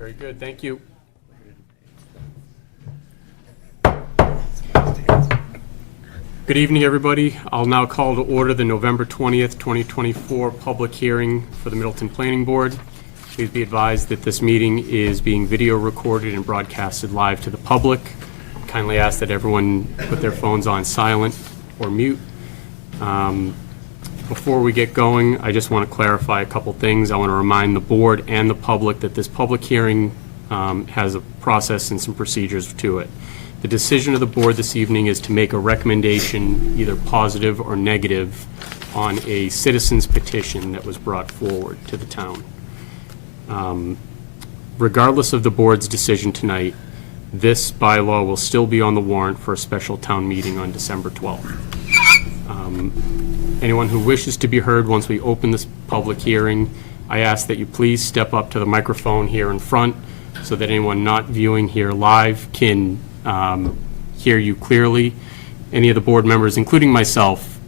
Very good, thank you. Good evening, everybody. I'll now call to order the November 20th, 2024 public hearing for the Middleton Planning Board. Please be advised that this meeting is being video recorded and broadcasted live to the public. Kindly ask that everyone put their phones on silent or mute. Before we get going, I just want to clarify a couple things. I want to remind the board and the public that this public hearing has a process and some procedures to it. The decision of the board this evening is to make a recommendation, either positive or negative, on a citizen's petition that was brought forward to the town. Regardless of the board's decision tonight, this bylaw will still be on the warrant for a special town meeting on December 12th. Anyone who wishes to be heard once we open this public hearing, I ask that you please step up to the microphone here in front so that anyone not viewing here live can hear you clearly. Any of the board members, including myself,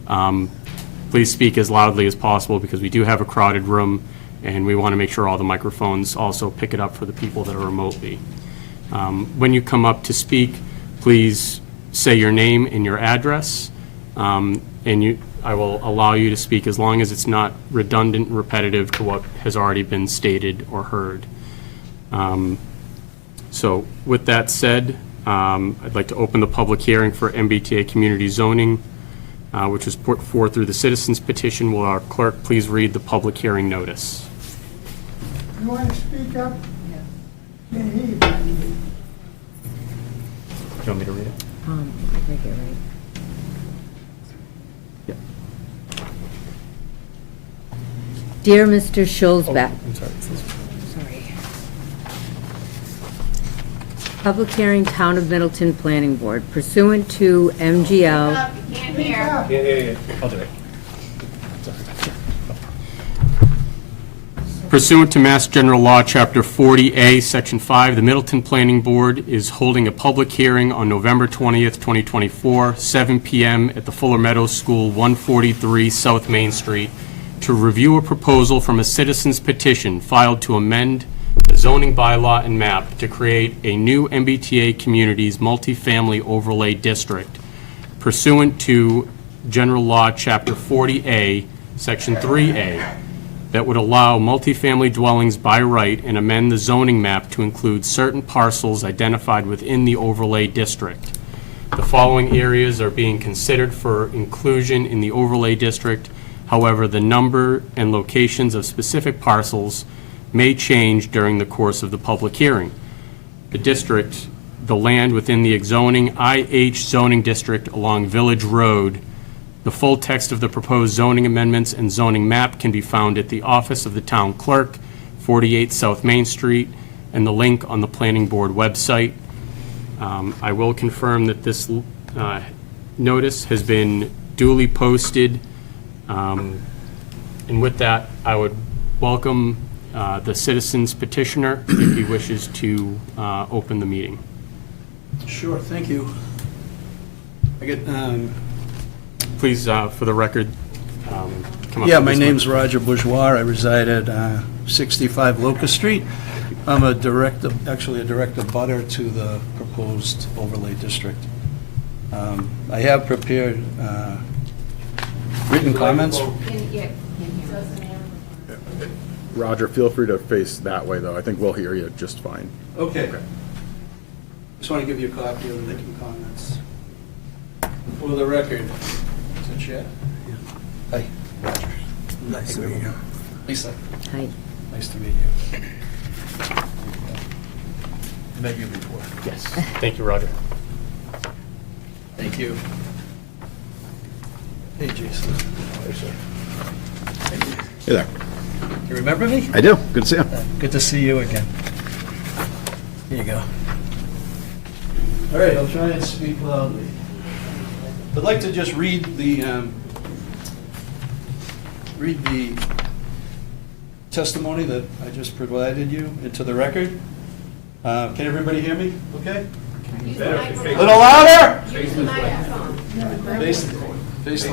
please speak as loudly as possible because we do have a crowded room and we want to make sure all the microphones also pick it up for the people that are remotely. When you come up to speak, please say your name and your address, and I will allow you to speak as long as it's not redundant and repetitive to what has already been stated or heard. So with that said, I'd like to open the public hearing for MBTA community zoning, which was put forth through the citizens petition. Will our clerk please read the public hearing notice? You want to speak up? Yeah. Can't hear you. Do you want me to read it? I think you're right. Yeah. Dear Mr. Schulzbeck, I'm sorry. It's this one. sorry. Public hearing, Town of Middleton Planning Board, pursuant to MGL. Can't hear. Yeah. I'll do it. Pursuant to Mass General Law, Chapter 40A, Section 5, the Middleton Planning Board is holding a public hearing on November 20th, 2024, 7 p.m. at the Fuller Meadows School, 143 South Main Street, to review a proposal from a citizen's petition filed to amend the zoning bylaw and map to create a new MBTA Communities multifamily overlay district pursuant to General Law, Chapter 40A, Section 3A, that would allow multifamily dwellings by right and amend the zoning map to include certain parcels identified within the overlay district. The following areas are being considered for inclusion in the overlay district. However, the number and locations of specific parcels may change during the course of the public hearing. The district, the land within the exzoning IH zoning district along Village Road. The full text of the proposed zoning amendments and zoning map can be found at the office of the town clerk, 48 South Main Street, and the link on the planning board website. I will confirm that this notice has been duly posted. And with that, I would welcome the citizen's petitioner if he wishes to open the meeting. Sure, thank you. I get, Please, for the record, come up. yeah, to my this name's Roger Bourgeois. I reside at 65 Locust Street. I'm a direct butter to the proposed overlay district. I have prepared written comments. Roger, feel free to face that way, though. I think we'll hear you just fine. Okay. Just want to give you a copy of the written comments. For the record, is it Chad? Hi, Roger. Nice to meet you. Lisa, Hi. nice to meet you. I met you before. Yes, thank you, Roger. Thank you. Hey, Jason. Hey there. You remember me? I do. Good to see you. Good to see you again. Here you go. All right, I'll try and speak loudly. I'd like to just read the testimony that I just provided you into the record. Can everybody hear me? Okay? A little louder? Face the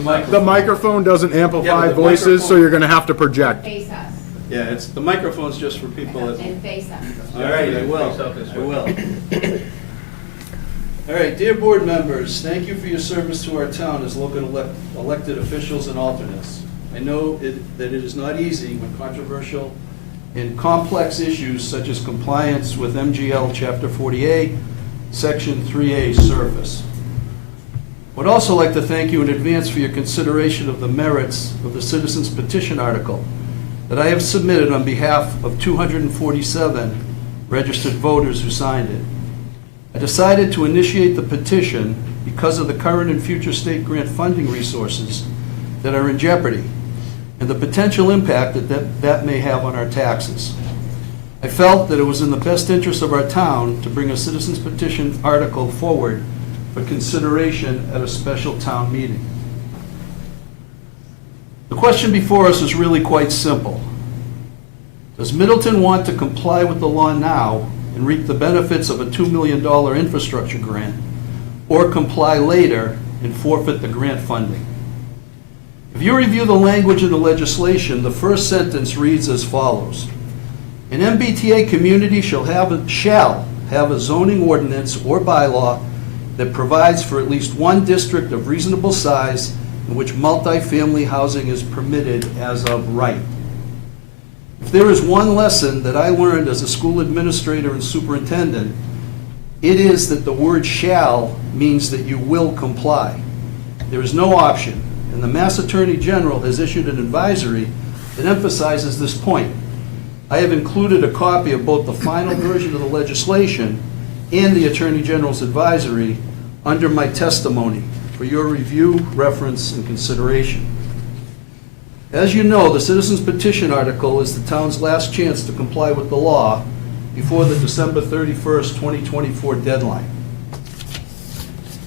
microphone. The microphone doesn't amplify Yeah, but the voices, so microphone- you're going to have to project. Face us. Yeah, the microphone's just for people that... And face up. All right, I will. I will. All right, dear board members, thank you for your service to our town as local elected officials and alternates. I know that it is not easy when controversial and complex issues such as compliance with MGL Chapter 48, Section 3A surface. Would also like to thank you in advance for your consideration of the merits of the citizens petition article that I have submitted on behalf of 247 registered voters who signed it. I decided to initiate the petition because of the current and future state grant funding resources that are in jeopardy and the potential impact that may have on our taxes. I felt that it was in the best interest of our town to bring a citizens petition article forward for consideration at a special town meeting. The question before us is really quite simple. Does Middleton want to comply with the law now and reap the benefits of a $2 million infrastructure grant, or comply later and forfeit the grant funding? If you review the language in the legislation, the first sentence reads as follows. An MBTA community shall have a zoning ordinance or bylaw that provides for at least one district of reasonable size in which multifamily housing is permitted as of right. If there is one lesson that I learned as a school administrator and superintendent, it is that the word shall means that you will comply. There is no option, and the Mass Attorney General has issued an advisory that emphasizes this point. I have included a copy of both the final version of the legislation and the Attorney General's advisory under my testimony for your review, reference, and consideration. As you know, the citizens petition article is the town's last chance to comply with the law before the December 31st, 2024 deadline.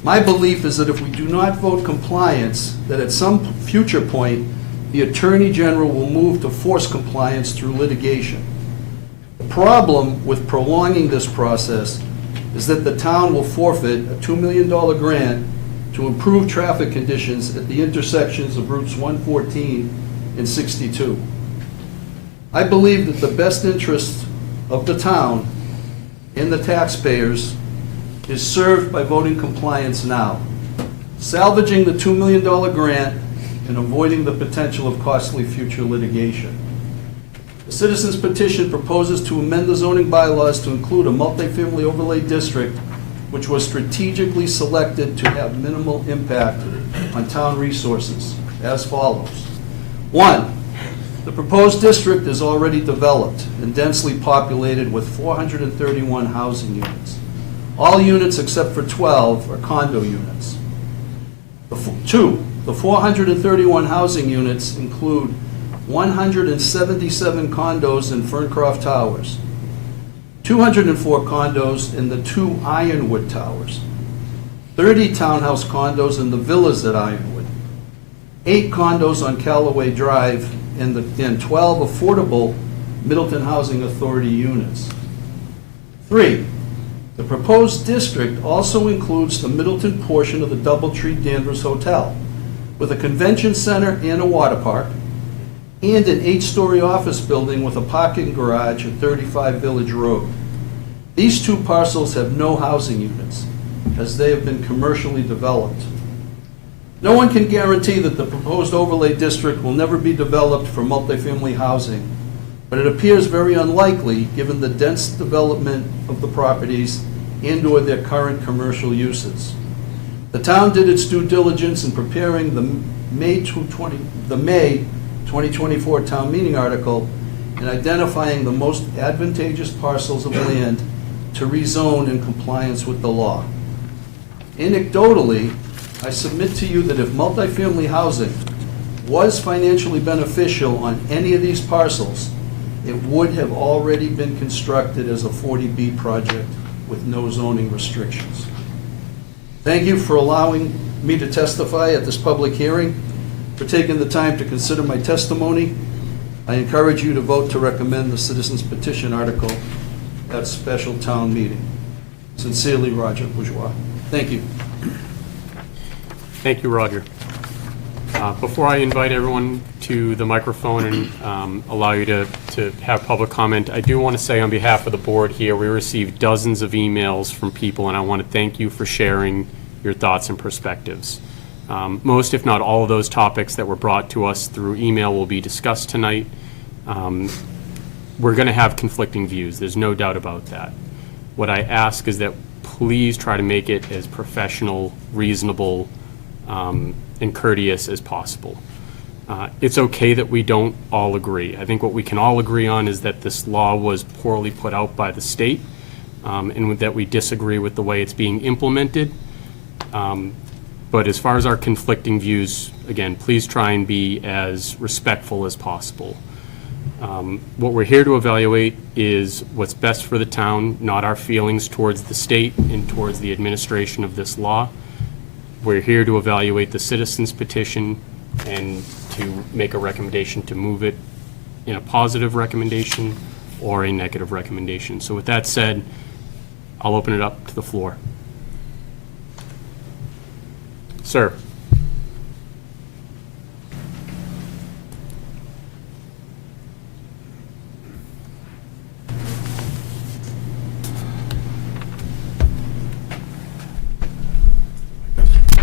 My belief is that if we do not vote compliance, that at some future point, the Attorney General will move to force compliance through litigation. The problem with prolonging this process is that the town will forfeit a $2 million grant to improve traffic conditions at the intersections of routes 114 and 62. I believe that the best interest of the town and the taxpayers is served by voting compliance now, salvaging the $2 million grant and avoiding the potential of costly future litigation. The citizens petition proposes to amend the zoning bylaws to include a multifamily overlay district which was strategically selected to have minimal impact on town resources, as follows. 1, the proposed district is already developed and densely populated with 431 housing units. All units except for 12 are condo units. 2, the 431 housing units include 177 condos in Ferncroft Towers, 204 condos in the 2 Ironwood Towers, 30 townhouse condos in the villas at Ironwood, 8 condos on Callaway Drive, and 12 affordable Middleton Housing Authority units. 3, the proposed district also includes the Middleton portion of the Doubletree Danvers Hotel, with a convention center and a water park, and an 8-story office building with a parking garage at 35 Village Road. These 2 parcels have no housing units, as they have been commercially developed. No one can guarantee that the proposed overlay district will never be developed for multifamily housing, but it appears very unlikely given the dense development of the properties and/or their current commercial uses. The town did its due diligence in preparing the May 2024 town meeting article and identifying the most advantageous parcels of land to rezone in compliance with the law. Anecdotally, I submit to you that if multifamily housing was financially beneficial on any of these parcels, it would have already been constructed as a 40B project with no zoning restrictions. Thank you for allowing me to testify at this public hearing, for taking the time to consider my testimony. I encourage you to vote to recommend the citizens petition article at special town meeting. Sincerely, Roger Bourgeois. Thank you. Thank you, Roger. Before I invite everyone to the microphone and allow you to to have public comment. I do want to say on behalf of the board here, we received dozens of emails from people, and I want to thank you for sharing your thoughts and perspectives. Most, if not all, of those topics that were brought to us through email will be discussed tonight. We're going to have conflicting views. There's no doubt about that. What I ask is that please try to make it as professional, reasonable, and courteous as possible. It's okay that we don't all agree. I think what we can all agree on is that this law was poorly put out by the state, and that we disagree with the way it's being implemented. But as far as our conflicting views, again, please try and be as respectful as possible. What we're here to evaluate is what's best for the town, not our feelings towards the state and towards the administration of this law. We're here to evaluate the citizens' petition and to make a recommendation to move it in a positive recommendation or a negative recommendation. So with that said, I'll open it up to the floor. Sir.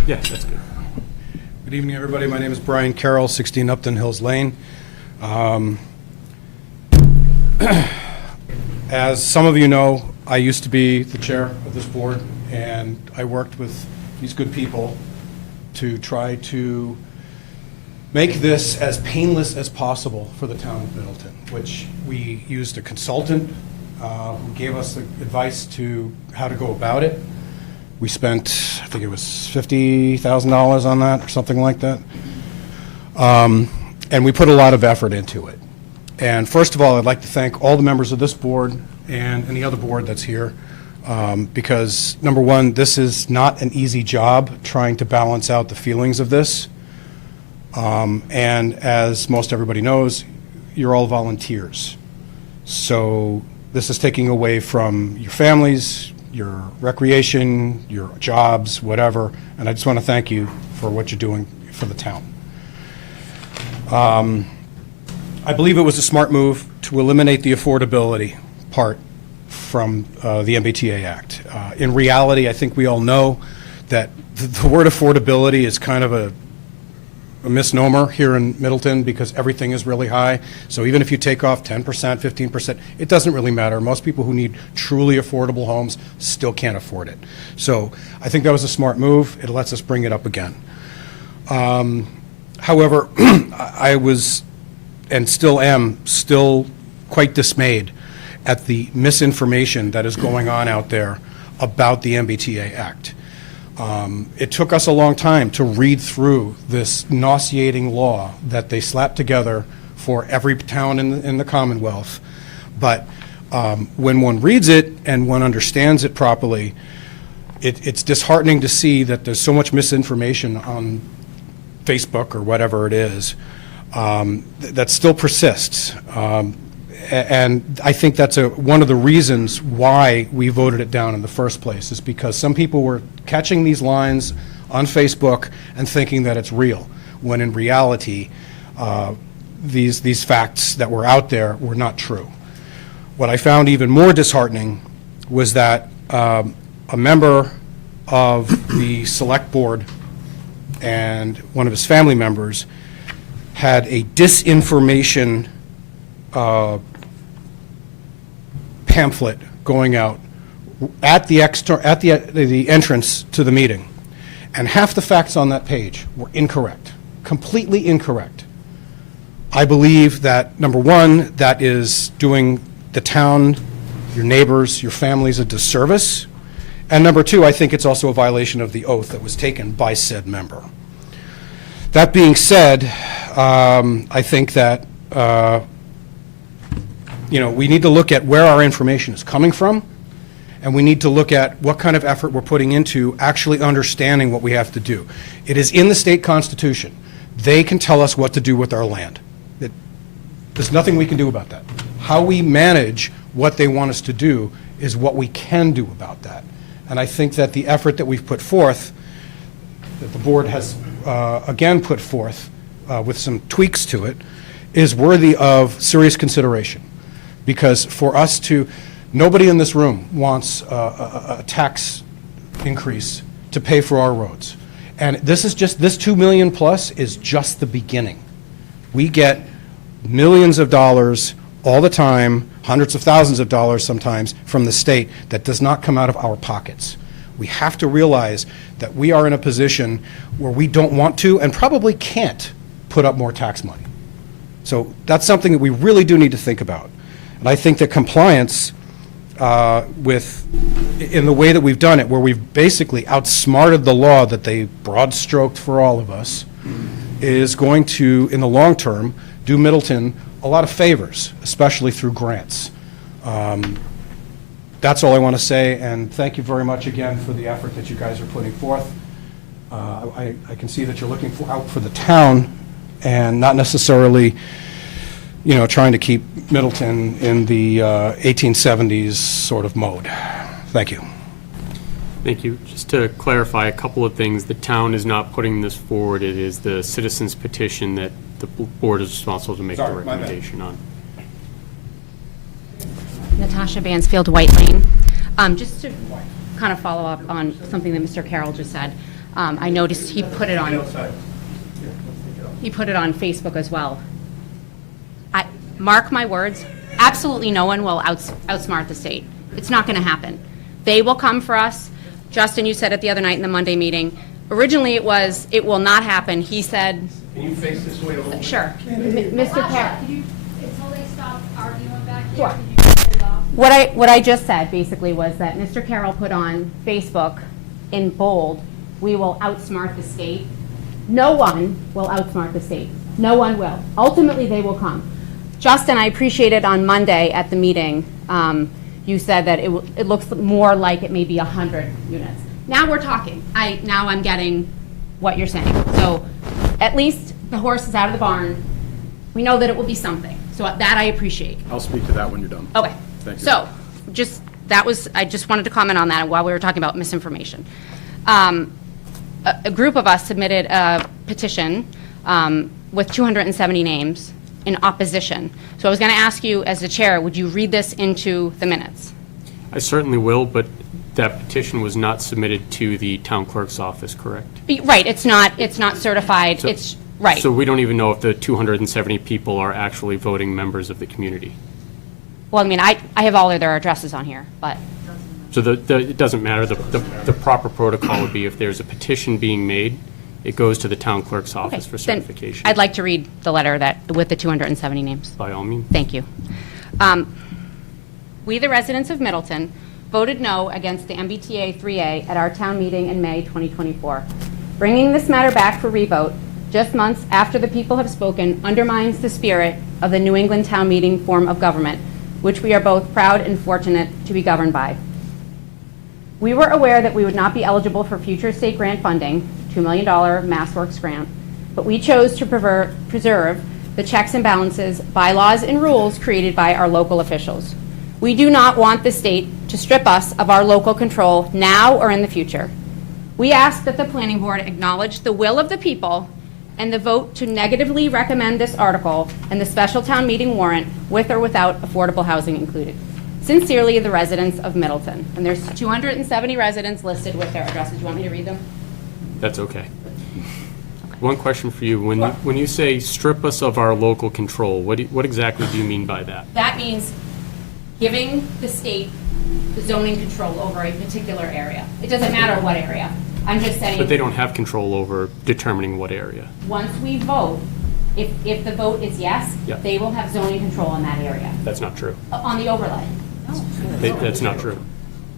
Yeah, that's good. Good evening, everybody. My name is Brian Carroll, 16 Upton Hills Lane. As some of you know, I used to be the chair of this board, and I worked with these good people to try to make this as painless as possible for the town of Middleton, which we used a consultant who gave us advice to how to go about it. We spent, I think it was $50,000 on that or something like that. And we put a lot of effort into it. And first of all, I'd like to thank all the members of this board and any other board that's here, because number one, this is not an easy job trying to balance out the feelings of this. And as most everybody knows, you're all volunteers. So this is taking away from your families, your recreation, your jobs, whatever, and I just want to thank you for what you're doing for the town. I believe it was a smart move to eliminate the affordability part from the MBTA Act. In reality, I think we all know that the word affordability is kind of a misnomer here in Middleton because everything is really high. So even if you take off 10%, 15%, it doesn't really matter. Most people who need truly affordable homes still can't afford it. So I think that was a smart move. It lets us bring it up again. However, I was and still am quite dismayed at the misinformation that is going on out there about the MBTA Act. It took us a long time to read through this nauseating law that they slapped together for every town in the Commonwealth. But when one reads it and one understands it properly, it's disheartening to see that there's so much misinformation on Facebook or whatever it is that still persists. And I think that's one of the reasons why we voted it down in the first place, is because some people were catching these lines on Facebook and thinking that it's real, when in reality, these facts that were out there were not true. What I found even more disheartening was that a member of the select board and one of his family members had a disinformation pamphlet going out at the entrance to the meeting, and half the facts on that page were incorrect, completely incorrect. I believe that, number one, that is doing the town, your neighbors, your families a disservice, and number two, I think it's also a violation of the oath that was taken by said member. That being said, I think that we need to look at where our information is coming from, and we need to look at what kind of effort we're putting into actually understanding what we have to do. It is in the state constitution. They can tell us what to do with our land. There's nothing we can do about that. How we manage what they want us to do is what we can do about that. And I think that the effort that we've put forth, that the board has again put forth with some tweaks to it, is worthy of serious consideration. Because for us to, nobody in this room wants a tax increase to pay for our roads. And this is just, this 2 million plus is just the beginning. We get millions of dollars all the time, hundreds of thousands of dollars sometimes, from the state that does not come out of our pockets. We have to realize that we are in a position where we don't want to and probably can't put up more tax money. So that's something that we really do need to think about. And I think that compliance in the way that we've done it, where we've basically outsmarted the law that they broad-stroked for all of us, is going to, in the long term, do Middleton a lot of favors, especially through grants. That's all I want to say, and thank you very much again for the effort that you guys are putting forth. I can see that you're looking out for the town and not necessarily, you know, trying to keep Middleton in the 1870s sort of mode. Thank you. Thank you. Just to clarify a couple of things, the town is not putting this forward. It is the citizens petition that the board is responsible to make the Sorry, my bad. recommendation on. Natasha Bansfield, White Lane. Just to kind of follow up on something that Mr. Carroll just said, I noticed he put it on Facebook as well. Mark my words, absolutely no one will outsmart the state. It's not going to happen. They will come for us. Justin, you said it the other night in the Monday meeting. Originally it was, it will not happen. He said. Can you face this way a little? Sure. Mr. Carroll. Until they stop arguing back here, Sure. could you cut it off? What I just said basically was that Mr. Carroll put on Facebook in bold, we will outsmart the state. No one will outsmart the state. No one will. Ultimately, they will come. Justin, I appreciated on Monday at the meeting, you said that it looks more like it may be 100 units. Now we're talking. Now I'm getting what you're saying. So at least the horse is out of the barn. We know that it will be something. So that I appreciate. I'll speak to that when you're done. Okay. Thank you. So, I just wanted to comment on that while we were talking about misinformation. A group of us submitted a petition with 270 names in opposition. So I was going to ask you, as the chair, would you read this into the minutes? I certainly will, but that petition was not submitted to the town clerk's office, correct? Right, it's not certified, So- it's, right. So we don't even know if the 270 people are actually voting members of the community. Well, I mean, I have all of their addresses on here, but, So it doesn't matter. The proper protocol would be if there's a petition being made, it goes to the town clerk's okay. office for Then certification. I'd like to read the letter with the 270 names. By all means. Thank you. We, the residents of Middleton, voted no against the MBTA 3A at our town meeting in May 2024. Bringing this matter back for revote just months after the people have spoken undermines the spirit of the New England town meeting form of government, which we are both proud and fortunate to be governed by. We were aware that we would not be eligible for future state grant funding, $2 million MassWorks grant, but we chose to preserve the checks and balances, bylaws, and rules created by our local officials. We do not want the state to strip us of our local control now or in the future. We ask that the planning board acknowledge the will of the people and the vote to negatively recommend this article and the special town meeting warrant with or without affordable housing included. Sincerely, the residents of Middleton. And there's 270 residents listed with their addresses. You want me to read them? That's okay. One question for you. When you say strip us of our local control, what exactly do you mean by that? That means giving the state the zoning control over a particular area. It doesn't matter what area. I'm just saying. But they don't have control over determining what area. Once we vote, if the vote is yes, Yeah. they will have zoning control in that area, That's not true. on the overlay. That's not true.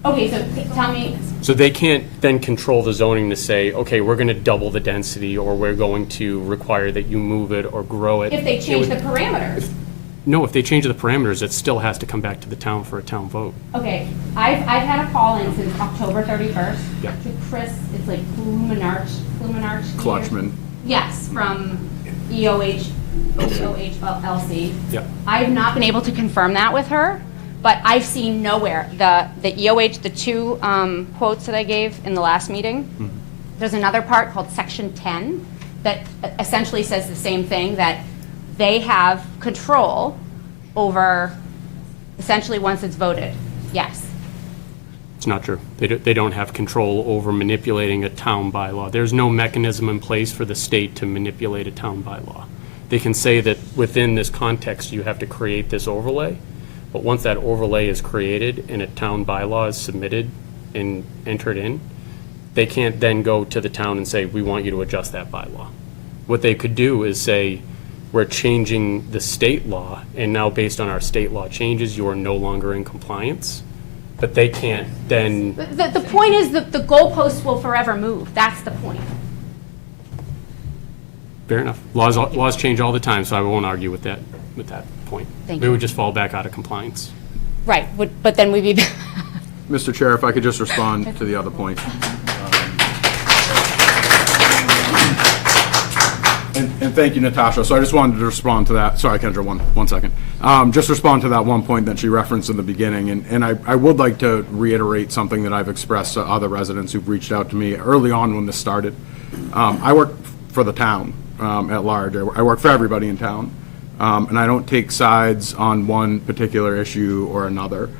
Okay, so tell me, So they can't then control the zoning to say, okay, we're going to double the density, or we're going to require that you move it or grow it. if they It change the would- parameters. No, if they change the parameters, it still has to come back to the town for a town vote. Okay, I've had a call in since October 31st Yeah. to Chris, it's like Klumenarch. Klotchman. Yes, from EOH LLC. Yeah. I have not been able to confirm that with her, but I've seen nowhere, the EOH, the two quotes that I gave in the last meeting, there's another part called Section 10 that essentially says the same thing, that they have control over, essentially, once it's voted. Yes. It's not true. They don't have control over manipulating a town bylaw. There's no mechanism in place for the state to manipulate a town bylaw. They can say that within this context, you have to create this overlay, but once that overlay is created and a town bylaw is submitted and entered in, they can't then go to the town and say, we want you to adjust that bylaw. What they could do is say, we're changing the state law, and now based on our state law changes, you are no longer in compliance. But they can't then, The point is that the goalposts will forever move. That's the point. fair enough. Laws change all the time, so I won't argue with that point. Thank We you. would just fall back out of compliance. Right, but then we'd be, Mr. Chair, if I could just respond to the other point. And thank you, Natasha. So I just wanted to respond to that. Sorry, Kendra, one second. Just respond to that one point that she referenced in the beginning. And I would like to reiterate something that I've expressed to other residents who've reached out to me early on when this started. I work for the town at large. I work for everybody in town. And I don't take sides on one particular issue or another.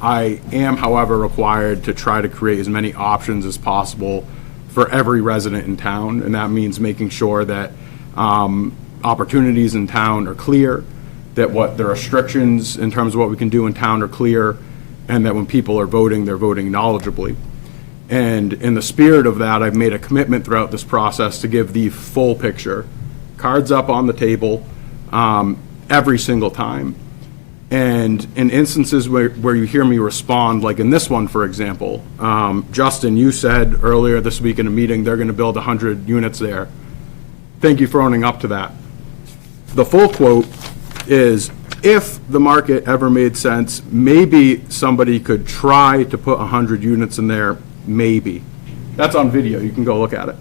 I am, however, required to try to create as many options as possible for every resident in town, and that means making sure that opportunities in town are clear, that what the restrictions in terms of what we can do in town are clear, and that when people are voting, they're voting knowledgeably. And in the spirit of that, I've made a commitment throughout this process to give the full picture, cards up on the table, every single time. And in instances where you hear me respond, like in this one, for example, Justin, you said earlier this week in a meeting, they're going to build 100 units there. Thank you for owning up to that. The full quote is, if the market ever made sense, maybe somebody could try to put 100 units in there, maybe. That's on video. You can go look at it.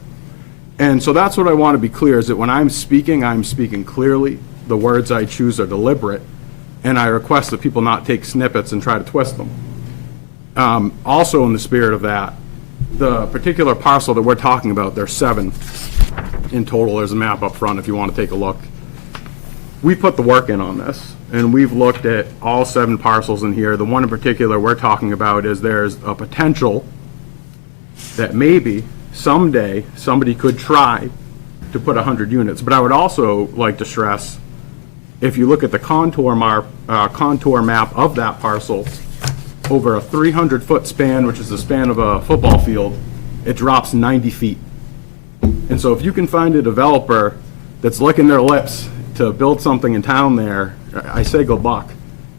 And so that's what I want to be clear, is that when I'm speaking clearly. The words I choose are deliberate, and I request that people not take snippets and try to twist them. Also in the spirit of that, the particular parcel that we're talking about, there's 7 in total. There's a map up front if you want to take a look. We put the work in on this, and we've looked at all 7 parcels in here. The one in particular we're talking about is there's a potential that maybe someday somebody could try to put 100 units. But I would also like to stress, if you look at the contour map of that parcel, over a 300-foot span, which is the span of a football field, it drops 90 feet. And so if you can find a developer that's licking their lips to build something in town there, I say good luck.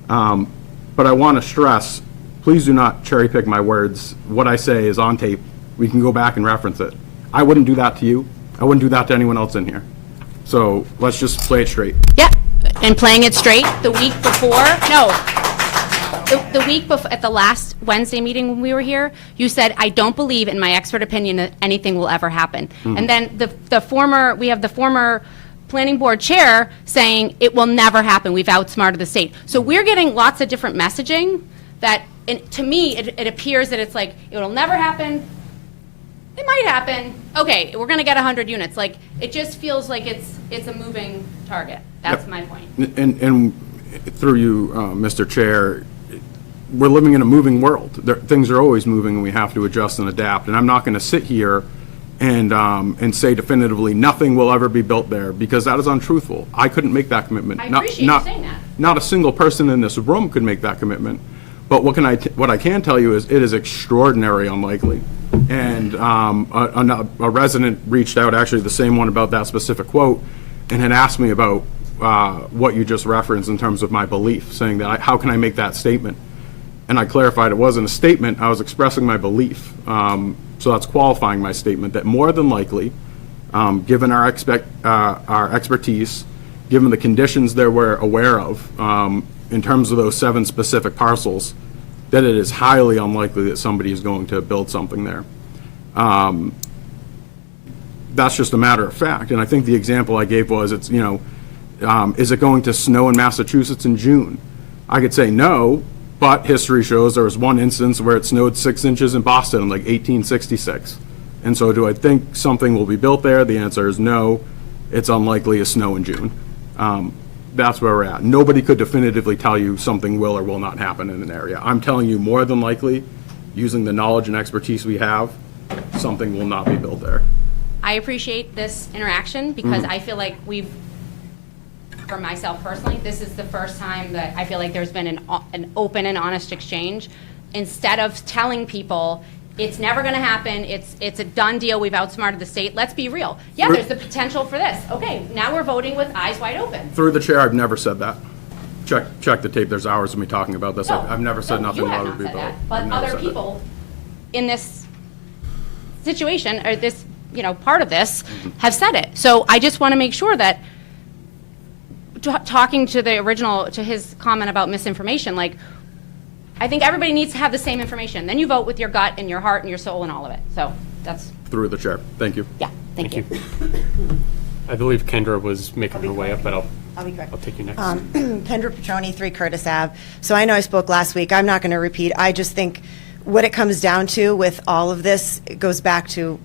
But I want to stress, please do not cherry pick my words. What I say is on tape. We can go back and reference it. I wouldn't do that to you. I wouldn't do that to anyone else in here. So let's just play it straight. yeah, and playing it straight the week before, the week before, at the last Wednesday meeting when we were here, you said, I don't believe in my expert opinion that anything will ever happen. And then we have the former planning board chair saying it will never happen. We've outsmarted the state. So we're getting lots of different messaging that, to me, it appears that it's like, it'll never happen. It might happen. Okay, we're going to get 100 units. Like, it just feels like it's a moving target. That's my point. And through you, Mr. Chair, we're living in a moving world. Things are always moving, and we have to adjust and adapt. And I'm not going to sit here and say definitively nothing will ever be built there, because that is untruthful. I couldn't make that commitment. I appreciate you saying that. Not a single person in this room could make that commitment. But what I can tell you is it is extraordinary unlikely. And a resident reached out, actually the same one about that specific quote, and had asked me about what you just referenced in terms of my belief, saying that how can I make that statement? And I clarified it wasn't a statement, I was expressing my belief. So that's qualifying my statement, that more than likely, given our expertise, given the conditions that we're aware of, in terms of those 7 specific parcels, that it is highly unlikely that somebody is going to build something there. That's just a matter of fact. And I think the example I gave was, is it going to snow in Massachusetts in June? I could say no, but history shows there was one instance where it snowed 6 inches in Boston in like 1866. And so do I think something will be built there? The answer is no. It's unlikely to snow in June. That's where we're at. Nobody could definitively tell you something will or will not happen in an area. I'm telling you, more than likely, using the knowledge and expertise we have, something will not be built there. I appreciate this interaction because I feel like for myself personally, this is the first time that I feel like there's been an open and honest exchange. Instead of telling people, it's never going to happen, it's a done deal, we've outsmarted the state, let's be real. Yeah, there's the potential for this. Okay, now we're voting with eyes wide open. Through the chair, I've never said that. Check the tape, there's hours of me talking about this. No, I've never said no, nothing you have about it not would be said built. that. I've But never other said that. people in this situation, or this, part of this, have said it. So I just want to make sure that, talking to to his comment about misinformation, like, I think everybody needs to have the same information. Then you vote with your gut and your heart and your soul and all of it. So that's, Through the chair, thank you. yeah, thank you. I believe Kendra was making her way up, but I'll be quick. I'll take you next. Kendra Petroni, 3 Curtis Ave. So I know I spoke last week. I'm not going to repeat. I just think what it comes down to with all of this, it goes back to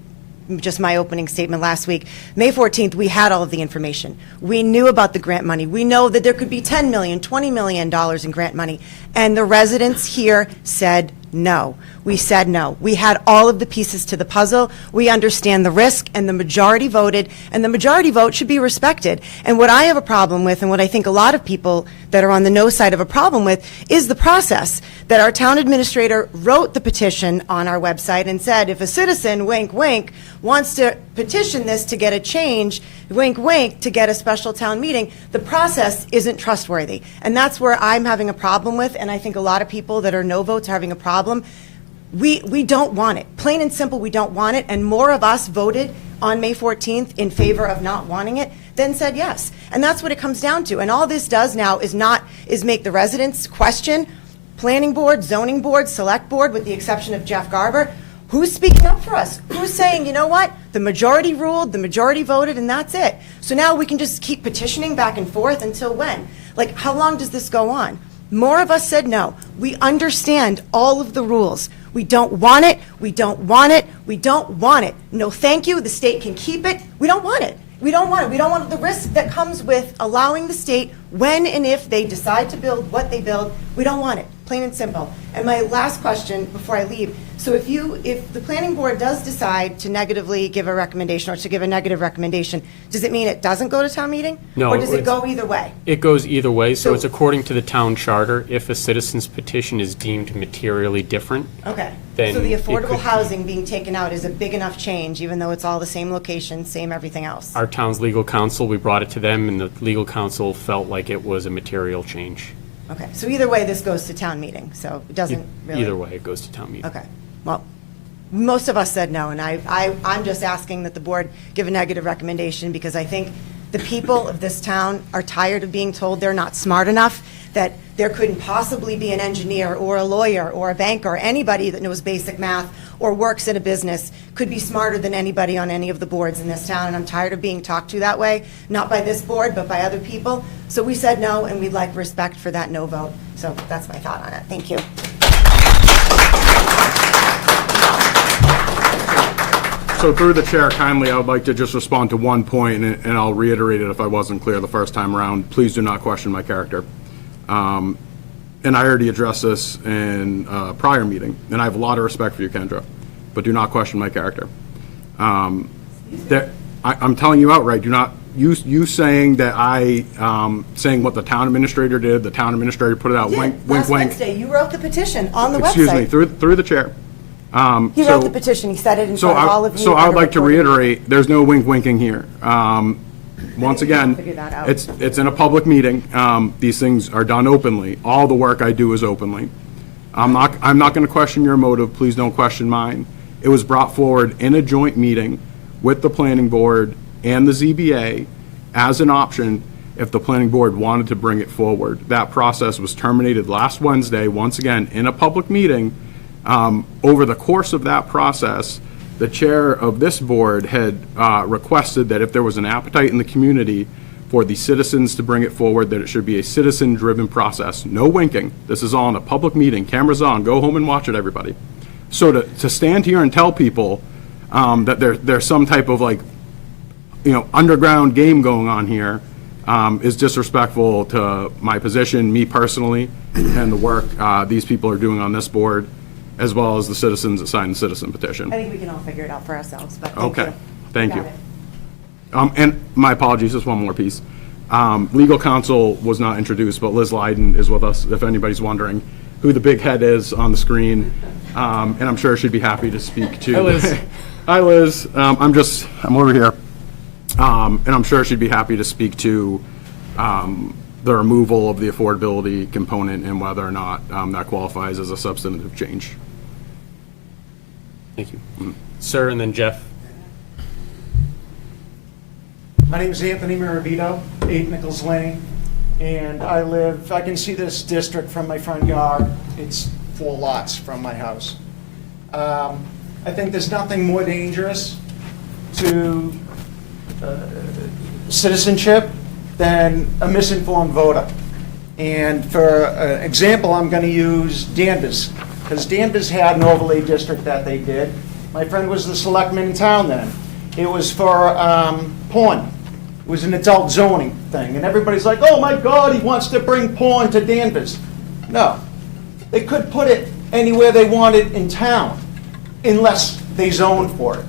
just my opening statement last week. May 14th, we had all of the information. We knew about the grant money. We know that there could be $10 million, $20 million in grant money. And the residents here said no. We said no. We had all of the pieces to the puzzle. We understand the risk, and the majority voted, and the majority vote should be respected. And what I have a problem with, and what I think a lot of people that are on the no side have a problem with, is the process that our town administrator wrote the petition on our website and said, if a citizen, wink, wink, wants to petition this to get a change, wink, wink, to get a special town meeting, the process isn't trustworthy. And that's where I'm having a problem with, and I think a lot of people that are no votes are having a problem. We don't want it. Plain and simple, we don't want it. And more of us voted on May 14th in favor of not wanting it than said yes. And that's what it comes down to. And all this does now is make the residents question planning board, zoning board, select board, with the exception of Jeff Garber. Who's speaking up for us? Who's saying, you know what? The majority ruled, the majority voted, and that's it. So now we can just keep petitioning back and forth until when? Like, how long does this go on? More of us said no. We understand all of the rules. We don't want it. We don't want it. We don't want it. No, thank you. The state can keep it. We don't want it. We don't want it. We don't want the risk that comes with allowing the state, when and if they decide to build what they build, we don't want it. Plain and simple. And my last question before I leave, so if the planning board does decide to negatively give a recommendation or to give a negative recommendation, does it mean it doesn't go to town meeting? No, Or does it it's- go either way? It goes either way, so So- it's according to the town charter. If a citizen's petition is deemed materially different, Okay. Then So the it affordable could- housing being taken out is a big enough change, even though it's all the same location, same everything else? our town's legal counsel, we brought it to them, and the legal counsel felt like it was a material change. Okay, so either way, this goes to town meeting, so it doesn't really? Either way, it goes to town meeting. Okay, well, most of us said no, and I'm just asking that the board give a negative recommendation, because I think the people of this town are tired of being told they're not smart enough, that there couldn't possibly be an engineer or a lawyer or a banker or anybody that knows basic math or works in a business could be smarter than anybody on any of the boards in this town, and I'm tired of being talked to that way, not by this board, but by other people. So we said no, and we'd like respect for that no vote. So that's my thought on it. Thank you. So through the chair, kindly, I would like to just respond to one point, and I'll reiterate it if I wasn't clear the first time around. Please do not question my character. And I already addressed this in a prior meeting, and I have a lot of respect for you, Kendra, but do not question my character. I'm telling you outright, do not, you saying that saying what the town administrator did, the town administrator put it out, wink, wink, Last wink. Wednesday, you wrote the petition on the website. Excuse me, through the chair. He wrote the petition, he said it in front of all of you. So I would and a like to recording. reiterate, there's no wink winking here. Once again, figure that out. it's in a public meeting. These things are done openly. All the work I do is openly. I'm not going to question your motive. Please don't question mine. It was brought forward in a joint meeting with the planning board and the ZBA as an option if the planning board wanted to bring it forward. That process was terminated last Wednesday, once again, in a public meeting. Over the course of that process, the chair of this board had requested that if there was an appetite in the community for the citizens to bring it forward, that it should be a citizen-driven process. No winking. This is all in a public meeting. Cameras on. Go home and watch it, everybody. So to stand here and tell people that there's some type of underground game going on here is disrespectful to my position, me personally, and the work these people are doing on this board, as well as the citizens that signed the citizen petition. I think we can all figure it out for ourselves, but thank you. Okay, thank Got you. it. And my apologies, just one more piece. Legal counsel was not introduced, but Liz Leiden is with us, if anybody's wondering who the big head is on the screen. And I'm sure she'd be happy to speak to. Hi, Liz. Hi, Liz. I'm over here. And I'm sure she'd be happy to speak to the removal of the affordability component and whether or not that qualifies as a substantive change. Thank you. Sir, and then Jeff. My name is Anthony Maravito, 8 Nichols Lane, and I can see this district from my front yard. It's 4 lots from my house. I think there's nothing more dangerous to citizenship than a misinformed voter. And for an example, I'm going to use Danvers, because Danvers had an overlay district that they did. My friend was the selectman in town then. It was for porn. It was an adult zoning thing, and everybody's like, oh my God, he wants to bring porn to Danvers. No, they could put it anywhere they wanted in town, unless they zoned for it.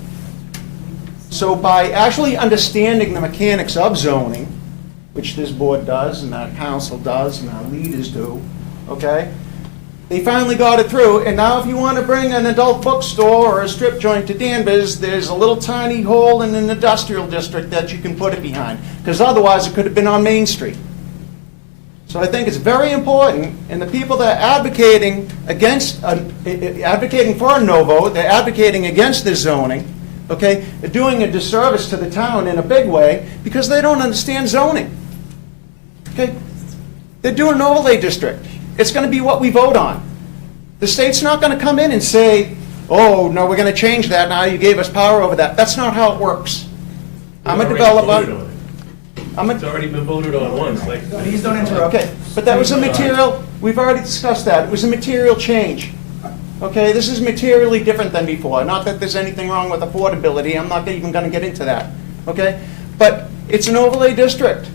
So by actually understanding the mechanics of zoning, which this board does, and our council does, and our leaders do, okay? They finally got it through, and now if you want to bring an adult bookstore or a strip joint to Danvers, there's a little tiny hole in an industrial district that you can put it behind, because otherwise it could have been on Main Street. So I think it's very important, and the people that are advocating advocating for a no vote, they're advocating against this zoning, okay? They're doing a disservice to the town in a big way because they don't understand zoning, okay? They're doing an overlay district. It's going to be what we vote on. The state's not going to come in and say, oh, no, we're going to change that now, you gave us power over that. That's not how it works. I'm a developer. It's already been voted on once, like. Please don't interrupt. Okay, but that was a material, we've already discussed that. It was a material change. Okay, this is materially different than before. Not that there's anything wrong with affordability. I'm not even going to get into that. Okay? But it's an overlay district.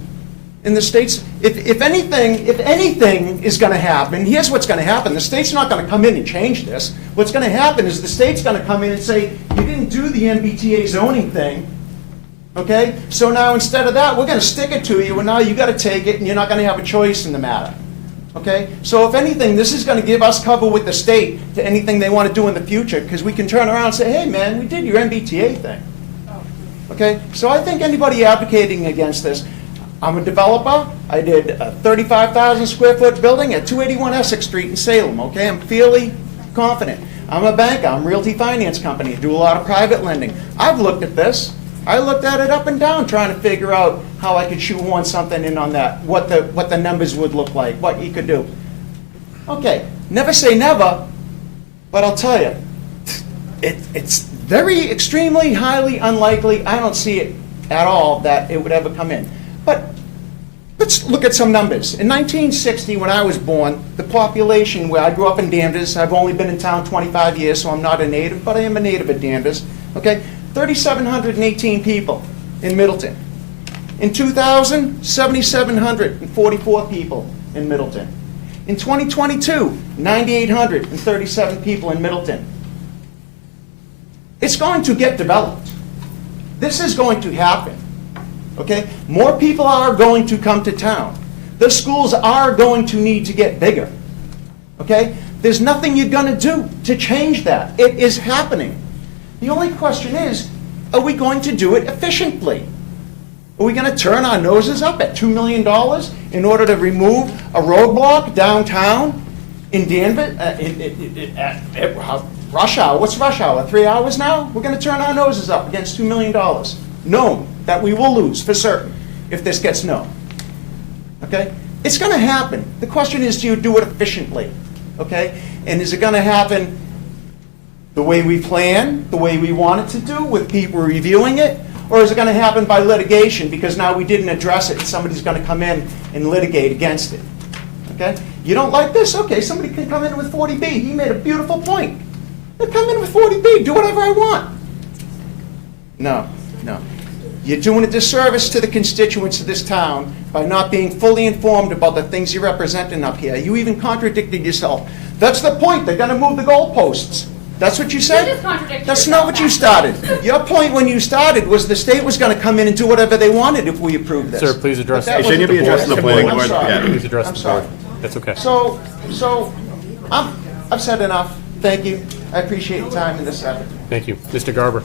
In the states, if anything is going to happen, here's what's going to happen. The state's not going to come in and change this. What's going to happen is the state's going to come in and say, you didn't do the MBTA zoning thing, okay? So now instead of that, we're going to stick it to you, and now you got to take it, and you're not going to have a choice in the matter, okay? So if anything, this is going to give us cover with the state to anything they want to do in the future, because we can turn around and say, hey, man, we did your MBTA thing, okay? So I think anybody advocating against this, I'm a developer. I did a 35,000 square foot building at 281 Essex Street in Salem, okay? I'm fairly confident. I'm a banker. I'm a realty finance company. I do a lot of private lending. I've looked at this. I looked at it up and down trying to figure out how I could shoehorn something in on that, what the numbers would look like, what you could do. Okay, never say never, but I'll tell you, it's very extremely highly unlikely, I don't see it at all, that it would ever come in. But let's look at some numbers. In 1960, when I was born, the population where I grew up in Danvers, I've only been in town 25 years, so I'm not a native, but I am a native of Danvers, okay? 3,718 people in Middleton. In 2000, 7,744 people in Middleton. In 2022, 9,837 people in Middleton. It's going to get developed. This is going to happen. Okay? More people are going to come to town. The schools are going to need to get bigger. Okay? There's nothing you're going to do to change that. It is happening. The only question is, are we going to do it efficiently? Are we going to turn our noses up at $2 million in order to remove a roadblock downtown in Danvers at rush hour? What's rush hour? 3 hours now? We're going to turn our noses up against $2 million. Known that we will lose for certain if this gets known. Okay? It's going to happen. The question is, do you do it efficiently? Okay? And is it going to happen the way we plan, the way we want it to do, with people reviewing it? Or is it going to happen by litigation because now we didn't address it and somebody's going to come in and litigate against it? Okay? You don't like this? Okay, somebody can come in with 40B. He made a beautiful point. Come in with 40B. Do whatever I want. No. No. You're doing a disservice to the constituents of this town by not being fully informed about the things you're representing up here. You even contradicted yourself. That's the point, they're gonna move the goalposts. That's what you said? You just contradicted That's yourself, not what you started. Your point when you started was the state was gonna come in and do whatever they wanted if we approved this. Sir, please address But that the wasn't board. the Shouldn't you be addressing the I'm planning sorry. board? Yeah, please address I'm the sorry. board. That's okay. So, I've said enough. Thank you. I appreciate your time in this effort. Thank you. Mr. Garber.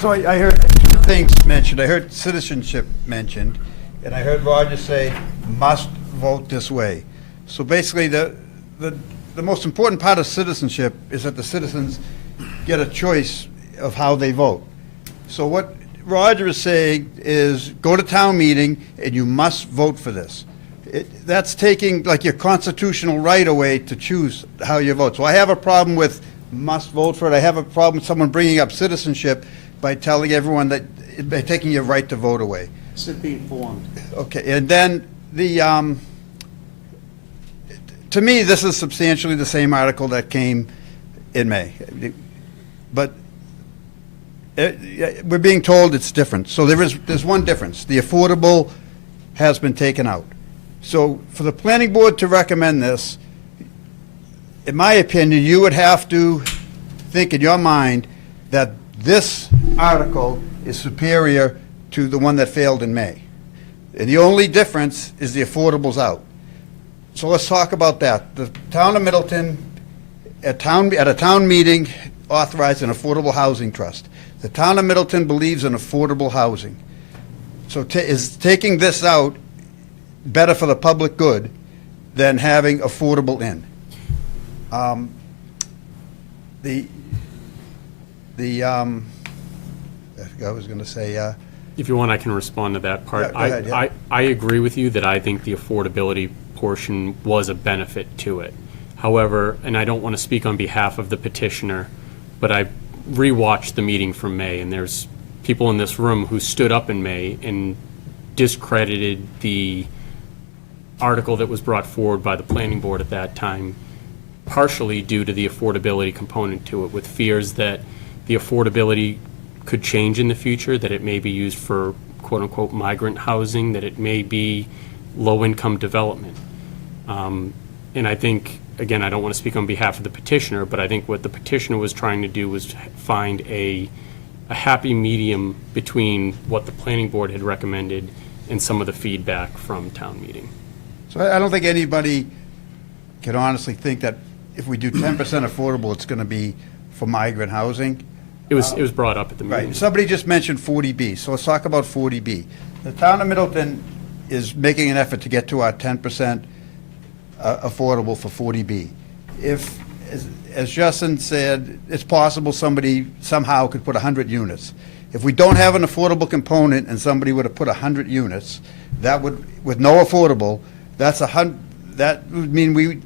So I heard two things mentioned. I heard citizenship mentioned, and I heard Roger say, must vote this way. So basically, the most important part of citizenship is that the citizens get a choice of how they vote. So what Roger is saying is, go to town meeting, and you must vote for this. That's taking like your constitutional right away to choose how you vote. So I have a problem with must vote for it. I have a problem with someone bringing up citizenship by telling everyone that, by taking your right to vote away. Should be informed. Okay, and then to me, this is substantially the same article that came in May. But we're being told it's different. So there's one difference. The affordable has been taken out. So for the planning board to recommend this, in my opinion, you would have to think in your mind that this article is superior to the one that failed in May. And the only difference is the affordable's out. So let's talk about that. The town of Middleton, at a town meeting, authorized an affordable housing trust. The town of Middleton believes in affordable housing. So is taking this out better for the public good than having affordable in? I was going to say, If you want, I can respond to that part. Yeah, go ahead, yeah. I agree with you that I think the affordability portion was a benefit to it. However, and I don't want to speak on behalf of the petitioner, but I rewatched the meeting from May, and there's people in this room who stood up in May and discredited the article that was brought forward by the planning board at that time, partially due to the affordability component to it, with fears that the affordability could change in the future, that it may be used for quote-unquote migrant housing, that it may be low-income development. And I think, again, I don't want to speak on behalf of the petitioner, but I think what the petitioner was trying to do was find a happy medium between what the planning board had recommended and some of the feedback from town meeting. so I don't think anybody can honestly think that if we do 10% affordable, it's going to be for migrant housing. It was brought up at the meeting. Right. Somebody just mentioned 40B, so let's talk about 40B. The town of Middleton is making an effort to get to our 10% affordable for 40B. If, as Justin said, it's possible somebody somehow could put 100 units. If we don't have an affordable component and somebody were to put 100 units, that would, with no affordable, that would mean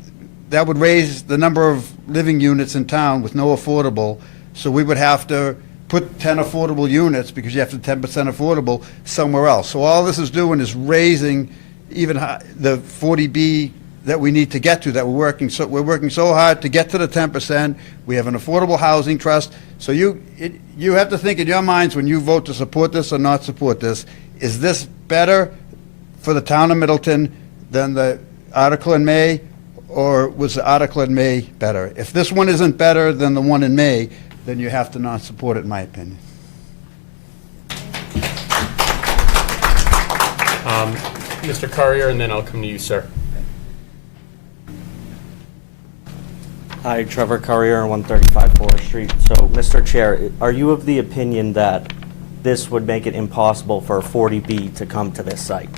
that would raise the number of living units in town with no affordable. So we would have to put 10 affordable units, because you have to 10% affordable, somewhere else. So all this is doing is raising even the 40B that we need to get to, that we're working so hard to get to the 10%. We have an affordable housing trust. So you have to think in your minds when you vote to support this or not support this, is this better for the town of Middleton than the article in May, or was the article in May better? If this one isn't better than the one in May, then you have to not support it, in my opinion. Mr. Carrier, and then I'll come to you, sir. Hi, Trevor Currier, 135 Forest Street. So, Mr. Chair, are you of the opinion that this would make it impossible for a 40B to come to this site?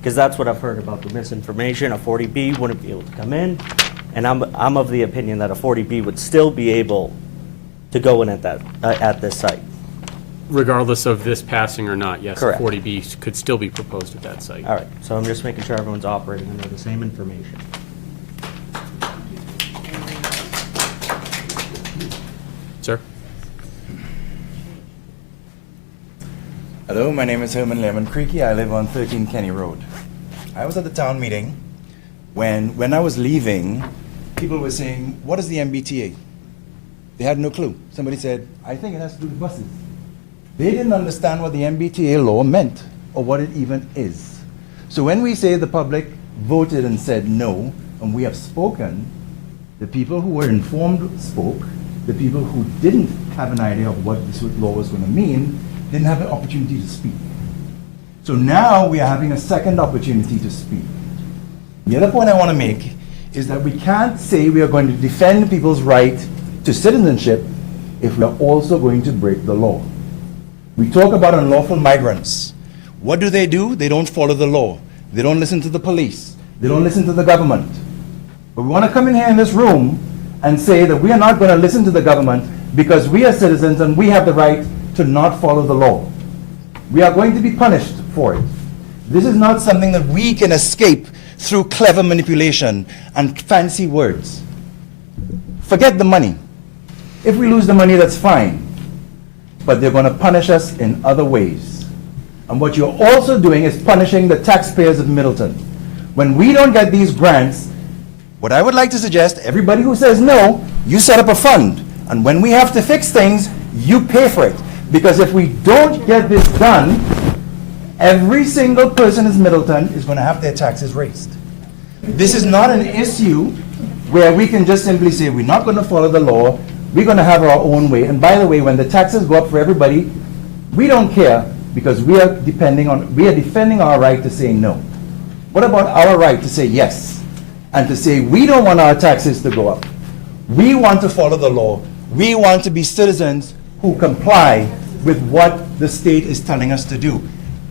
Because that's what I've heard about the misinformation. A 40B wouldn't be able to come in, and I'm of the opinion that a 40B would still be able to go in at this site. Regardless of this passing or not, yes, Correct. 40B could still be proposed at that site. All right, so I'm just making sure everyone's operating under the same information. Sir? Hello, my name is Herman Lemon Creaky. I live on 13 Kenny Road. I was at the town meeting when I was leaving, people were saying, what is the MBTA? They had no clue. Somebody said, I think it has to do with buses. They didn't understand what the MBTA law meant or what it even is. So when we say the public voted and said no, and we have spoken, the people who were informed spoke. The people who didn't have an idea of what this law was going to mean didn't have an opportunity to speak. So now we are having a second opportunity to speak. The other point I want to make is that we can't say we are going to defend people's right to citizenship if we are also going to break the law. We talk about unlawful migrants. What do? They don't follow the law. They don't listen to the police. They don't listen to the government. But we want to come in here in this room and say that we are not going to listen to the government because we are citizens and we have the right to not follow the law. We are going to be punished for it. This is not something that we can escape through clever manipulation and fancy words. Forget the money. If we lose the money, that's fine. But they're going to punish us in other ways. And what you're also doing is punishing the taxpayers of Middleton. When we don't get these grants, what I would like to suggest, everybody who says no, you set up a fund. And when we have to fix things, you pay for it. Because if we don't get this done, every single person in Middleton is going to have their taxes raised. This is not an issue where we can just simply say we're not going to follow the law, we're going to have our own way. And by the way, when the taxes go up for everybody, we don't care because we are defending our right to say no. What about our right to say yes? And to say we don't want our taxes to go up. We want to follow the law. We want to be citizens who comply with what the state is telling us to do.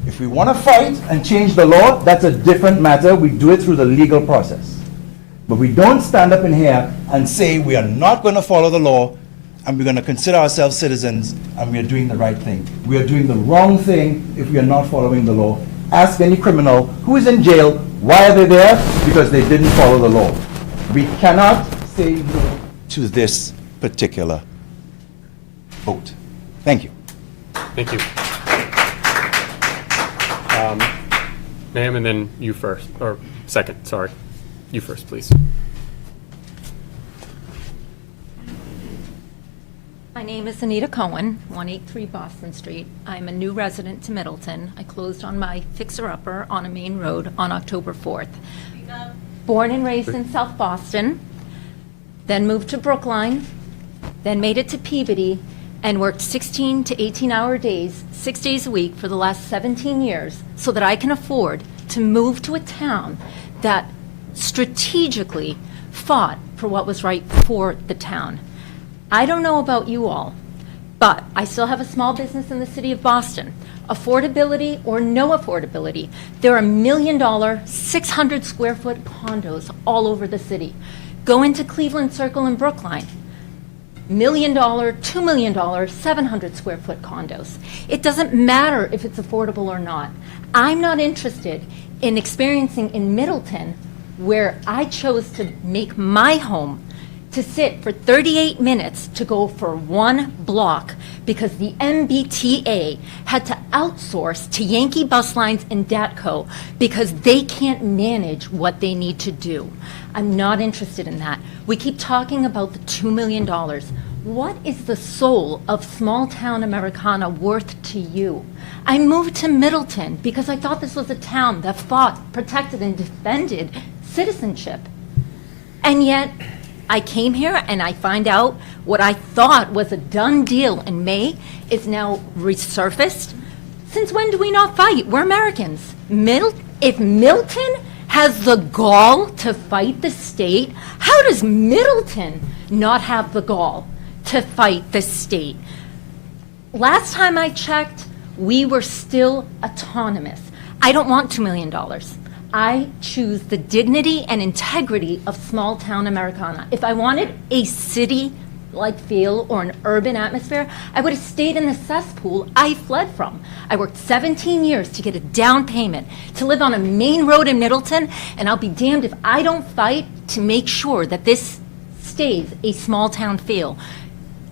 If we want to fight and change the law, that's a different matter. We do it through the legal process. But we don't stand up in here and say we are not going to follow the law and we're going to consider ourselves citizens and we are doing the right thing. We are doing the wrong thing if we are not following the law. Ask any criminal who is in jail, why are they there? Because they didn't follow the law. We cannot say no to this particular vote. Thank you. Thank you. Ma'am, and then you first, or second, sorry. You first, please. My name is Anita Cohen, 183 Boston Street. I'm a new resident to Middleton. I closed on my fixer-upper on a main road on October 4th. Born and raised in South Boston, then moved to Brookline, then made it to Peabody, and worked 16 to 18-hour days, 6 days a week for the last 17 years so that I can afford to move to a town that strategically fought for what was right for the town. I don't know about you all, but I still have a small business in the city of Boston. Affordability or no affordability, there are $1 million, 600 square foot condos all over the city. Go into Cleveland Circle in Brookline. $1 million, $2 million, 700 square foot condos. It doesn't matter if it's affordable or not. I'm not interested in experiencing in Middleton, where I chose to make my home, to sit for 38 minutes to go for one block because the MBTA had to outsource to Yankee Bus Lines and DATCO because they can't manage what they need to do. I'm not interested in that. We keep talking about the $2 million. What is the soul of small town Americana worth to you? I moved to Middleton because I thought this was a town that fought, protected, and defended citizenship. And yet, I came here and I find out what I thought was a done deal in May is now resurfaced. Since when do we not fight? We're Americans. If Middleton has the gall to fight the state, how does Middleton not have the gall to fight the state? Last time I checked, we were still autonomous. I don't want $2 million. I choose the dignity and integrity of small town Americana. If I wanted a city-like feel or an urban atmosphere, I would have stayed in the cesspool I fled from. I worked 17 years to get a down payment, to live on a main road in Middleton, and I'll be damned if I don't fight to make sure that this stays a small town feel,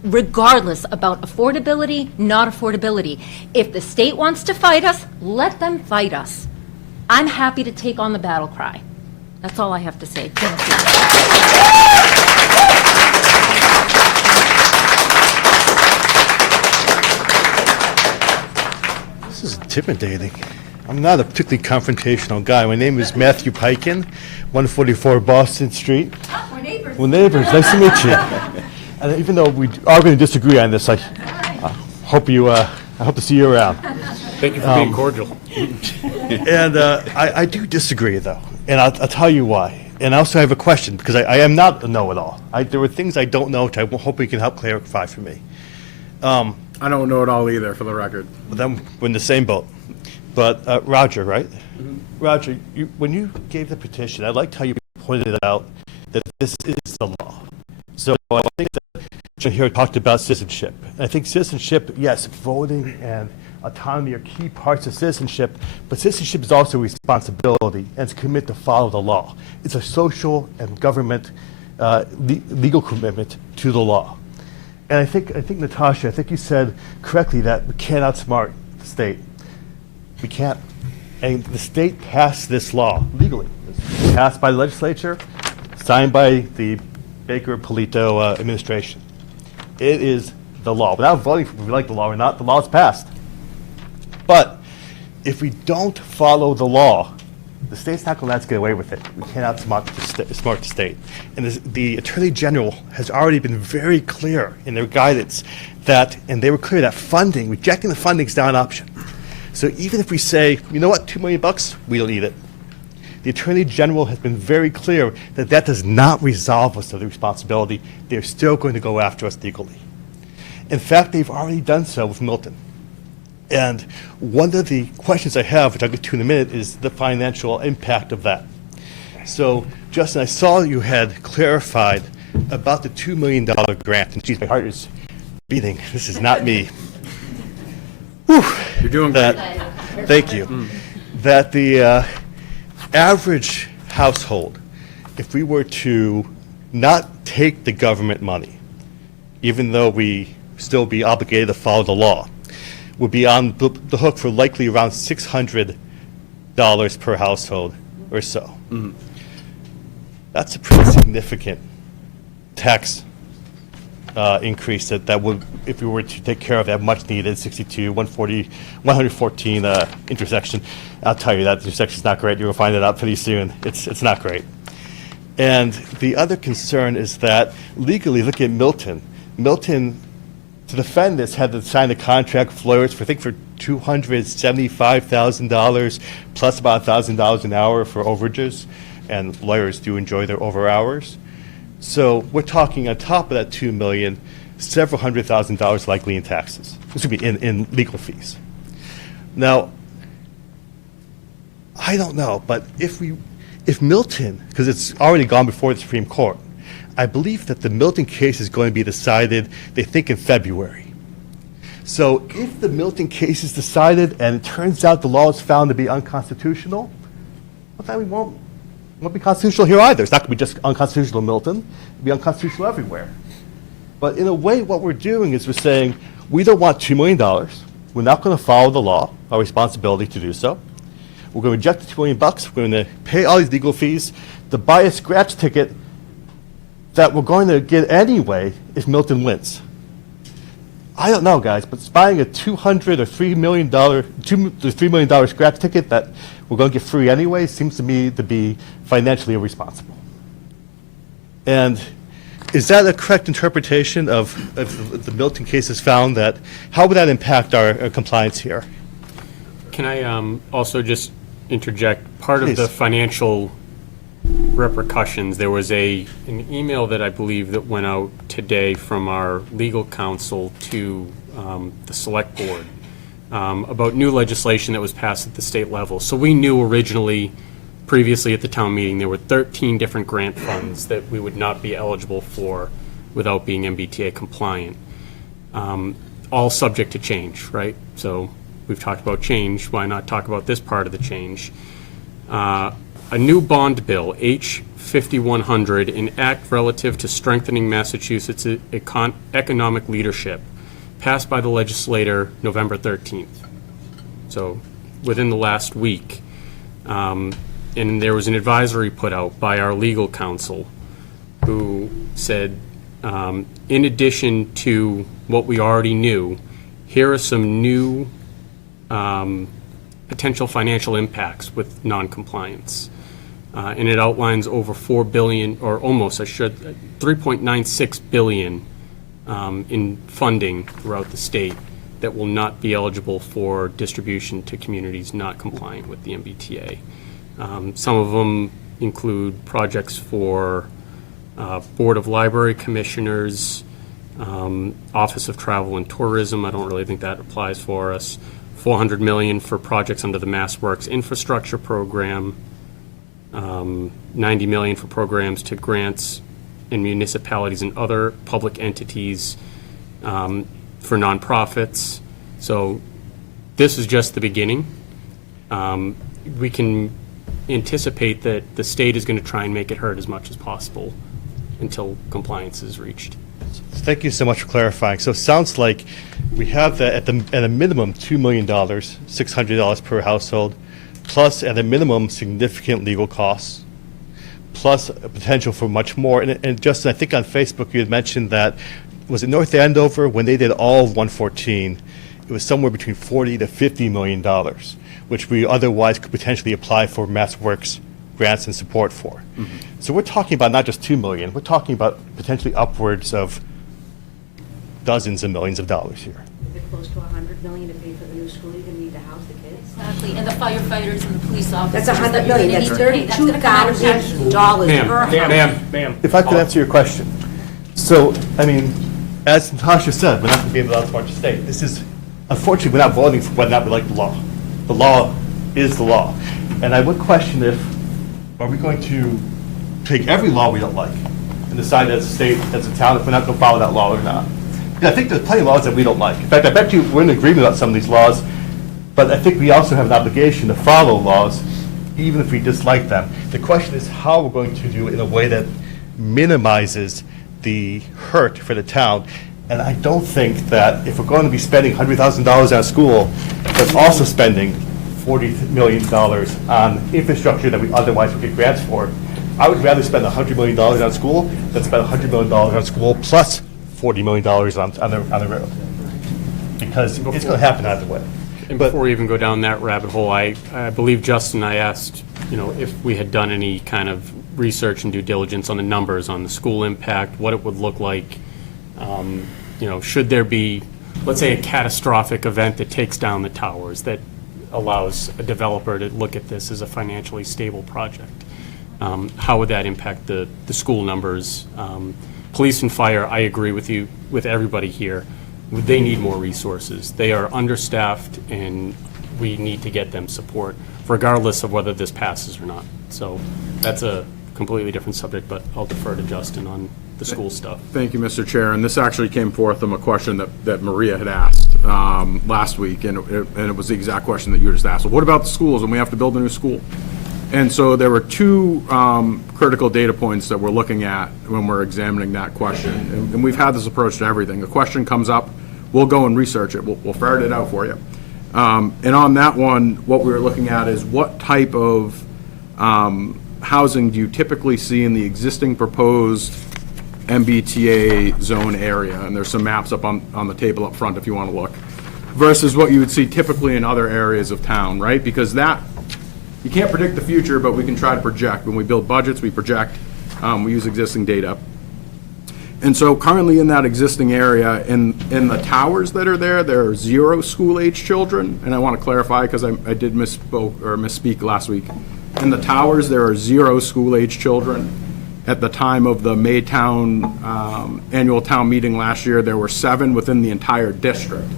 regardless about affordability, not affordability. If the state wants to fight us, let them fight us. I'm happy to take on the battle cry. That's all I have to say. Thank you. is intimidating. I'm not a particularly confrontational guy. My name is Matthew Pikin, 144 Boston Street. We're neighbors. We're neighbors. Nice to meet you. And even though we are going to disagree on this, I hope to see you around. Thank you for being cordial. And I do disagree, though, and I'll tell you why. And I also have a question, because I am not a know-it-all. There were things I don't know, which I hope you can help clarify for me. I don't know it all either, for the record. But then we're in the same boat. But Roger, right? Roger, when you gave the petition, I liked how you pointed out that this is the law. So I think that John here talked about citizenship. And I think citizenship, yes, voting and autonomy are key parts of citizenship, but citizenship is also responsibility and it's a commitment to follow the law. It's a social and government legal commitment to the law. And I think Natasha, I think you said correctly that we can't outsmart the state. We can't. And the state passed this law legally. It's passed by the legislature, signed by the Baker-Polito administration. It is the law. Without voting if we like the law or not, the law is passed. But if we don't follow the law, the state's not going to let us get away with it. We can't outsmart the state. And the Attorney General has already been very clear in their guidance that, and they were clear that funding, rejecting the funding is not an option. So even if we say, you know what, $2 million, we don't need it. The Attorney General has been very clear that that does not resolve us of the responsibility. They're still going to go after us legally. In fact, they've already done so with Middleton. And one of the questions I have, which I'll get to in a minute, is the financial impact of that. So, Justin, I saw you had clarified about the $2 million grant. And geez, my heart is beating. This is not me. Whew. You're doing great. Thank you. That the average household, if we were to not take the government money, even though we still be obligated to follow the law, would be on the hook for likely around $600 per household or so. Mm-hmm. That's a pretty significant tax increase that would, if we were to take care of that much needed 62, 140, 114 intersection. I'll tell you that intersection is not great. You're going to find it out pretty soon. It's not great. And the other concern is that legally, look at Middleton. Middleton, to defend this, had to sign a contract with lawyers for, I think, for $275,000 plus about $1,000 an hour for overages, and lawyers do enjoy their over hours. So we're talking on top of that $2 million, several $100,000 likely in taxes. This would be in legal fees. Now, I don't know, but if Middleton, because it's already gone before the Supreme Court, I believe that the Middleton case is going to be decided, they think, in February. So if the Middleton case is decided and it turns out the law is found to be unconstitutional, well, then we won't be constitutional here either. It's not going to be just unconstitutional in Middleton. It'll be unconstitutional everywhere. But in a way, what we're doing is we're saying, we don't want $2 million. We're not going to follow the law, our responsibility to do so. We're going to reject the $2 million. We're going to pay all these legal fees to buy a scratch ticket that we're going to get anyway if Middleton wins. I don't know, guys, but buying a $200 or $3 million, $3 million scratch ticket that we're going to get free anyway seems to me to be financially irresponsible. And is that a correct interpretation of the Middleton case has found that? How would that impact our compliance here? Can I also just interject? Part Please. of the financial repercussions, there was an email that I believe that went out today from our legal counsel to the select board about new legislation that was passed at the state level. So we knew originally, previously at the town meeting, there were 13 different grant funds that we would not be eligible for without being MBTA compliant, all subject to change, right? So we've talked about change. Why not talk about this part of the change? A new bond bill, H 5100, an act relative to strengthening Massachusetts' economic leadership, passed by the legislature November 13th. So within the last week. And there was an advisory put out by our legal counsel who said, in addition to what we already knew, here are some new potential financial impacts with noncompliance. And it outlines over $4 billion, or almost, $3.96 billion in funding throughout the state that will not be eligible for distribution to communities not compliant with the MBTA. Some of them include projects for Board of Library Commissioners, Office of Travel and Tourism. I don't really think that applies for us. $400 million for projects under the Mass Works Infrastructure Program, $90 million for programs to grants in municipalities and other public entities, for nonprofits. So this is just the beginning. We can anticipate that the state is going to try and make it hurt as much as possible until compliance is reached. Thank you so much for clarifying. So it sounds like we have at a minimum $2 million, $600 per household, plus at a minimum significant legal costs, plus a potential for much more. And Justin, I think on Facebook you had mentioned that, was it North Andover, when they did all of 114, it was somewhere between $40 to $50 million, which we otherwise could potentially apply for Mass Works grants and support for. Mm-hmm. So we're talking about not just $2 million, we're talking about potentially upwards of dozens of millions of dollars here. Is it close to $100 million to pay for the new school you're going to need to house the kids? Exactly, and the firefighters and the police officers. That's $100 million, that's $32,000 per house. Ma'am. If I could answer your question. So, I mean, as Natasha said, we're not going to be able to outmarch the state. This is, unfortunately, we're not voting for whether or not we like the law. The law is the law. And I would question if, are we going to take every law we don't like and decide as a state, as a town, if we're not going to follow that law or not? Because I think there's plenty of laws that we don't like. In fact, I bet you we're in agreement about some of these laws, but I think we also have an obligation to follow laws, even if we dislike them. The question is how we're going to do it in a way that minimizes the hurt for the town. And I don't think that if we're going to be spending $100,000 on a school, but also spending $40 million on infrastructure that we otherwise would get grants for, I would rather spend $100 million on school than spend $100 million on school plus $40 million on the road. Because it's going to happen either way. And before we even go down that rabbit hole, I believe Justin, I asked, if we had done any kind of research and due diligence on the numbers, on the school impact, what it would look like. Should there be, let's say, a catastrophic event that takes down the towers that allows a developer to look at this as a financially stable project? How would that impact the school numbers? Police and fire, I agree with you, with everybody here. They need more resources. They are understaffed, and we need to get them support, regardless of whether this passes or not. So that's a completely different subject, but I'll defer to Justin on the school stuff. Thank you, Mr. Chair. And this actually came forth from a question that Maria had asked last week, and it was the exact question that you just asked. Well, what about the schools when we have to build a new school? And so there were two critical data points that we're looking at when we're examining that question. And we've had this approach to everything. A question comes up, we'll go and research it. We'll ferret it out for you. And on that one, what we were looking at is what type of housing do you typically see in the existing proposed MBTA zone area? And there's some maps up on the table up front if you want to look, versus what you would see typically in other areas of town, right? Because that, you can't predict the future, but we can try to project. When we build budgets, we project, we use existing data. And so currently in that existing area, in the towers that are there are 0 school-age children. And I want to clarify, because I did misspeak last week. In the towers, there are 0 school-age children. At the time of the Maytown annual town meeting last year, there were 7 within the entire district.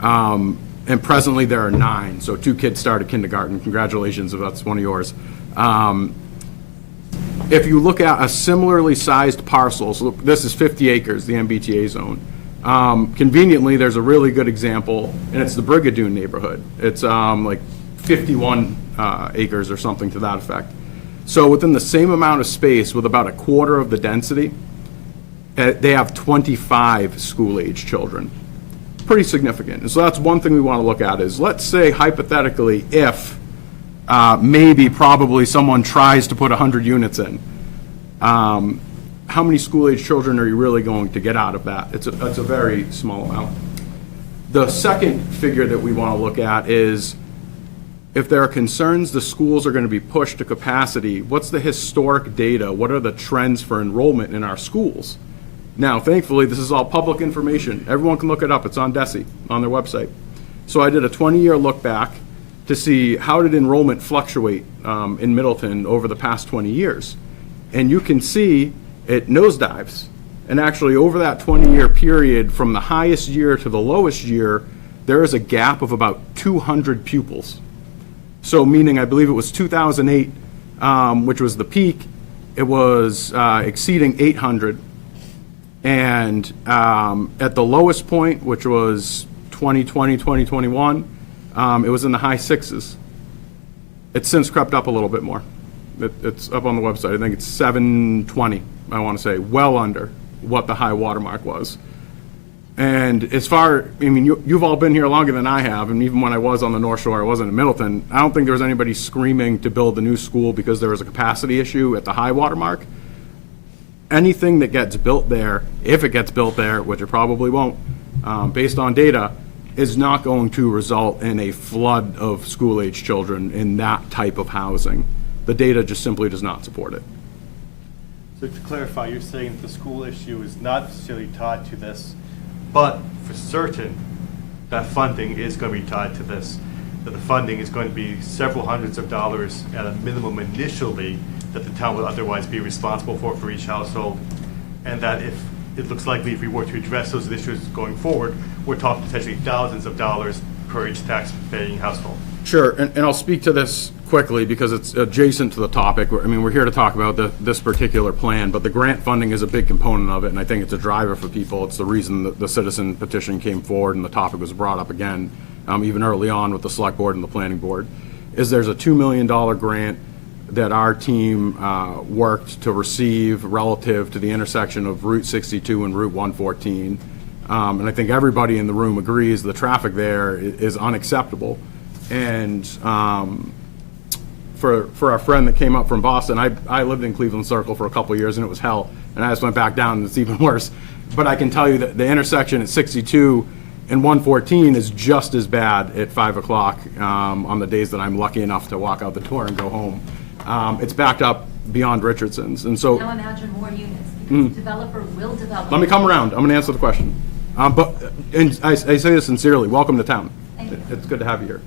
And presently there are 9, so 2 kids started kindergarten. Congratulations if that's one of yours. If you look at a similarly sized parcel, so this is 50 acres, the MBTA zone. Conveniently, there's a really good example, and it's the Brigadoon neighborhood. It's like 51 acres or something to that effect. So within the same amount of space, with about a quarter of the density, they have 25 school-age children. Pretty significant. And so that's one thing we want to look at is, let's say hypothetically, if probably someone tries to put 100 units in, how many school-age children are you really going to get out of that? It's a very small amount. The second figure that we want to look at is if there are concerns the schools are going to be pushed to capacity, what's the historic data? What are the trends for enrollment in our schools? Now, thankfully, this is all public information. Everyone can look it up. It's on DESE, on their website. So I did a 20-year look back to see how did enrollment fluctuate in Middleton over the past 20 years. And you can see it nosedives. And actually, over that 20-year period, from the highest year to the lowest year, there is a gap of about 200 pupils. So meaning, I believe it was 2008, which was the peak, it was exceeding 800. And at the lowest point, which was 2020, 2021, it was in the high sixes. It's since crept up a little bit more. It's up on the website. I think it's 720, I want to say, well under what the high watermark was. And as far, I mean, you've all been here longer than I have, and even when I was on the North Shore, I wasn't in Middleton, I don't think there was anybody screaming to build a new school because there was a capacity issue at the high watermark. Anything that gets built there, if it gets built there, which it probably won't, based on data, is not going to result in a flood of school-age children in that type of housing. The data just simply does not support it. So to clarify, you're saying that the school issue is not necessarily tied to this, but for certain, that funding is going to be tied to this, that the funding is going to be several hundreds of dollars at a minimum initially that the town would otherwise be responsible for each household, and that if it looks likely if we were to address those issues going forward, we're talking potentially thousands of dollars per each tax-paying household. Sure, and I'll speak to this quickly because it's adjacent to the topic. I mean, we're here to talk about this particular plan, but the grant funding is a big component of it, and I think it's a driver for people. It's the reason that the citizen petition came forward and the topic was brought up again, even early on with the select board and the planning board, is there's a $2 million grant that our team worked to receive relative to the intersection of Route 62 and Route 114. And I think everybody in the room agrees the traffic there is unacceptable. And for our friend that came up from Boston, I lived in Cleveland Circle for a couple of years and it was hell. And I just went back down and it's even worse. But I can tell you that the intersection at 62 and 114 is just as bad at 5 o'clock on the days that I'm lucky enough to walk out the door and go home. It's backed up beyond Richardson's. And so Now imagine more units, because the developer will develop. let me come around. I'm going to answer the question. And I say this sincerely. Welcome to town. Thank you. It's good to have you here.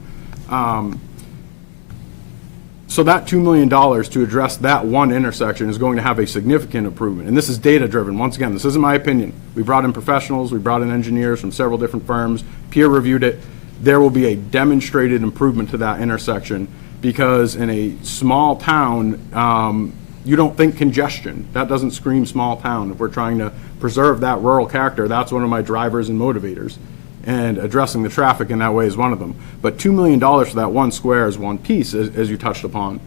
So that $2 million to address that one intersection is going to have a significant improvement. And this is data-driven. Once again, this isn't my opinion. We brought in professionals. We brought in engineers from several different firms, peer-reviewed it. There will be a demonstrated improvement to that intersection because in a small town, you don't think congestion. That doesn't scream small town. If we're trying to preserve that rural character, that's one of my drivers and motivators. And addressing the traffic in that way is one of them. But $2 million for that one square is one piece, as you touched upon.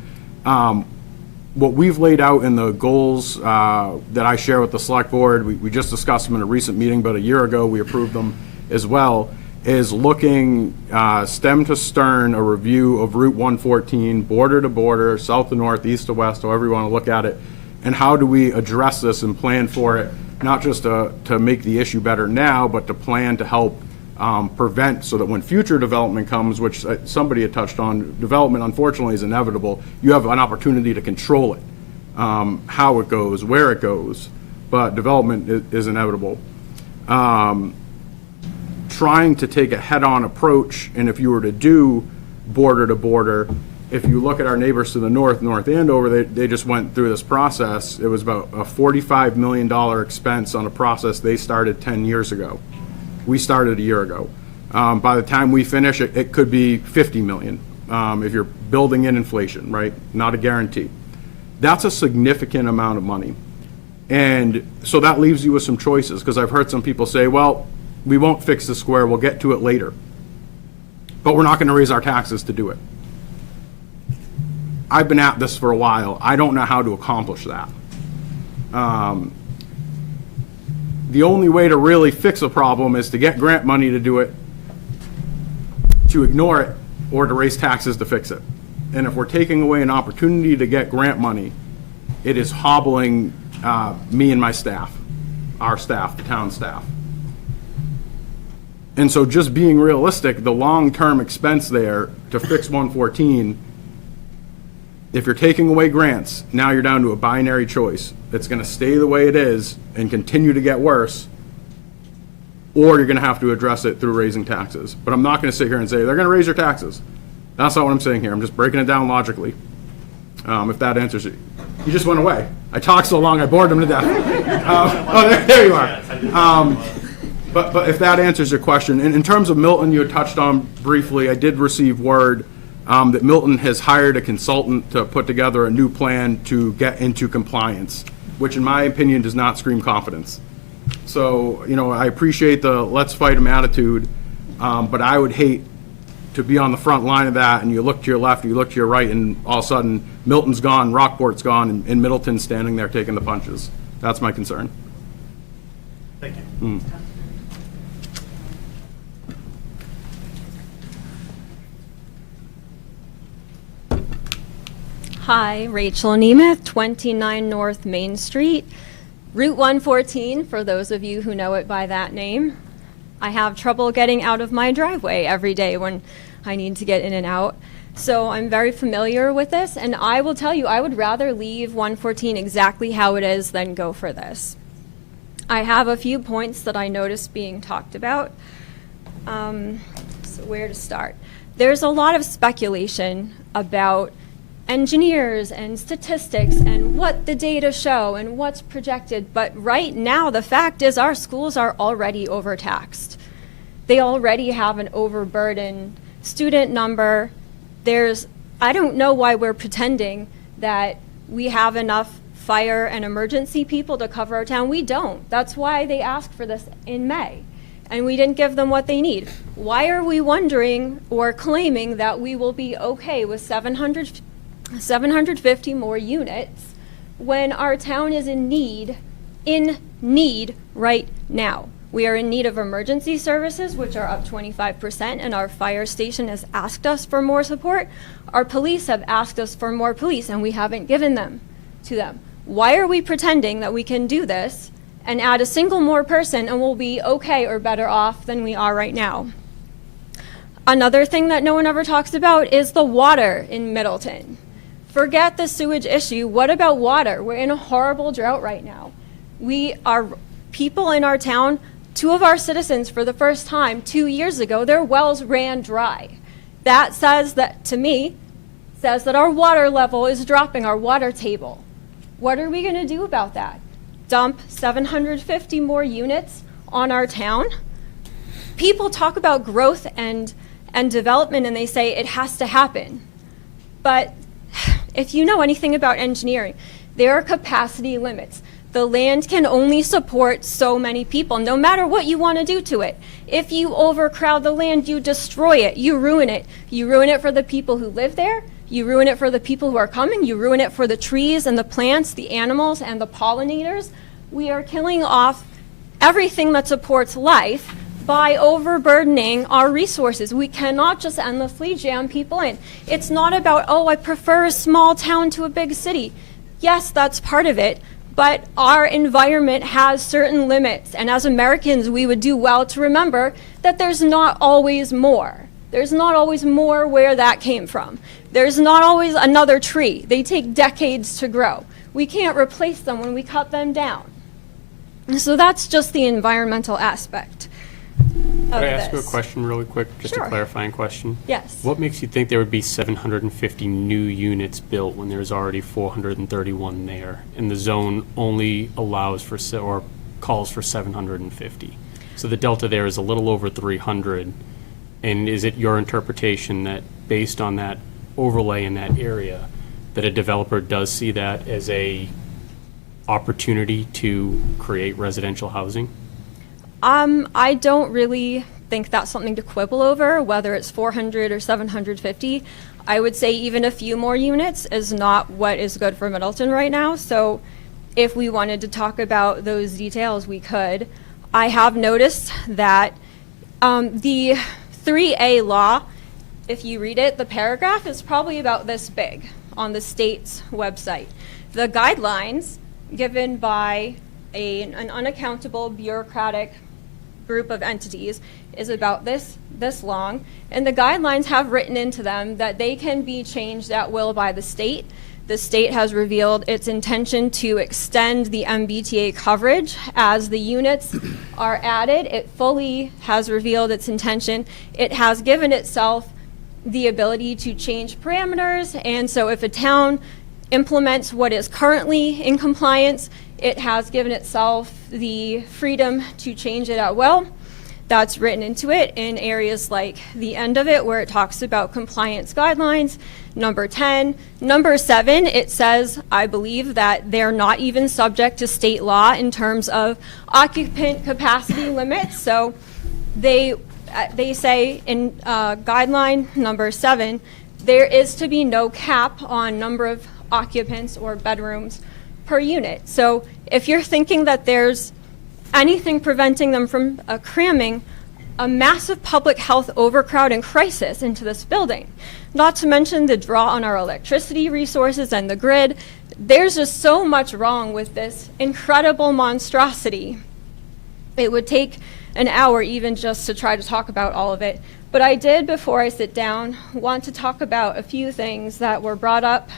What we've laid out in the goals that I share with the select board, we just discussed them in a recent meeting, but a year ago we approved them as well, is looking stem to stern, a review of Route 114, border to border, south to north, east to west, however you want to look at it, and how do we address this and plan for it, not just to make the issue better now, but to plan to help prevent so that when future development comes, which somebody had touched on, development unfortunately is inevitable, you have an opportunity to control it, how it goes, where it goes, but development is inevitable. Trying to take a head-on approach, and if you were to do border to border, if you look at our neighbors to the north, North Andover, they just went through this process. It was about a $45 million expense on a process they started 10 years ago. We started a year ago. By the time we finish, it could be $50 million if you're building in inflation, right? Not a guarantee. That's a significant amount of money. And so that leaves you with some choices, because I've heard some people say, well, we won't fix the square, we'll get to it later. But we're not going to raise our taxes to do it. I've been at this for a while. I don't know how to accomplish that. The only way to really fix a problem is to get grant money to do it, to ignore it, or to raise taxes to fix it. And if we're taking away an opportunity to get grant money, it is hobbling me and my staff, our staff, the town staff. And so just being realistic, the long-term expense there to fix 114, if you're taking away grants, now you're down to a binary choice. It's going to stay the way it is and continue to get worse, or you're going to have to address it through raising taxes. But I'm not going to sit here and say they're going to raise your taxes. That's not what I'm saying here. I'm just breaking it down logically. If that answers it. You just went away. I talked so long, I bored them to death. There you are. But if that answers your question, in terms of Milton, you had touched on briefly, I did receive word that Milton has hired a consultant to put together a new plan to get into compliance, which in my opinion does not scream confidence. So, I appreciate the let's fight 'em attitude, but I would hate to be on the front line of that and you look to your left, you look to your right, and all of a sudden Milton's gone, Rockport's gone, and Middleton's standing there taking the punches. That's my concern. Thank you. Hi, Rachel Nemeth, 29 North Main Street. Route 114, for those of you who know it by that name. I have trouble getting out of my driveway every day when I need to get in and out. So I'm very familiar with this, and I will tell you, I would rather leave 114 exactly how it is than go for this. I have a few points that I noticed being talked about. So where to start? There's a lot of speculation about engineers and statistics and what the data show and what's projected, but right now the fact is our schools are already overtaxed. They already have an overburdened student number. I don't know why we're pretending that we have enough fire and emergency people to cover our town. We don't. That's why they asked for this in May, and we didn't give them what they need. Why are we wondering or claiming that we will be okay with 750 more units when our town is in need right now? We are in need of emergency services, which are up 25%, and our fire station has asked us for more support. Our police have asked us for more police, and we haven't given them to them. Why are we pretending that we can do this and add a single more person and we'll be okay or better off than we are right now? Another thing that no one ever talks about is the water in Middleton. Forget the sewage issue. What about water? We're in a horrible drought right now. We are people in our town, two of our citizens for the first time 2 years ago, their wells ran dry. That says that, to me, says that our water level is dropping, our water table. What are we going to do about that? Dump 750 more units on our town? People talk about growth and development and they say it has to happen. But if you know anything about engineering, there are capacity limits. The land can only support so many people, no matter what you want to do to it. If you overcrowd the land, you destroy it, you ruin it. You ruin it for the people who live there, you ruin it for the people who are coming, you ruin it for the trees and the plants, the animals and the pollinators. We are killing off everything that supports life by overburdening our resources. We cannot just endlessly jam people in. It's not about, oh, I prefer a small town to a big city. Yes, that's part of it, but our environment has certain limits, and as Americans, we would do well to remember that there's not always more. There's not always more where that came from. There's not always another tree. They take decades to grow. We can't replace them when we cut them down. So that's just the environmental aspect of Could I ask you a this. question really quick, just Sure. a clarifying question? Yes. What makes you think there would be 750 new units built when there's already 431 there, and the zone only allows for, or calls for 750? So the delta there is a little over 300, and is it your interpretation that, based on that overlay in that area, that a developer does see that as a opportunity to create residential housing? I don't really think that's something to quibble over, whether it's 400 or 750. I would say even a few more units is not what is good for Middleton right now. So if we wanted to talk about those details, we could. I have noticed that the 3A law, if you read it, the paragraph is probably about this big on the state's website. The guidelines given by an unaccountable bureaucratic group of entities is about this long, and the guidelines have written into them that they can be changed at will by the state. The state has revealed its intention to extend the MBTA coverage as the units are added. It fully has revealed its intention. It has given itself the ability to change parameters, and so if a town implements what is currently in compliance, it has given itself the freedom to change it at will. That's written into it in areas like the end of it where it talks about compliance guidelines, number 10. Number 7, it says, I believe, that they're not even subject to state law in terms of occupant capacity limits. So they say in guideline number 7, there is to be no cap on number of occupants or bedrooms per unit. So if you're thinking that there's anything preventing them from cramming a massive public health overcrowding crisis into this building, not to mention the draw on our electricity resources and the grid, there's just so much wrong with this incredible monstrosity. It would take an hour even just to try to talk about all of it. But I did, before I sit down, want to talk about a few things that were brought up,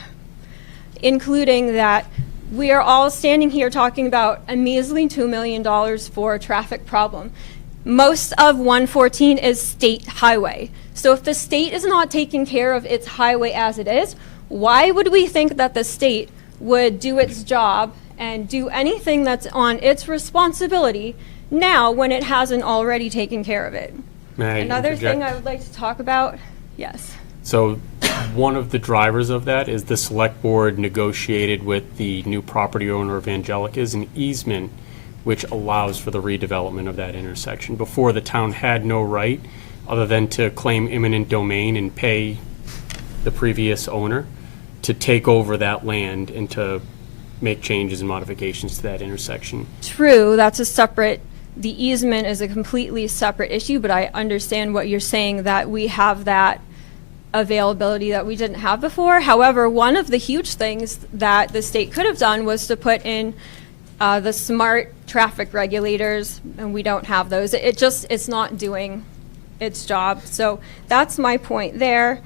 including that we are all standing here talking about a measly $2 million for a traffic problem. Most of 114 is state highway. So if the state is not taking care of its highway as it is, why would we think that the state would do its job and do anything that's on its responsibility now when it hasn't already taken care of it? May I Another interject? thing I would like to talk about, yes. So one of the drivers of that is the select board negotiated with the new property owner of Angelica's an easement which allows for the redevelopment of that intersection. Before, the town had no right other than to claim eminent domain and pay the previous owner to take over that land and to make changes and modifications to that intersection. True, that's a separate, the easement is a completely separate issue, but I understand what you're saying, that we have that availability that we didn't have before. However, one of the huge things that the state could have done was to put in the smart traffic regulators, and we don't have those. It's not doing its job. So that's my point there.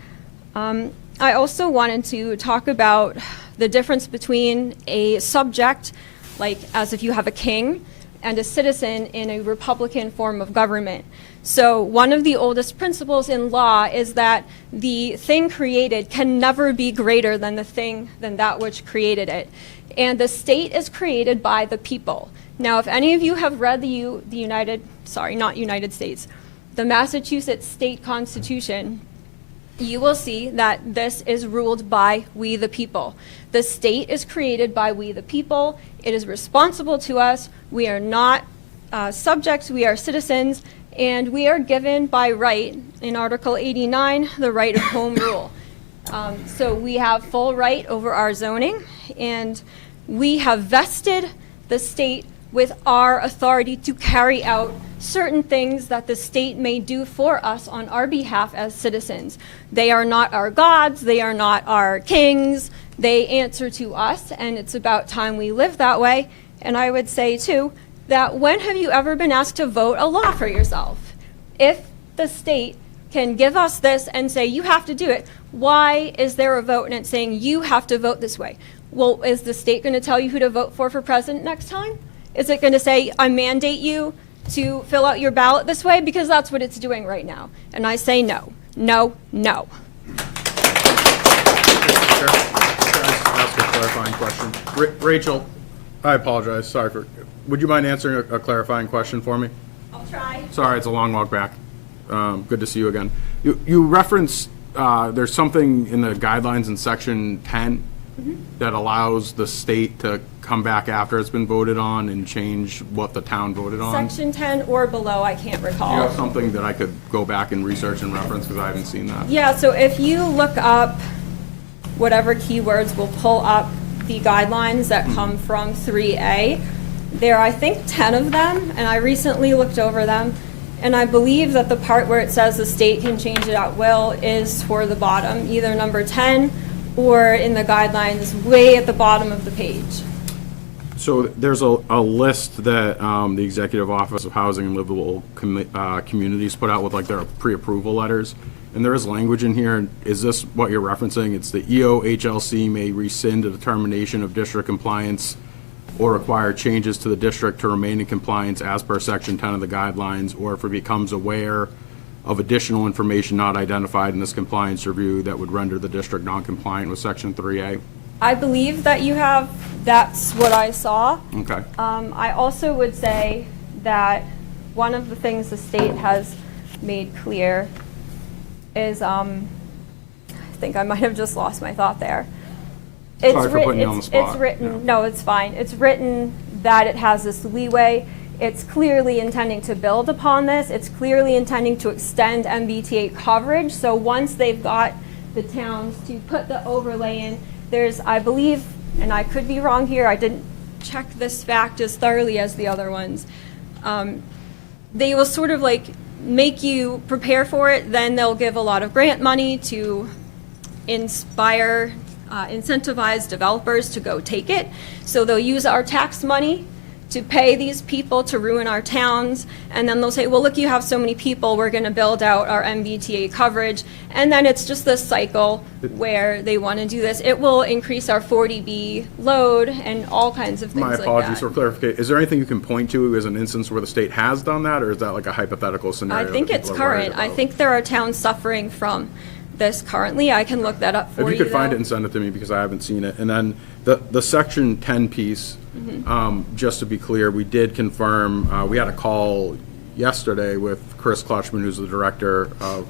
I also wanted to talk about the difference between a subject, like as if you have a king, and a citizen in a Republican form of government. So one of the oldest principles in law is that the thing created can never be greater than that which created it. And the state is created by the people. Now, if any of you have read the Massachusetts state constitution, you will see that this is ruled by we the people. The state is created by we the people. It is responsible to us. We are not subjects, we are citizens, and we are given by right, in Article 89, the right of home rule. So we have full right over our zoning, and we have vested the state with our authority to carry out certain things that the state may do for us on our behalf as citizens. They are not our gods, they are not our kings, they answer to us, and it's about time we live that way. And I would say, too, that when have you ever been asked to vote a law for yourself? If the state can give us this and say, you have to do it, why is there a vote and it's saying you have to vote this way? Well, is the state going to tell you who to vote for president next time? Is it going to say, I mandate you to fill out your ballot this way? Because that's what it's doing right now. And I say no, no, no. Ask a clarifying question. Rachel, I apologize, sorry for, would you mind answering a clarifying question for me? I'll try. Sorry, it's a long walk back. Good to see you again. You referenced, there's something in the guidelines in section 10 that allows the state to come back after it's been voted on and change what the town voted on. Section 10 or below, I can't Do recall. you have something that I could go back and research and reference, because I haven't seen that? Yeah, so if you look up whatever keywords will pull up the guidelines that come from 3A, there are, I think, 10 of them, and I recently looked over them, and I believe that the part where it says the state can change it at will is toward the bottom, either number 10 or in the guidelines way at the bottom of the page. So there's a list that the Executive Office of Housing and Livable Communities put out with like their pre-approval letters. And there is language in here. Is this what you're referencing? It's the EOHLC may rescind a determination of district compliance or require changes to the district to remain in compliance as per Section 10 of the guidelines, or if it becomes aware of additional information not identified in this compliance review that would render the district non-compliant with Section 3A. I believe that you have, that's what I saw. Okay. I also would say that one of the things the state has made clear is, I think I might have just lost my thought there. It's Sorry for writ- putting you on the it's spot. written, Yeah. no, it's fine. It's written that it has this leeway. It's clearly intending to build upon this. It's clearly intending to extend MBTA coverage. So once they've got the towns to put the overlay in, there's, I believe, and I could be wrong here, I didn't check this fact as thoroughly as the other ones. They will sort of like make you prepare for it, then they'll give a lot of grant money to inspire, incentivize developers to go take it. So they'll use our tax money to pay these people to ruin our towns, and then they'll say, well, look, you have so many people, we're going to build out our MBTA coverage, and then it's just this cycle where they want to do this. It will increase our 40B load and all kinds of things My like apologies that. for clarification. Is there anything you can point to as an instance where the state has done that, or is that like a hypothetical scenario? I think that it's people are worried current. I about? think there are towns suffering from this currently. I can look that up for you. If you could find though. it and send it to me, because I haven't seen it. And then the Section 10 piece, just to be clear, we did confirm, we had a call yesterday with Chris Clutchman, who's the director of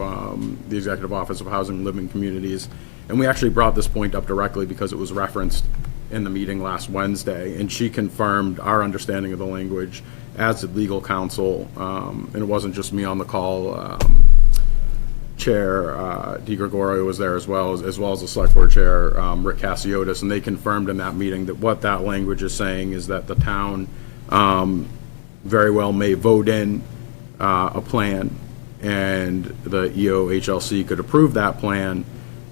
the Executive Office of Housing and Living Communities, and we actually brought this point up directly because it was referenced in the meeting last Wednesday, and she confirmed our understanding of the language, as did legal counsel, and it wasn't just me on the call. Chair DeGregorio was there as well as the Select Board Chair Rick Cassiotis, and they confirmed in that meeting that what that language is saying is that the town very well may vote in a plan, and the EOHLC could approve that plan,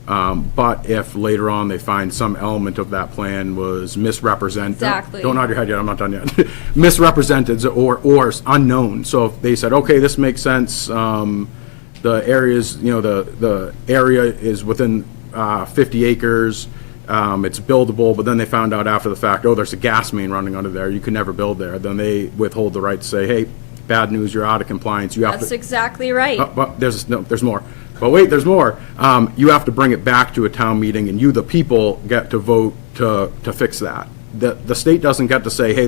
but if later on they find some element of that plan was misrepresented. Exactly. Don't nod your head yet, I'm not done yet. Misrepresented or unknown. So if they said, okay, this makes sense, the areas, the area is within 50 acres, it's buildable, but then they found out after the fact, oh, there's a gas main running under there, you can never build there. Then they withhold the right to say, hey, bad news, you're out of compliance. You have That's to. exactly right. But there's more. But wait, there's more. You have to bring it back to a town meeting, and you, the people, get to vote to fix that. The state doesn't get to say, hey,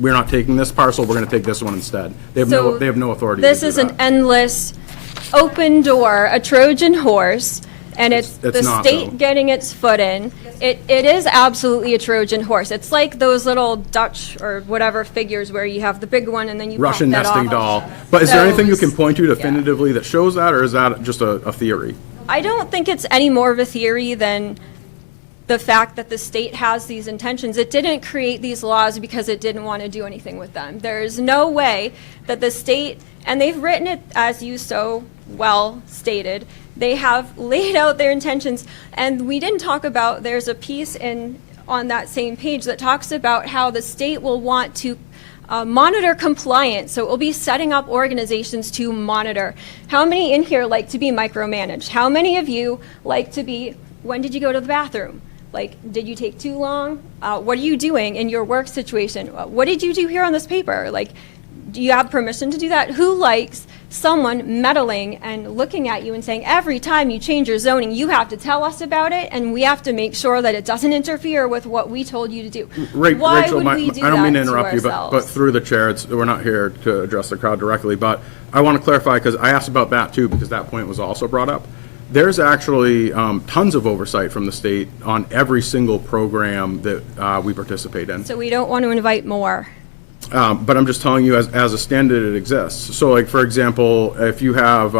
we're not taking this parcel, we're going to take this one instead. They have So no authority to This do is that. an endless open door, a Trojan horse, and it's It's the not, state though. getting its foot in. It is absolutely a Trojan horse. It's like those little Dutch or whatever figures where you have the big one and then you Russian pop that nesting off. doll. But is there anything you can Those- point to definitively that shows that, or is that just a theory? I don't think it's any more of a theory than the fact that the state has these intentions. It didn't create these laws because it didn't want to do anything with them. There is no way that the state, and they've written it as you so well stated, they have laid out their intentions. And we didn't talk about, there's a piece on that same page that talks about how the state will want to monitor compliance. So it will be setting up organizations to monitor. How many in here like to be micromanaged? How many of you like to be, when did you go to the bathroom? Like, did you take too long? What are you doing in your work situation? What did you do here on this paper? Like, do you have permission to do that? Who likes someone meddling and looking at you and saying, every time you change your zoning, you have to tell us about it, and we have to make sure that it doesn't interfere with what we told you to do? Why Rachel, would we do I don't mean to that interrupt you, but ourselves? through the chair, we're not here to address the crowd directly, but I want to clarify, because I asked about that too, because that point was also brought up. There's actually tons of oversight from the state on every single program that we participate in. So we don't want to invite more. But I'm just telling you, as a standard, it exists. So, like, for example, if you have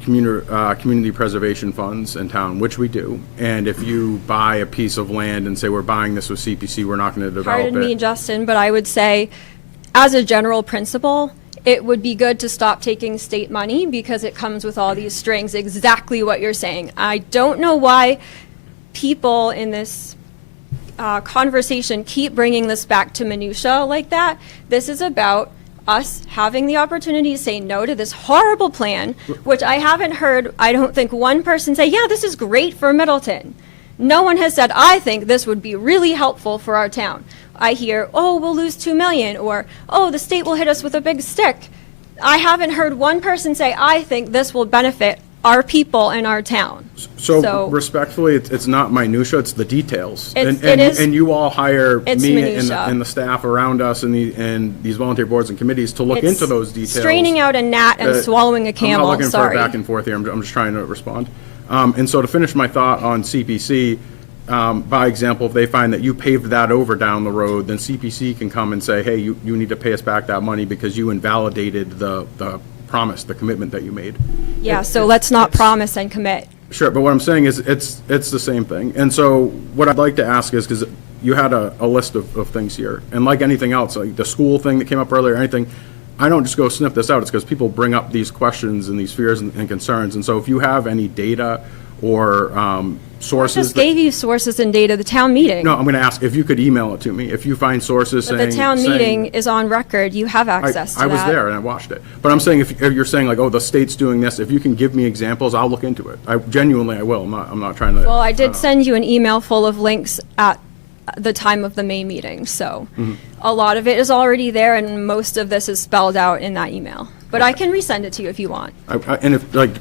community preservation funds in town, which we do, and if you buy a piece of land and say, we're buying this with CPC, we're not going to develop Pardon me, it. Justin, but I would say, as a general principle, it would be good to stop taking state money because it comes with all these strings, exactly what you're saying. I don't know why people in this conversation keep bringing this back to minutia like that. This is about us having the opportunity to say no to this horrible plan, which I haven't heard, I don't think, one person say, yeah, this is great for Middleton. No one has said, I think this would be really helpful for our town. I hear, oh, we'll lose 2 million, or, oh, the state will hit us with a big stick. I haven't heard one person say, I think this will benefit our people and our town. So respectfully, it's not minutia, it's the details. It And is- you all hire it's me minutia. and the staff around us and these volunteer boards and committees to look It's into those details. straining out a gnat and swallowing a camel, I'm not looking sorry. for a back and forth here, I'm just trying to respond. And so to finish my thought on CPC, by example, if they find that you paved that over down the road, then CPC can come and say, hey, you need to pay us back that money because you invalidated the promise, the commitment that you made. Yeah, so let's not promise and commit. Sure, but what I'm saying is it's the same thing. And so what I'd like to ask is, because you had a list of things here, and like anything else, like the school thing that came up earlier, anything, I don't just go sniff this out. It's because people bring up these questions and these fears and concerns. And so if you have any data or I sources. just gave you sources and data, the town meeting. No, I'm going to ask if you could email it to me. If you find sources But saying. the town saying- meeting is on record, you have access to that. I was there and I watched it. But I'm saying if you're saying like, oh, the state's doing this, if you can give me examples, I'll look into it. I will. I'm not trying to. Well, I did send you an email full of links at the time of the May meeting, so a lot of it is already there, and most of this is spelled out in that email. But I can resend it to you if you want. And if, like,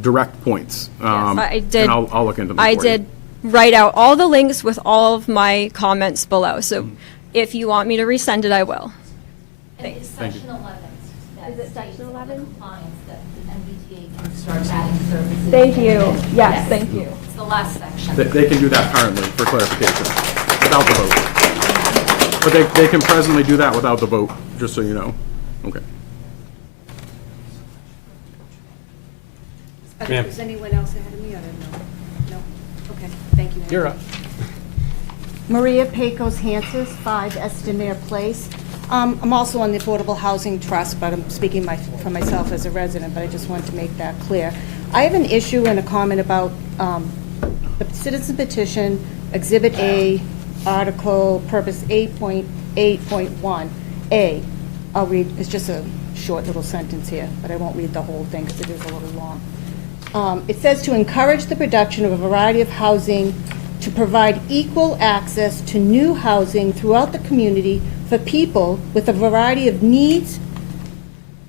direct points. I did. And I'll look into them I for you. did write out all the links with all of my comments below, so if you want me to resend it, I will. It's Thank you. section 11. Is it section 11? Compliance that the MBTA can start adding services. Thank you. Yes, thank you. It's the last section. They can do that currently, for clarification, without the vote. But they can presently do that without the vote, just so you know. Okay. Ma'am. Is anyone else ahead of me? I don't know. No? Okay, thank you. You're up. Maria Pecos Hanses, 5 Estemere Place. I'm also on the Affordable Housing Trust, but I'm speaking for myself as a resident, but I just wanted to make that clear. I have an issue and a comment about the citizen petition, Exhibit A, Article Purpose 8.8.1A. I'll read, it's just a short little sentence here, but I won't read the whole thing because it is a little long. It says to encourage the production of a variety of housing to provide equal access to new housing throughout the community for people with a variety of needs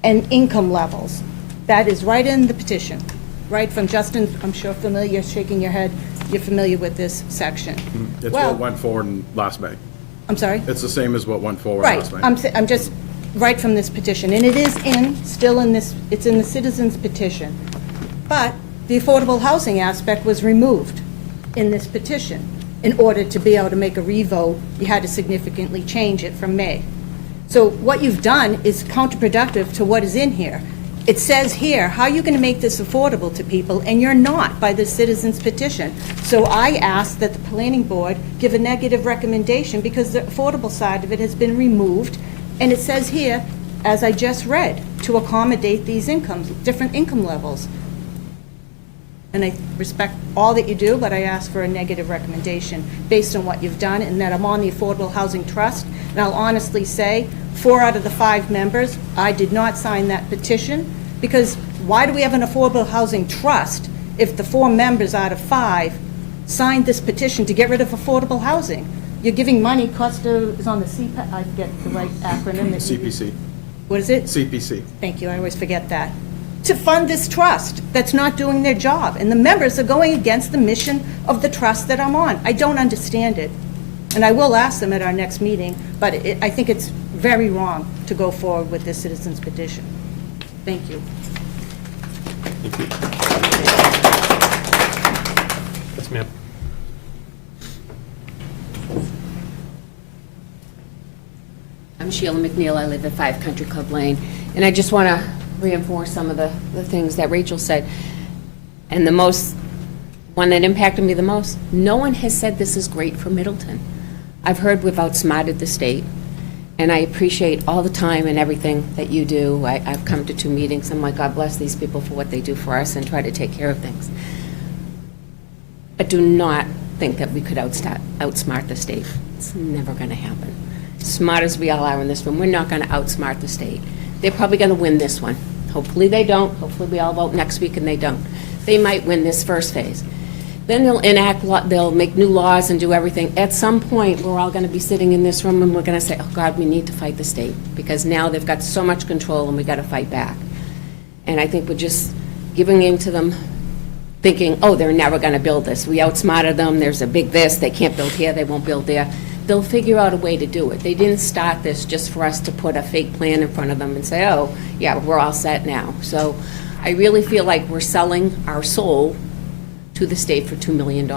and income levels. That is right in the petition, right from Justin, I'm sure familiar, shaking your head, you're familiar with this section. It's Well- what went forward in last May. I'm sorry? It's the same as what went forward Right, last May. I'm just, right from this petition, and it is still in this, it's in the citizens petition. But the affordable housing aspect was removed in this petition. In order to be able to make a revote, you had to significantly change it from May. So what you've done is counterproductive to what is in here. It says here, how are you going to make this affordable to people, and you're not by the citizens petition. So I ask that the planning board give a negative recommendation because the affordable side of it has been removed, and it says here, as I just read, to accommodate these incomes, different income levels. And I respect all that you do, but I ask for a negative recommendation based on what you've done, and that I'm on the Affordable Housing Trust. And I'll honestly say, 4 out of the 5 members, I did not sign that petition, because why do we have an Affordable Housing Trust if the 4 members out of 5 signed this petition to get rid of affordable housing? You're giving money, Costa is on the CPAC, I forget the right acronym. that you- CPC. What is it? CPC. Thank you, I always forget that. To fund this trust that's not doing their job. And the members are going against the mission of the trust that I'm on. I don't understand it. And I will ask them at our next meeting, but I think it's very wrong to go forward with this citizens petition. Thank you. Yes, ma'am. I'm Sheila McNeil. I live at 5 Country Club Lane. And I just want to reinforce some of the things that Rachel said. And the one that impacted me the most, no one has said this is great for Middleton. I've heard we've outsmarted the state, and I appreciate all the time and everything that you do. I've come to 2 meetings. I'm like, God bless these people for what they do for us and try to take care of things. But do not think that we could outsmart the state. It's never going to happen. Smart as we all are in this room, we're not going to outsmart the state. They're probably going to win this one. Hopefully they don't. Hopefully we all vote next week and they don't. They might win this first phase. Then they'll make new laws and do everything. At some point, we're all going to be sitting in this room and we're going to say, oh God, we need to fight the state, because now they've got so much control and we got to fight back. And I think we're just giving in to them, thinking, oh, they're never going to build this. We outsmarted them, there's a big this, they can't build here, they won't build there. They'll figure out a way to do it. They didn't start this just for us to put a fake plan in front of them and say, oh, yeah, we're all set now. So I really feel like we're selling our soul to the state for $2 million.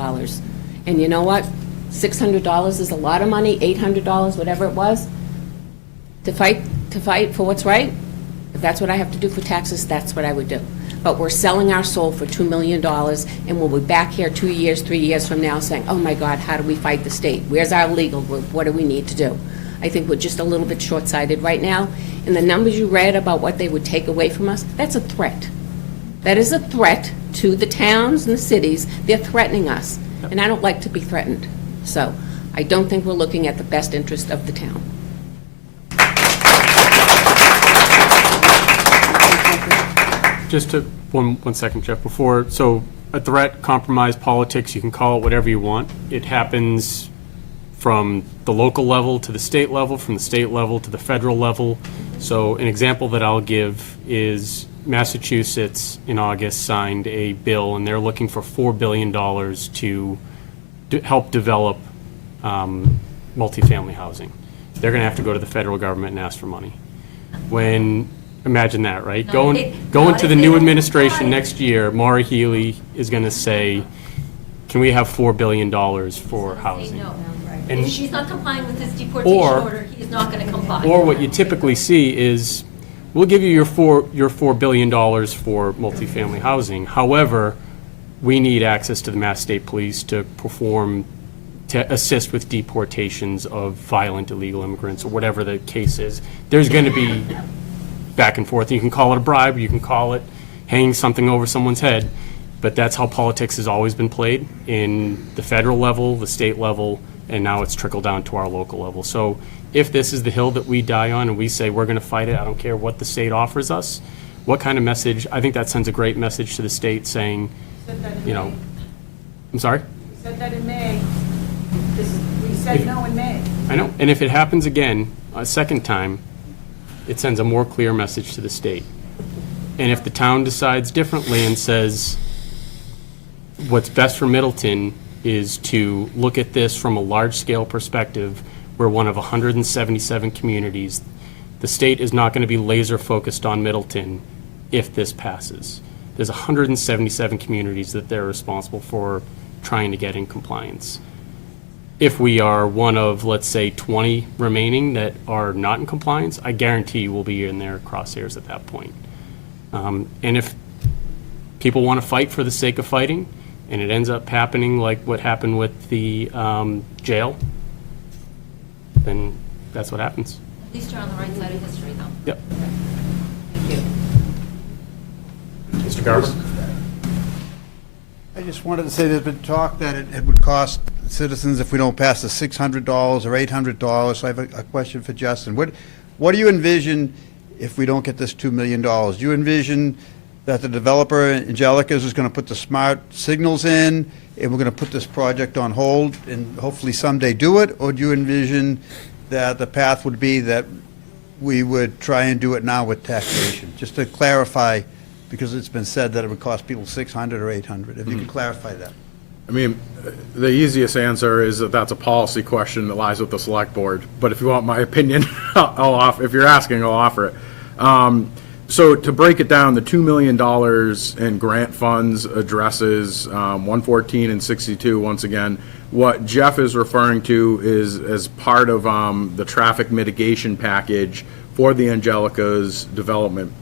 And you know what? $600 is a lot of money, $800, whatever it was, to fight for what's right. If that's what I have to do for taxes, that's what I would do. But we're selling our soul for $2 million, and we'll be back here 2 years, 3 years from now saying, oh my God, how do we fight the state? Where's our legal group? What do we need to do? I think we're just a little bit short-sighted right now. And the numbers you read about what they would take away from us, that's a threat. That is a threat to the towns and the cities. They're threatening us, and I don't like to be threatened. So I don't think we're looking at the best interest of the town. Just to, one second, Jeff, before, so a threat, compromise, politics, you can call it whatever you want. It happens from the local level to the state level, from the state level to the federal level. So an example that I'll give is Massachusetts in August signed a bill, and they're looking for $4 billion to help develop multifamily housing. They're going to have to go to the federal government and ask for money. Imagine that, right? Going to the new administration next year, Maura Healey is going to say, can we have $4 billion for housing? No. And If she's not complying with his deportation order, he is not going to comply. Or what you typically see is, we'll give you your $4 billion for multifamily housing. However, we need access to the Mass State Police to assist with deportations of violent illegal immigrants, or whatever the case is. There's going to be back and forth. You can call it a bribe, you can call it hanging something over someone's head, but that's how politics has always been played in the federal level, the state level, and now it's trickled down to our local level. So if this is the hill that we die on and we say we're going to fight it, I don't care what the state offers us, what kind of message? I think that sends a great message to the state saying, you know, I'm sorry? We said that in May. We said no in May. I know, and if it happens again, a second time, it sends a more clear message to the state. And if the town decides differently and says, what's best for Middleton is to look at this from a large-scale perspective, we're one of 177 communities. The state is not going to be laser-focused on Middleton if this passes. There's 177 communities that they're responsible for trying to get in compliance. If we are one of, let's say, 20 remaining that are not in compliance, I guarantee we'll be in their crosshairs at that point. And if people want to fight for the sake of fighting, and it ends up happening like what happened with the jail, then that's what happens. At least you're on the right side of history, though. Yep. Mr. Garber? I just wanted to say there's been talk that it would cost citizens if we don't pass the $600 or $800. So I have a question for Justin. What do you envision if we don't get this $2 million? Do you envision that the developer, Angelica's, is going to put the smart signals in, and we're going to put this project on hold and hopefully someday do it? Or do you envision that the path would be that we would try and do it now with taxation? Just to clarify, because it's been said that it would cost people $600 or $800. If you can clarify that. I mean, the easiest answer is that that's a policy question that lies with the select board. But if you want my opinion, if you're asking, I'll offer it. So to break it down, the $2 million in grant funds addresses 114 and 62, once again. What Jeff is referring to is as part of the traffic mitigation package for the Angelica's development.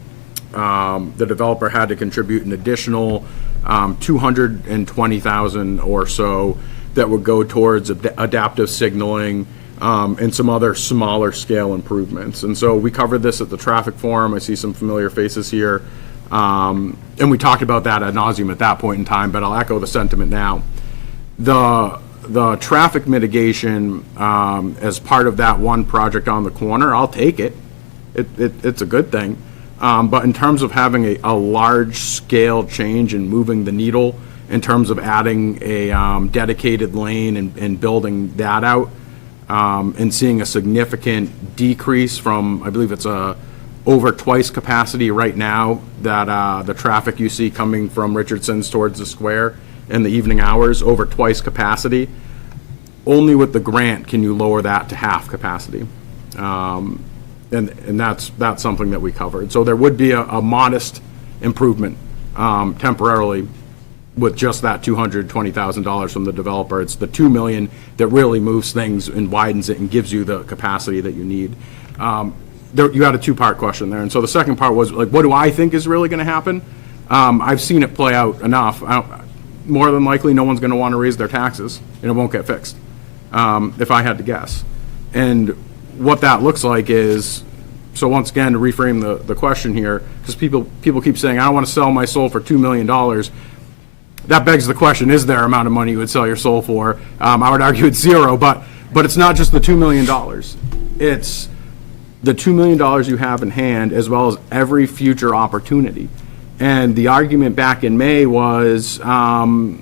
The developer had to contribute an additional $220,000 or so that would go towards adaptive signaling and some other smaller scale improvements. And so we covered this at the traffic forum. I see some familiar faces here. And we talked about that ad nauseum at that point in time, but I'll echo the sentiment now. The the traffic mitigation as part of that one project on the corner, I'll take it. It's a good thing. But in terms of having a large-scale change and moving the needle, in terms of adding a dedicated lane and building that out, and seeing a significant decrease from, I believe it's over twice capacity right now, that the traffic you see coming from Richardson's towards the square in the evening hours, over twice capacity. Only with the grant can you lower that to half capacity. And that's something that we covered. So there would be a modest improvement temporarily with just that $220,000 from the developer. It's the $2 million that really moves things and widens it and gives you the capacity that you need. You had a two-part question there. And so the second part was, like, what do I think is really going to happen? I've seen it play out enough. More than likely, no one's going to want to raise their taxes, and it won't get fixed, if I had to guess. And what that looks like is, so once again, to reframe the question here, because people keep saying, I don't want to sell my soul for $2 million. That begs the question, is there an amount of money you would sell your soul for? I would argue it's zero, but it's not just the $2 million. It's the $2 million you have in hand, as well as every future opportunity. And the argument back in May was, well,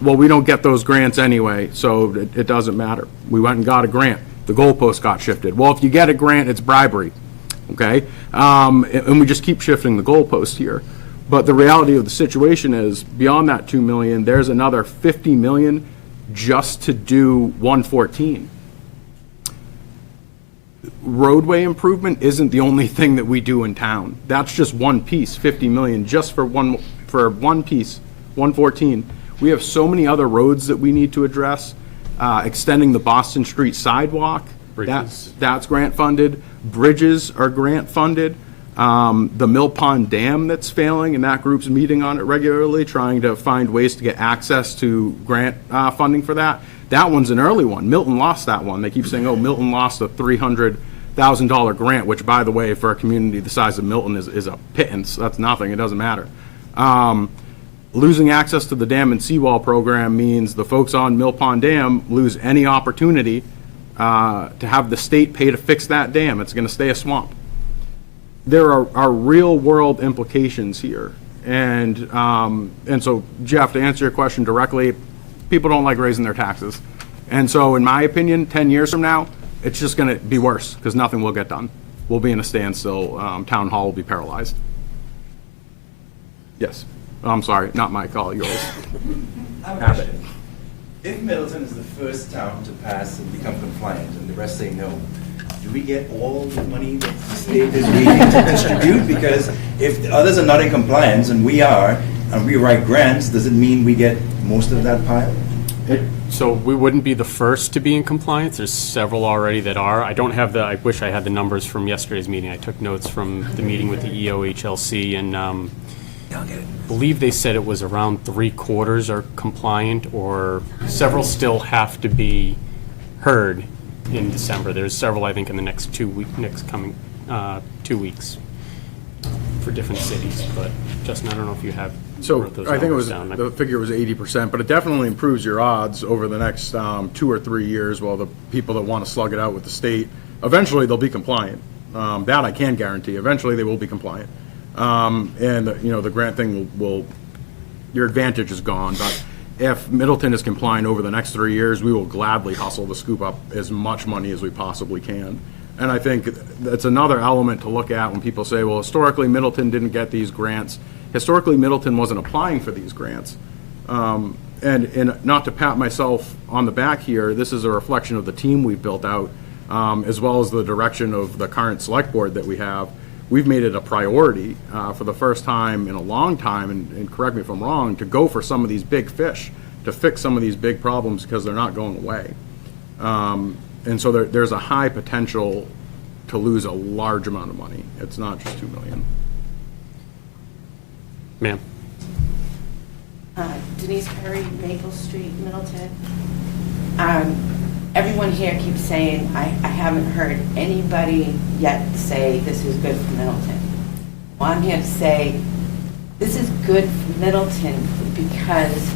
we don't get those grants anyway, so it doesn't matter. We went and got a grant. The goalpost got shifted. Well, if you get a grant, it's bribery, okay? And we just keep shifting the goalpost here. But the reality of the situation is, beyond that $2 million, there's another $50 million just to do 114. Roadway improvement isn't the only thing that we do in town. That's just one piece, $50 million, just for one piece, 114. We have so many other roads that we need to address. Extending the Boston Street sidewalk, that's grant funded. Bridges are grant funded. The Mill Pond Dam that's failing, and that group's meeting on it regularly, trying to find ways to get access to grant funding for that. That one's an early one. Milton lost that one. They keep saying, oh, Milton lost a $300,000 grant, which, by the way, for a community the size of Milton is a pittance. That's nothing. It doesn't matter. Losing access to the dam and seawall program means the folks on Mill Pond Dam lose any opportunity to have the state pay to fix that dam. It's going to stay a swamp. There are real-world implications here. And so, Jeff, to answer your question directly, people don't like raising their taxes. And so, in my opinion, 10 years from now, it's just going to be worse because nothing will get done. We'll be in a standstill. Town hall will be paralyzed. Yes. I'm sorry, not my call, yours. I have a question. If Middleton is the first town to pass and become compliant and the rest say no, do we get all the money that the state is waiting to distribute? Because if the others are not in compliance and we are, and we write grants, does it mean we get most of that pile? So we wouldn't be the first to be in compliance. There's several already that are. I don't have I wish I had the numbers from yesterday's meeting. I took notes from the meeting with the EOHLC, and I believe they said it was around 3/4 are compliant, or several still have to be heard in December. There's several, I think, in the next coming 2 weeks for different cities. But Justin, I don't know if you have. So wrote those I think it was, numbers down. the figure was 80%, but it definitely improves your odds over the next 2 or 3 years while the people that want to slug it out with the state, eventually they'll be compliant. That I can guarantee. Eventually they will be compliant. And the grant thing will your advantage is gone. But if Middleton is compliant over the next 3 years, we will gladly hustle to scoop up as much money as we possibly can. And I think that's another element to look at when people say, well, historically Middleton didn't get these grants. Historically, Middleton wasn't applying for these grants. And not to pat myself on the back here, this is a reflection of the team we've built out, as well as the direction of the current select board that we have. We've made it a priority for the first time in a long time, and correct me if I'm wrong, to go for some of these big fish, to fix some of these big problems because they're not going away. And so there's a high potential to lose a large amount of money. It's not just $2 million. Ma'am. Denise Perry, Maple Street, Middleton. Everyone here keeps saying, I haven't heard anybody yet say this is good for Middleton. Well, I'm here to say this is good for Middleton because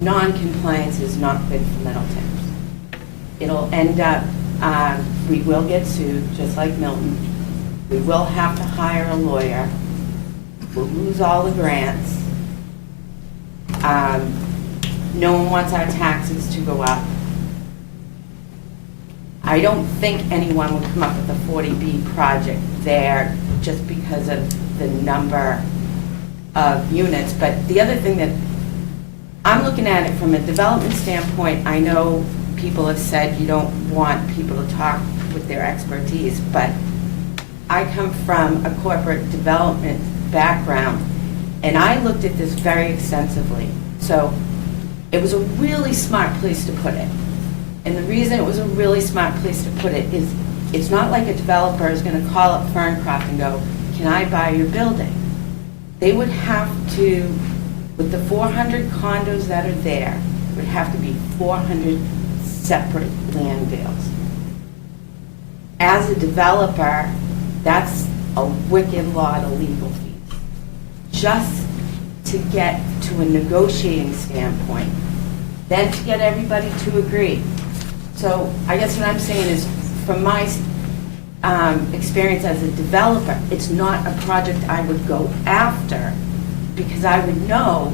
non-compliance is not good for Middleton. It'll end up, we will get sued, just like Milton. We will have to hire a lawyer. We'll lose all the grants. No one wants our taxes to go up. I don't think anyone would come up with a 40B project there just because of the number of units. But the other thing that, I'm looking at it from a development standpoint, I know people have said you don't want people to talk with their expertise, but I come from a corporate development background, and I looked at this very extensively. So it was a really smart place to put it. And the reason it was a really smart place to put it is it's not like a developer is going to call up Ferncroft and go, can I buy your building? They would have to, with the 400 condos that are there, would have to be 400 separate land deals. As a developer, that's a wicked lot of legal fees. Just to get to a negotiating standpoint, then to get everybody to agree. So I guess what I'm saying is, from my experience as a developer, it's not a project I would go after, because I would know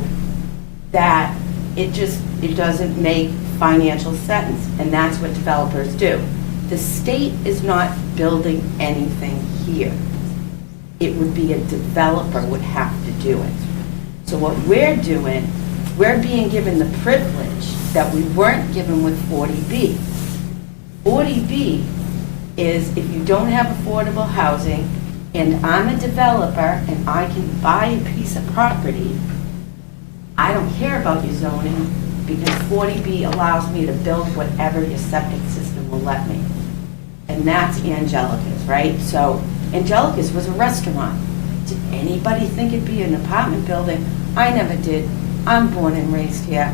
that it doesn't make financial sense, and that's what developers do. The state is not building anything here. It would be a developer would have to do it. So what we're doing, we're being given the privilege that we weren't given with 40B. 40B is if you don't have affordable housing, and I'm a developer and I can buy a piece of property, I don't care about your zoning, because 40B allows me to build whatever your septic system will let me. And that's Angelica's, right? So Angelica's was a restaurant. Did anybody think it'd be an apartment building? I never did. I'm born and raised here.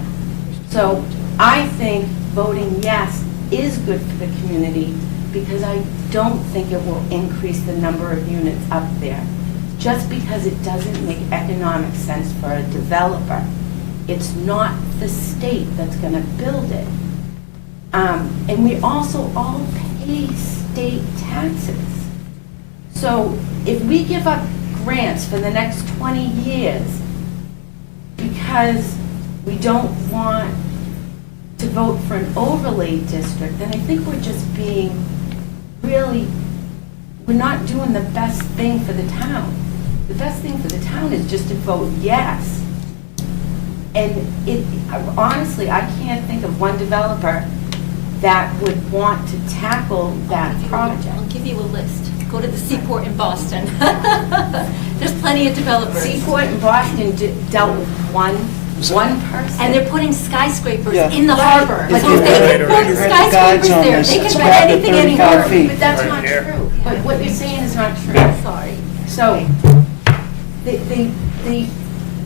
So I think voting yes is good for the community, because I don't think it will increase the number of units up there. Just because it doesn't make economic sense for a developer. It's not the state that's going to build it. And we also all pay state taxes. So if we give up grants for the next 20 years because we don't want to vote for an overlay district, then I think we're just being really, we're not doing the best thing for the town. The best thing for the town is just to vote yes. And honestly, I can't think of one developer that would want to tackle that project. I'll give you a list. Go to the Seaport in Boston. There's plenty of developers. Seaport in Boston dealt with one person. And they're putting skyscrapers Yeah. in the Right. harbor. Like, if they can put skyscrapers there, they can put anything anywhere. But that's not true. But what you're saying is not true. Sorry. So, they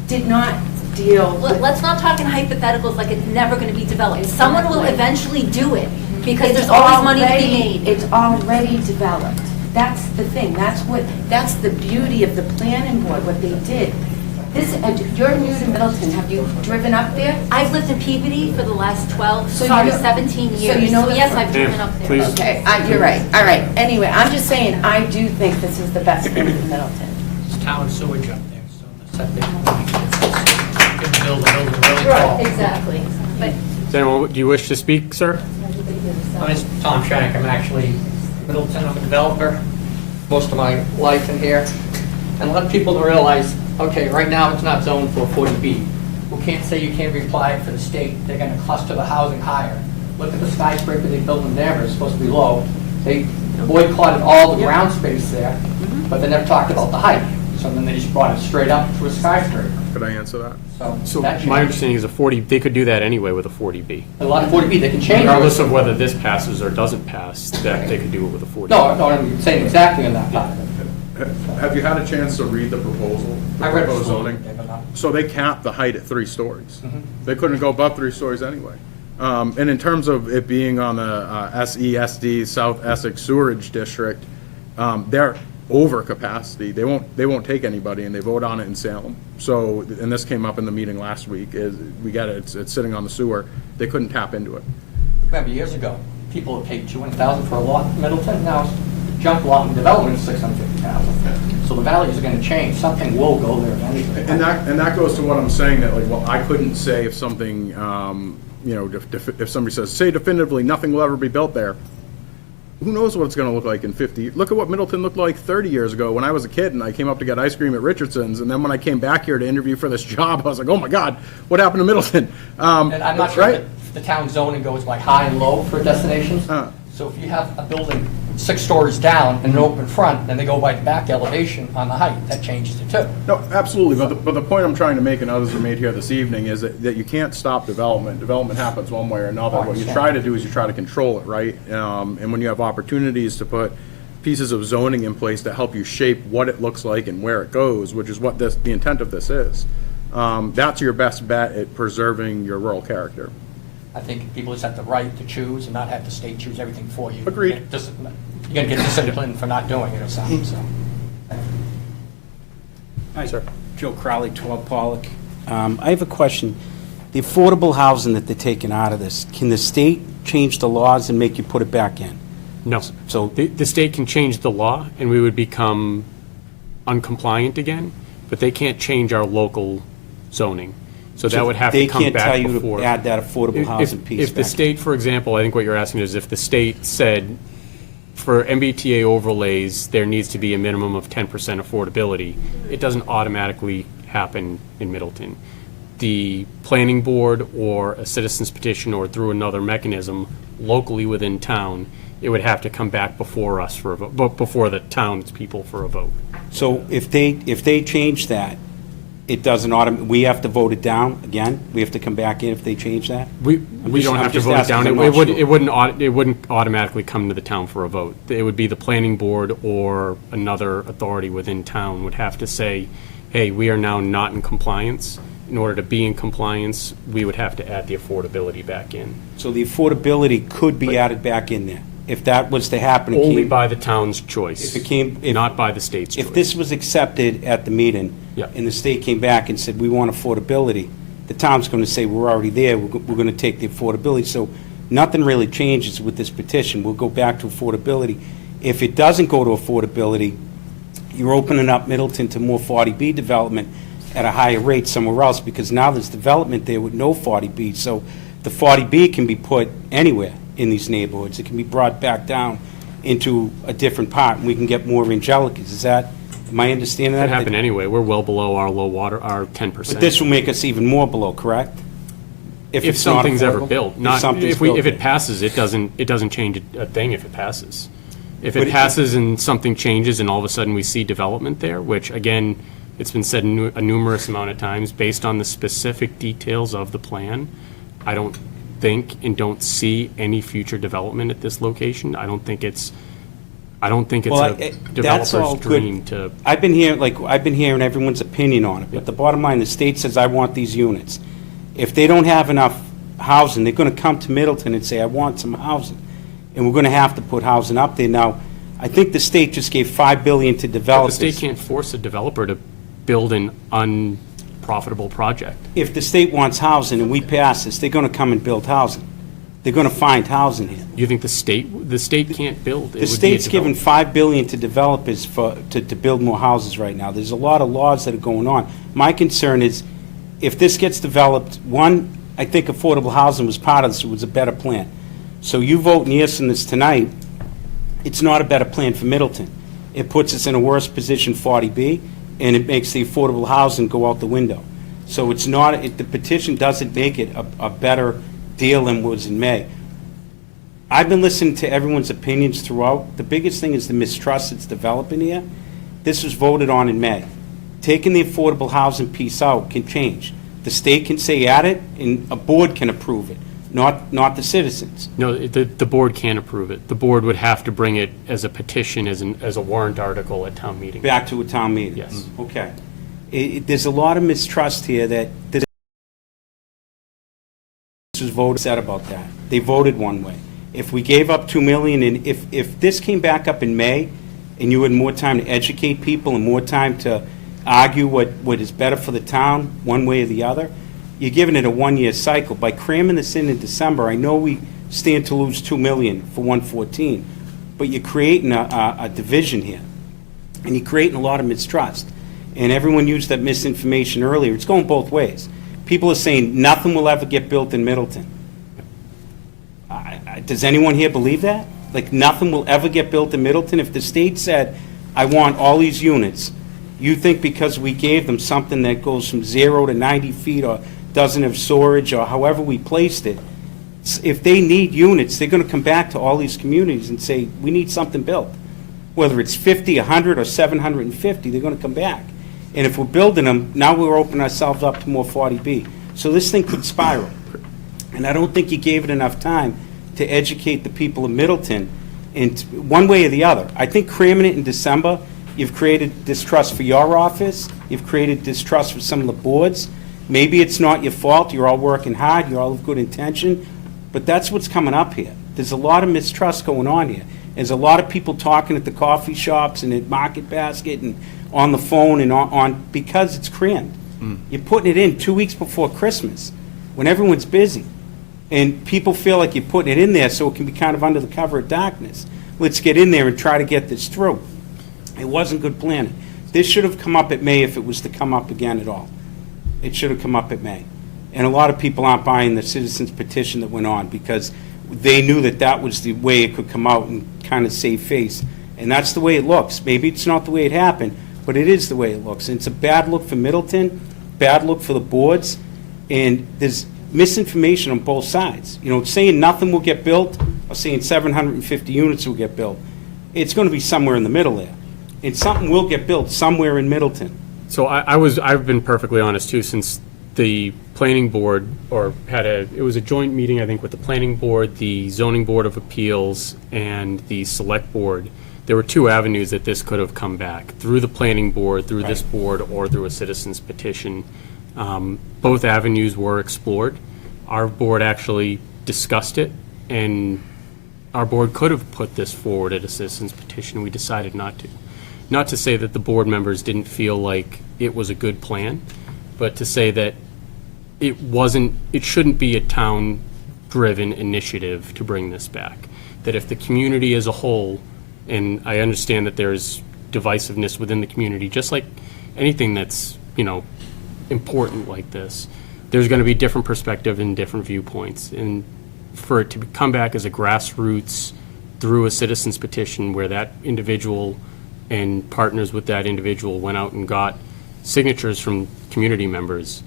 did not deal with. Let's not talk in hypotheticals like it's never going to be developed. Someone will eventually do it, because It's there's always money to be already- made. It's already developed. That's the thing. That's the beauty of the planning board, what they did. You're new to Middleton. Have you driven up there? I've lived in Peabody for the last 17 years. So you know yes, the- I've driven up there. Please. Okay, you're right. All right. Anyway, I'm just saying, I do think this is the best thing for Middleton. It's town sewage up there, so the septic, you can build a building really tall. Exactly. But Does anyone, do you wish to speak, sir? My name's Tom Shank. I'm actually Middleton. I'm a developer, most of my life in here. And a lot of people don't realize, okay, right now it's not zoned for 40B. We can't say you can't reapply it for the state. They're going to cluster the housing higher. Look at the skyscraper they built in Danvers, it's supposed to be low. They boycotted all the ground space there, but they never talked about the height. So then they just brought it straight up to a skyscraper. Could I answer that? So that my changed. understanding is they could do that anyway with a 40B. A lot of 40B, they can change it. Regardless of whether this passes or doesn't pass, that they could do it with a 40B. No, I'm saying exactly on that part. Have you had a chance to read the proposal? The I read proposed it. zoning? So they capped the height at 3 stories. They couldn't go above 3 stories anyway. And in terms of it being on the SESD, South Essex Sewerage District, they're over capacity, they won't take anybody, and they vote on it in Salem. So, and this came up in the meeting last week, is, we got it, it's sitting on the sewer, they couldn't tap into it. Remember, years ago, people had paid $200,000 for a lot in Middleton, now junk lot and development is $650,000. So the values are gonna change, something will go there eventually. And that goes to what I'm saying, that like, well, I couldn't say if something, you know, if somebody says, say definitively, nothing will ever be built there. Who knows what it's gonna look like in 50, look at what Middleton looked like 30 years ago when I was a kid and I came up to get ice cream at Richardson's, and then when I came back here to interview for this job, I was like, oh my God, what happened to Middleton? And I'm not sure right? that the town zoning goes by high and low for destinations. So if you have a building 6 stories down and an open front, then they go by the back elevation on the height, that changes it too. No, absolutely, but the point I'm trying to make, and others have made here this evening, is that you can't stop development. Development happens one way or another. What you try to do is you try to control it, right? And when you have opportunities to put pieces of zoning in place to help you shape what it looks like and where it goes, which is what the intent of this is, that's your best bet at preserving your rural character. I think people just have the right to choose and not have the state choose everything for you. Agreed. You're gonna get disciplined for not doing it or something, so. Hi, sir. Joe Crowley, 12 Pollock. I have a question. The affordable housing that they're taking out of this, can the state change the laws and make you put it back in? No. So The state can change the law, and we would become uncompliant again, but they can't change our local zoning. So that would have to come back before. They can't tell you to add that affordable housing piece back. If the state, for example, I think what you're asking is if the state said, for MBTA overlays, there needs to be a minimum of 10% affordability, it doesn't automatically happen in Middleton. The planning board or a citizen's petition or through another mechanism locally within town, it would have to come back before us for a vote, before the townspeople for a vote. So if they change that, it doesn't we have to vote it down again? We have to come back in if they change that? We don't have to vote it down. It wouldn't automatically come to the town for a vote. It would be the planning board or another authority within town would have to say, hey, we are now not in compliance. In order to be in compliance, we would have to add the affordability back in. So the affordability could be added back in there? If that was to happen? Only by the town's choice. If not by the state's choice. If this was accepted at the meeting, Yeah. and the state came back and said, we want affordability, the town's going to say, we're already there, we're going to take the affordability. So nothing really changes with this petition. We'll go back to affordability. If it doesn't go to affordability, you're opening up Middleton to more 40B development at a higher rate somewhere else, because now there's development there with no 40B. So the 40B can be put anywhere in these neighborhoods. It can be brought back down into a different part, and we can get more Angelicas. Is that, am I understanding that? It could happen anyway. We're well below our low water, our 10%. But this will make us even more below, correct? If it's not something's ever affordable? built. If it passes, it doesn't change a thing if it passes. If it passes and something changes and all of a sudden we see development there, which again, it's been said a numerous amount of times, based on the specific details of the plan, I don't think and don't see any future development at this location. I don't think it's Well, a that's all developer's good. dream to. I've been hearing everyone's opinion on it, but the bottom line, the state says, I want these units. If they don't have enough housing, they're gonna come to Middleton and say, I want some housing. And we're gonna have to put housing up there. Now, I think the state just gave $5 billion to The developers. state can't force a developer to build an unprofitable project. If the state wants housing and we pass this, they're gonna come and build housing. They're gonna find housing here. You think the state can't build? The state's given $5 billion to developers to build more houses right now. There's a lot of laws that are going on. My concern is, if this gets developed, one, I think affordable housing was part of this, it was a better plan. So you voting yes on this tonight, it's not a better plan for Middleton. It puts us in a worse position, 40B, and it makes the affordable housing go out the window. So it's not, the petition doesn't make it a better deal than was in May. I've been listening to everyone's opinions throughout. The biggest thing is the mistrust that's developing here. This was voted on in May. Taking the affordable housing piece out can change. The state can say add it, and a board can approve it, not the citizens. No, the board can't approve it. The board would have to bring it as a petition, as a warrant article at town meeting. Back to a town meeting? Yes. Okay. There's a lot of mistrust here that this was voted, said about that. They voted one way. If we gave up $2 million, and if this came back up in May, and you had more time to educate people and more time to argue what is better for the town, one way or the other, you're giving it a one-year cycle. By cramming this in December, I know we stand to lose $2 million for 114, but you're creating a division here, and you're creating a lot of mistrust. And everyone used that misinformation earlier. It's going both ways. People are saying nothing will ever get built in Middleton. Does anyone here believe that? Like, nothing will ever get built in Middleton? If the state said, I want all these units, you think because we gave them something that goes from 0 to 90 feet or doesn't have storage or however we placed it, if they need units, they're going to come back to all these communities and say, we need something built. Whether it's 50, 100, or 750, they're going to come back. And if we're building them, now we're opening ourselves up to more 40B. So this thing could spiral. And I don't think you gave it enough time to educate the people of Middleton in one way or the other. I think cramming it in December, you've created distrust for your office, you've created distrust for some of the boards. Maybe it's not your fault, you're all working hard, you all have good intention, but that's what's coming up here. There's a lot of mistrust going on here. There's a lot of people talking at the coffee shops and at Market Basket and on the phone and on because it's crammed. You're putting it in 2 weeks before Christmas when everyone's busy. And people feel like you're putting it in there so it can be kind of under the cover of darkness. Let's get in there and try to get this through. It wasn't good planning. This should have come up at May if it was to come up again at all. It should have come up at May. And a lot of people aren't buying the citizens petition that went on because they knew that that was the way it could come out and kind of save face. And that's the way it looks. Maybe it's not the way it happened, but it is the way it looks. And it's a bad look for Middleton, bad look for the boards, and there's misinformation on both sides. You know, saying nothing will get built or saying 750 units will get built. It's going to be somewhere in the middle there. And something will get built somewhere in Middleton. So I've been perfectly honest too, since the planning board, it was a joint meeting, I think, with the planning board, the zoning board of appeals, and the select board. There were two avenues that this could have come back, through the planning board, through this board, or through a citizen's petition. Both avenues were explored. Our board actually discussed it, and our board could have put this forward at a citizen's petition. We decided not to. Not to say that the board members didn't feel like it was a good plan, but to say that it shouldn't be a town-driven initiative to bring this back. That if the community as a whole, and I understand that there's divisiveness within the community, just like anything that's, important like this, there's going to be different perspective and different viewpoints. And for it to come back as a grassroots through a citizen's petition where that individual and partners with that individual went out and got signatures from community members,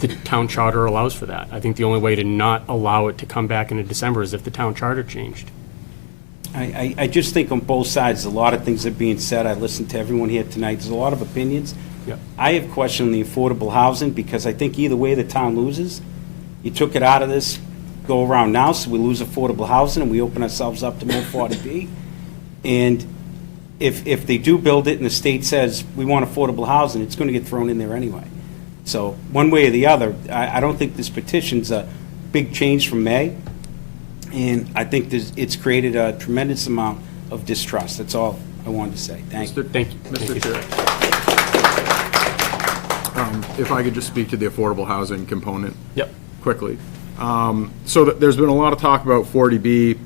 the town charter allows for that. I think the only way to not allow it to come back into December is if the town charter changed. I just think on both sides, a lot of things are being said. I listened to everyone here tonight. There's a lot of opinions. Yep. I have questioned the affordable housing because I think either way the town loses. You took it out of this go around now, so we lose affordable housing and we open ourselves up to more 40B. And if they do build it and the state says we want affordable housing, it's going to get thrown in there anyway. So one way or the other, I don't think this petition's a big change from May. And I think it's created a tremendous amount of distrust. That's all I wanted to say. Thank you. Thank you. Mr. Chair. If I could just speak to the affordable housing component. Yep. Quickly. So there's been a lot of talk about 40B.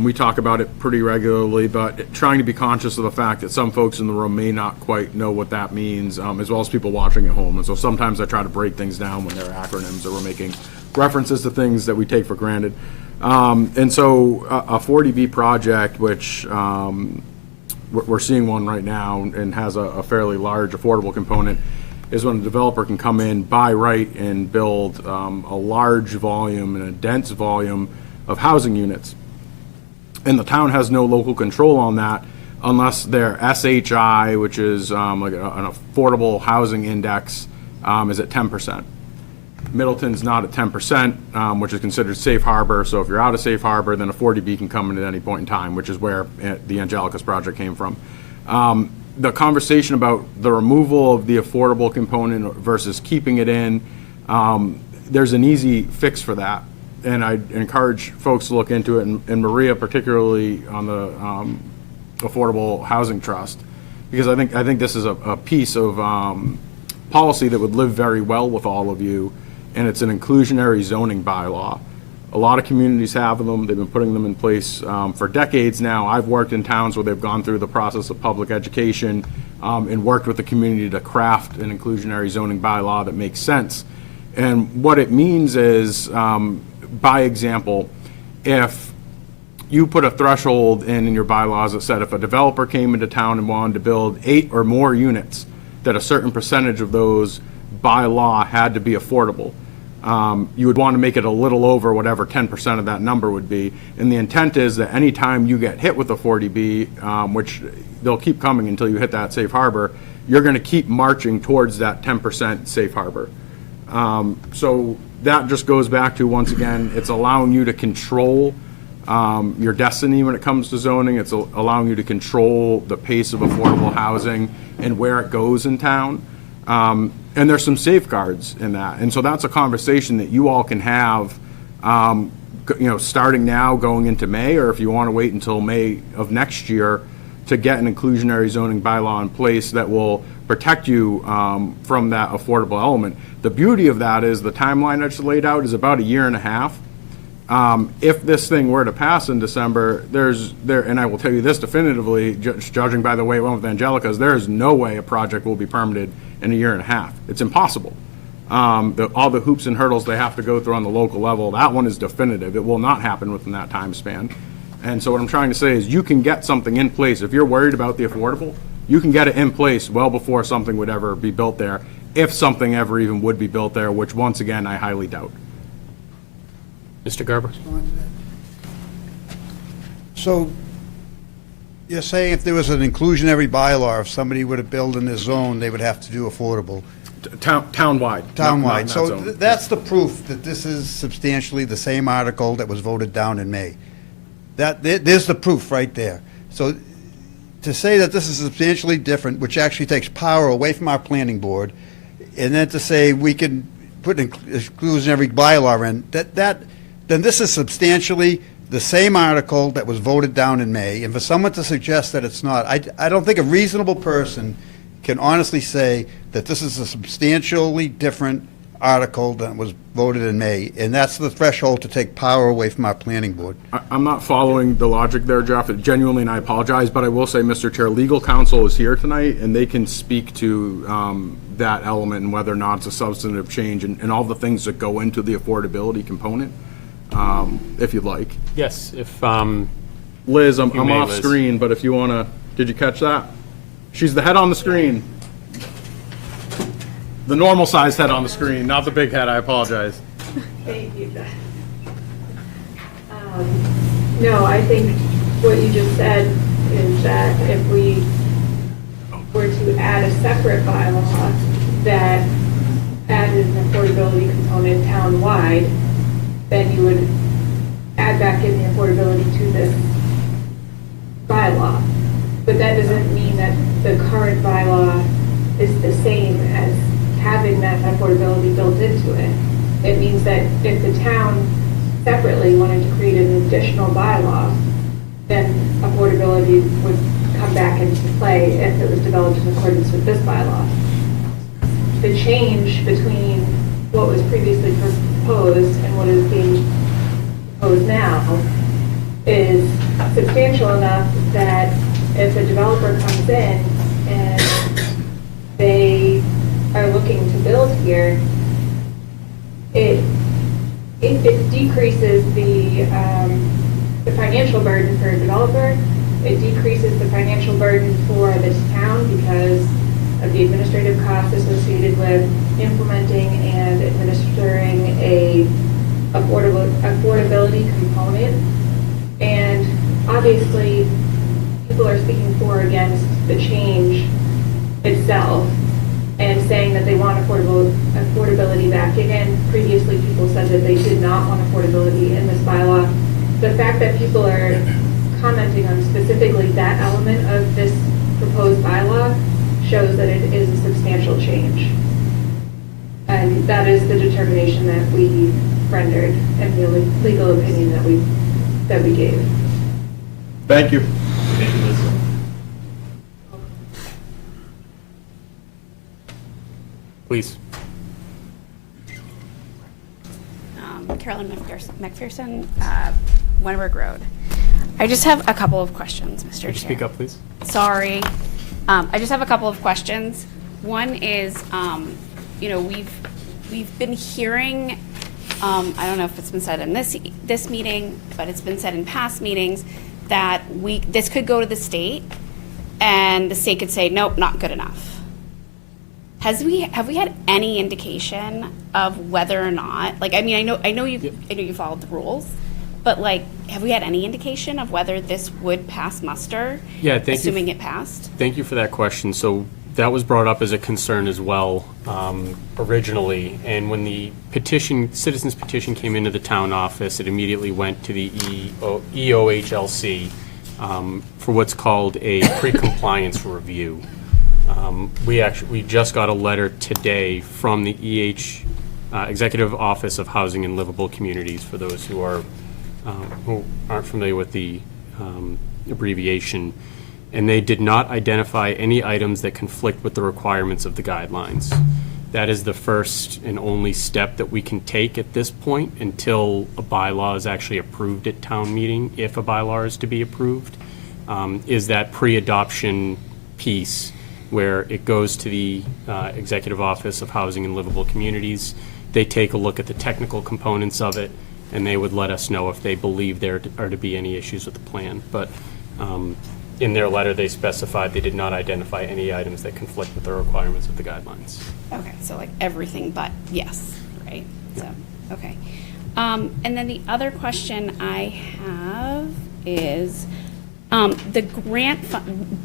We talk about it pretty regularly, but trying to be conscious of the fact that some folks in the room may not quite know what that means, as well as people watching at home. And so sometimes I try to break things down when they're acronyms or we're making references to things that we take for granted. And so a 40B project, which we're seeing one right now and has a fairly large affordable component, is when a developer can come in, buy right, and build a large volume and a dense volume of housing units. And the town has no local control on that unless their SHI, which is like an affordable housing index, is at 10%. Middleton's not at 10%, which is considered safe harbor. So if you're out of safe harbor, then a 40B can come in at any point in time, which is where the Angelicus project came from. The conversation about the removal of the affordable component versus keeping it in, there's an easy fix for that. And I encourage folks to look into it, and Maria particularly on Affordable Housing Trust, because I think this is a piece of policy that would live very well with all of you, and it's an inclusionary zoning bylaw. A lot of communities have them. They've been putting them in place for decades now. I've worked in towns where they've gone through the process of public education and worked with the community to craft an inclusionary zoning bylaw that makes sense. And what it means is, by example, if you put a threshold in your bylaws that said if a developer came into town and wanted to build 8 or more units, that a certain percentage of those by law had to be affordable. You would want to make it a little over whatever 10% of that number would be. And the intent is that anytime you get hit with a 40B, which they'll keep coming until you hit that safe harbor, you're going to keep marching towards that 10% safe harbor. So that just goes back to, once again, it's allowing you to control your destiny when it comes to zoning. It's allowing you to control the pace of affordable housing and where it goes in town. And there's some safeguards in that. And so that's a conversation that you all can have, starting now, going into May, or if you want to wait until May of next year to get an inclusionary zoning bylaw in place that will protect you from that affordable element. The beauty of that is the timeline that's laid out is about 1.5 years. If this thing were to pass in December, and I will tell you this definitively, judging by the way it went with Angelica's, there is no way a project will be permitted in 1.5 years. It's impossible. All the hoops and hurdles they have to go through on the local level, that one is definitive. It will not happen within that time span. And so what I'm trying to say is you can get something in place. If you're worried about the affordable, you can get it in place well before something would ever be built there, if something ever even would be built there, which once again, I highly doubt. Mr. Garber? So you're saying if there was an inclusionary bylaw, if somebody were to build in this zone, they would have to do affordable? Townwide. Townwide. So that's the proof that this is substantially the same article that was voted down in May. There's the proof right there. So to say that this is substantially different, which actually takes power away from our planning board, and then to say we can put an exclusionary bylaw in, then this is substantially the same article that was voted down in May. And for someone to suggest that it's not, I don't think a reasonable person can honestly say that this is a substantially different article than was voted in May. And that's the threshold to take power away from our planning board. I'm not following the logic there, Jeff, genuinely, and I apologize, but I will say, Mr. Chair, legal counsel is here tonight, and they can speak to that element and whether or not it's a substantive change and all the things that go into the affordability component, if you'd like. Yes, if... Liz, I'm may, off Liz. screen, but if you want to... Did you catch that? She's the head on the screen. The normal-sized head on the screen, not the big head. I apologize. Thank you, Jeff. No, I think what you just said is that if we were to add a separate bylaw that added an affordability component town-wide, then you would add back in the affordability to this bylaw. But that doesn't mean that the current bylaw is the same as having that affordability built into it. It means that if the town separately wanted to create an additional bylaw, then affordability would come back into play if it was developed in accordance with this bylaw. The change between what was previously proposed and what is being proposed now is substantial enough that if a developer comes in and they are looking to build here, it decreases the financial burden for a developer. It decreases the financial burden for this town because of the administrative costs associated with implementing and administering a affordability component. And obviously, people are speaking for or against the change itself and saying that they want affordability back. Again, previously people said that they did not want affordability in this bylaw. The fact that people are commenting on specifically that element of this proposed bylaw shows that it is a substantial change. And that is the determination that we rendered and the legal opinion that we gave. Thank you. Thank you, Liz. Please. Carolyn McPherson, Wenberg Road. I just have a couple of questions, Mr. Chair. Could you speak up, please? Sorry. I just have a couple of questions. One is, we've been hearing, I don't know if it's been said in this meeting, but it's been said in past meetings, that this could go to the state, and the state could say, nope, not good enough. Have we had any indication of whether or not, I know you followed the rules, but have we had any indication of whether this would pass muster? Yeah, thank you. Assuming it passed? Thank you for that question. So that was brought up as a concern as well originally, and when the citizens petition came into the town office, it immediately went to the EOHLC for what's called a pre-compliance review. We just got a letter today from the Executive Office of Housing and Livable Communities, for those who aren't familiar with the abbreviation, and they did not identify any items that conflict with the requirements of the guidelines. That is the first and only step that we can take at this point until a bylaw is actually approved at town meeting, if a bylaw is to be approved, is that pre-adoption piece where it goes to the Executive Office of Housing and Livable Communities. They take a look at the technical components of it, and they would let us know if they believe there are to be any issues with the plan. But in their letter, they specified they did not identify any items that conflict with the requirements of the guidelines. Okay, so everything but yes, right? So, okay. And then the other question I have is, the grant,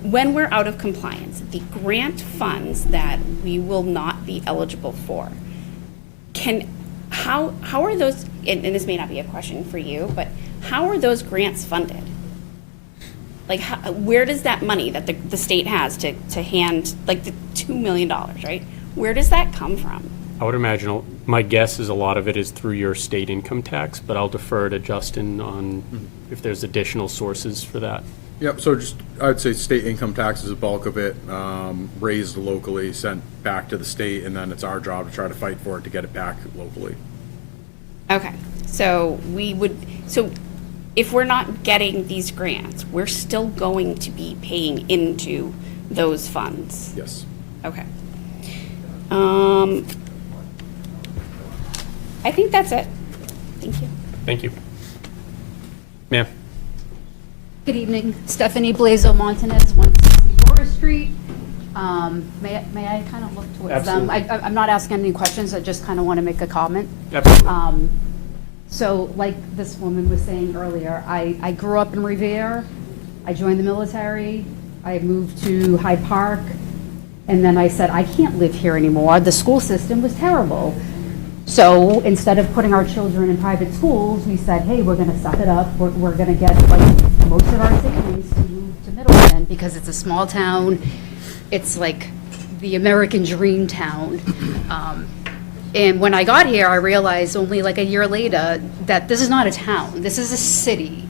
when we're out of compliance, the grant funds that we will not be eligible for, how are those, and this may not be a question for you, but how are those grants funded? Where does that money that the state has to hand, the $2 million, right? Where does that come from? I would imagine, my guess is a lot of it is through your state income tax, but I'll defer to Justin on if there's additional sources for that. Yep, so I'd say state income tax is the bulk of it, raised locally, sent back to the state, and then it's our job to try to fight for it to get it back locally. Okay, so if we're not getting these grants, we're still going to be paying into those funds? Yes. Okay. I think that's it. Thank you. Thank you. Ma'am. Good evening, Stephanie Blazo Montanez, 160 Forest Street. May I kind of look towards them? Absolutely. I'm not asking any questions, I just kind of want to make a comment. Absolutely. So like this woman was saying earlier, I grew up in Revere, I joined the military, I moved to Hyde Park, and then I said, I can't live here anymore. The school system was terrible. So instead of putting our children in private schools, we said, hey, we're going to suck it up. We're going to get most of our savings to move to Middleton because it's a small town. It's like the American dream town. And when I got here, I realized only a year later that this is not a town. This is a city.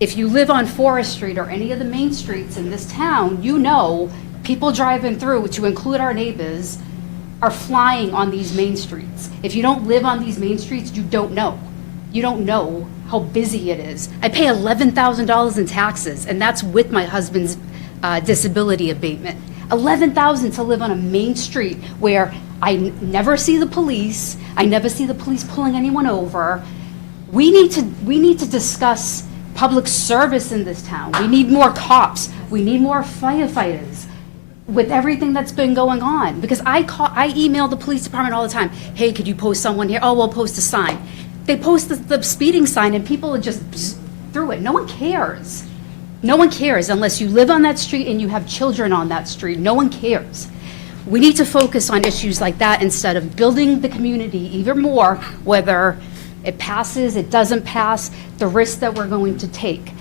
If you live on Forest Street or any of the main streets in this town, you know people driving through, to include our neighbors, are flying on these main streets. If you don't live on these main streets, you don't know. You don't know how busy it is. I pay $11,000 in taxes, and that's with my husband's disability abatement. $11,000 to live on a main street where I never see the police. I never see the police pulling anyone over. We need to discuss public service in this town. We need more cops. We need more firefighters. With everything that's been going on, because I email the police department all the time. Hey, could you post someone here? Oh, we'll post a sign. They post the speeding sign and people are just through it. No one cares. No one cares unless you live on that street and you have children on that street. No one cares. We need to focus on issues like that instead of building the community even more, whether it passes, it doesn't pass, the risk that we're going to take.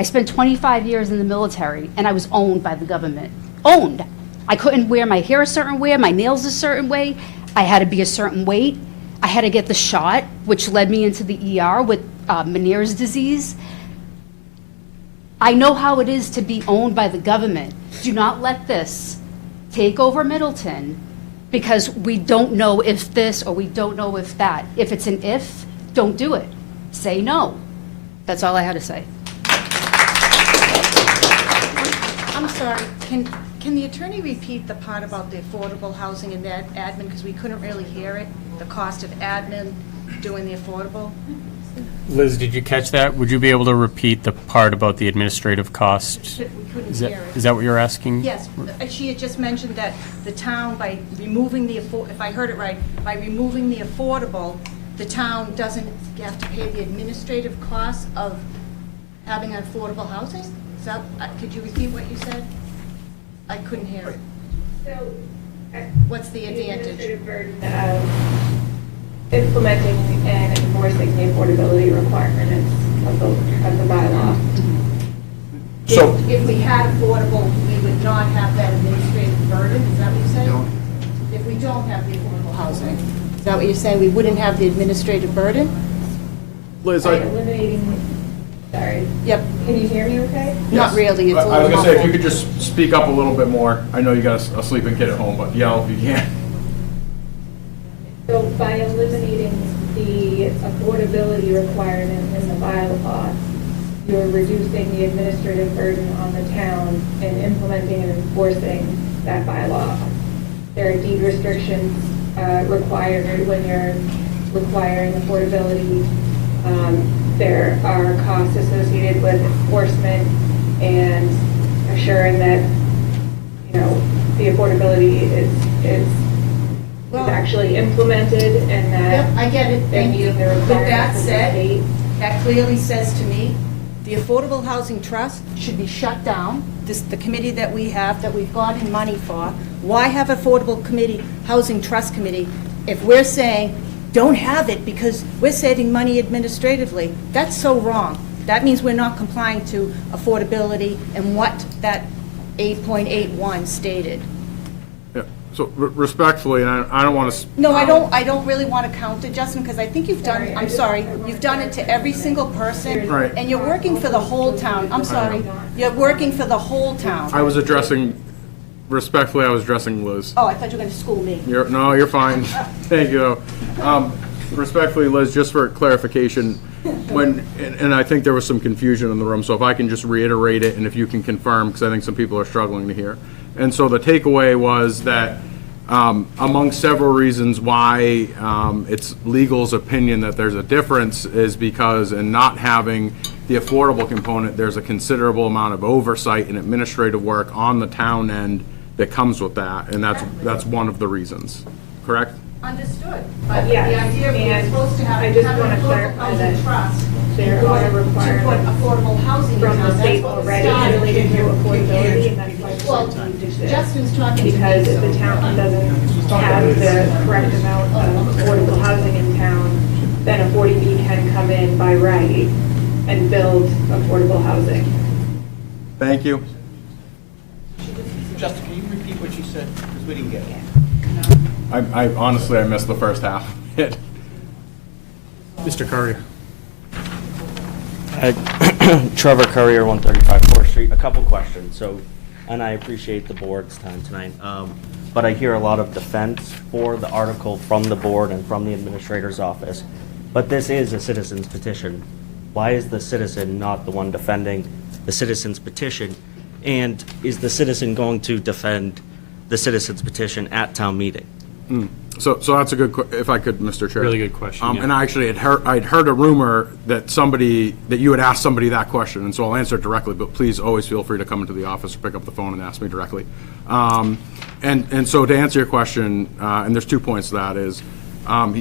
I spent 25 years in the military and I was owned by the government. Owned. I couldn't wear my hair a certain way, my nails a certain way. I had to be a certain weight. I had to get the shot, which led me into the ER with Meniere's disease. I know how it is to be owned by the government. Do not let this take over Middleton because we don't know if this or we don't know if that. If it's an if, don't do it. Say no. That's all I had to say. I'm sorry, can the attorney repeat the part about the affordable housing and that admin, because we couldn't really hear it, the cost of admin doing the affordable? Liz, did you catch that? Would you be able to repeat the part about the administrative cost? We couldn't Is hear that, it. is that what you're asking? Yes, she had just mentioned that the town, by removing the, if I heard it right, by removing the affordable, the town doesn't have to pay the administrative costs of having affordable housing? Is that, could you repeat what you said? I couldn't hear it. So, What's the advantage? administrative burden of implementing and enforcing the affordability requirements of the bylaw. So, If we had affordable, we would not have that administrative burden, is that what you're saying? If we don't have the affordable housing, is that what you're saying? We wouldn't have the administrative burden? Liz, By eliminating, sorry. Yep. Can you hear me okay? Not really, it's a I was little gonna say, if you muffled. could just speak up a little bit more. I know you got a sleeping kid at home, but yell if you can. So by eliminating the affordability requirement in the bylaw, you're reducing the administrative burden on the town in implementing and enforcing that bylaw. There are deed restrictions required when you're requiring affordability. There are costs associated with enforcement and assuring that, you know, the affordability is actually implemented and that. Yep, I get it, they're thank you. meeting the With that requirements of the said, state. that clearly says to me, the Affordable Housing Trust should be shut down. The committee that we have, that we've gotten money for, why have Affordable Housing Trust Committee if we're saying, don't have it because we're saving money administratively? That's so wrong. That means we're not complying to affordability and what that 8.81 stated. Yeah. So respectfully, and I don't want to. No, I don't really want to count it, Justin, because I think you've done, I'm sorry, you've done it to every single person. Right. And you're working for the whole town. I'm sorry. You're working for the whole town. I was addressing, respectfully, I was addressing Liz. Oh, I thought you were going to school me. No, you're fine. Thank you. Respectfully, Liz, just for clarification, and I think there was some confusion in the room, so if I can just reiterate it, and if you can confirm, because I think some people are struggling to hear. And so the takeaway was that among several reasons why it's legal's opinion that there's a difference is because in not having the affordable component, there's a considerable amount of oversight and administrative work on the town end that comes with that, and that's one of the reasons, correct? Understood. But the Yes, idea we're and supposed to have I just have wanna an affordable clarify housing that trust there in are order to put requirements affordable housing in from town. the That's state what we already started. related to affordability, and that's why Well, we're trying to do this. Justin's talking to me, Because so- if the town doesn't have the correct amount of affordable housing in town, then a 40B can come in by right and build affordable housing. Thank you. Justin, can you repeat what you said? Because we didn't get it. I honestly, I missed the first half of it. Mr. Currier. Trevor Currier, 135 4th Street. A couple questions. So, and I appreciate the board's time tonight, but I hear a lot of defense for the article from the board and from the administrator's office. But this is a citizen's petition. Why is the citizen not the one defending the citizen's petition? And is the citizen going to defend the citizen's petition at town meeting? So that's a good, if I could, Mr. Chair. Really good question, yeah. And I actually I'd heard a rumor that you had asked somebody that question, and so I'll answer it directly, but please always feel free to come into the office or pick up the phone and ask me directly. And so to answer your question, and there's 2 points to that, is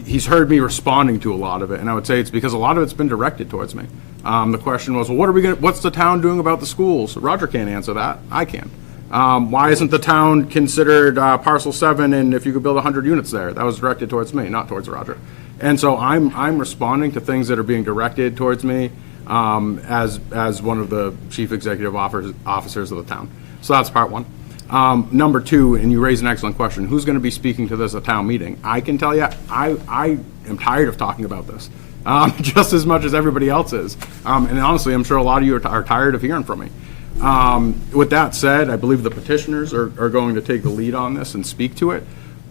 he's heard me responding to a lot of it, and I would say it's because a lot of it's been directed towards me. The question was, well, what's the town doing about the schools? Roger can't answer that. I can. Why isn't the town considered parcel 7, and if you could build 100 units there? That was directed towards me, not towards Roger. And so I'm responding to things that are being directed towards me as one of the chief executive officers of the town. So that's part one. Number 2, and you raise an excellent question, who's going to be speaking to this at town meeting? I can tell you, I am tired of talking about this, just as much as everybody else is. And honestly, I'm sure a lot of you are tired of hearing from me. With that said, I believe the petitioners are going to take the lead on this and speak to it.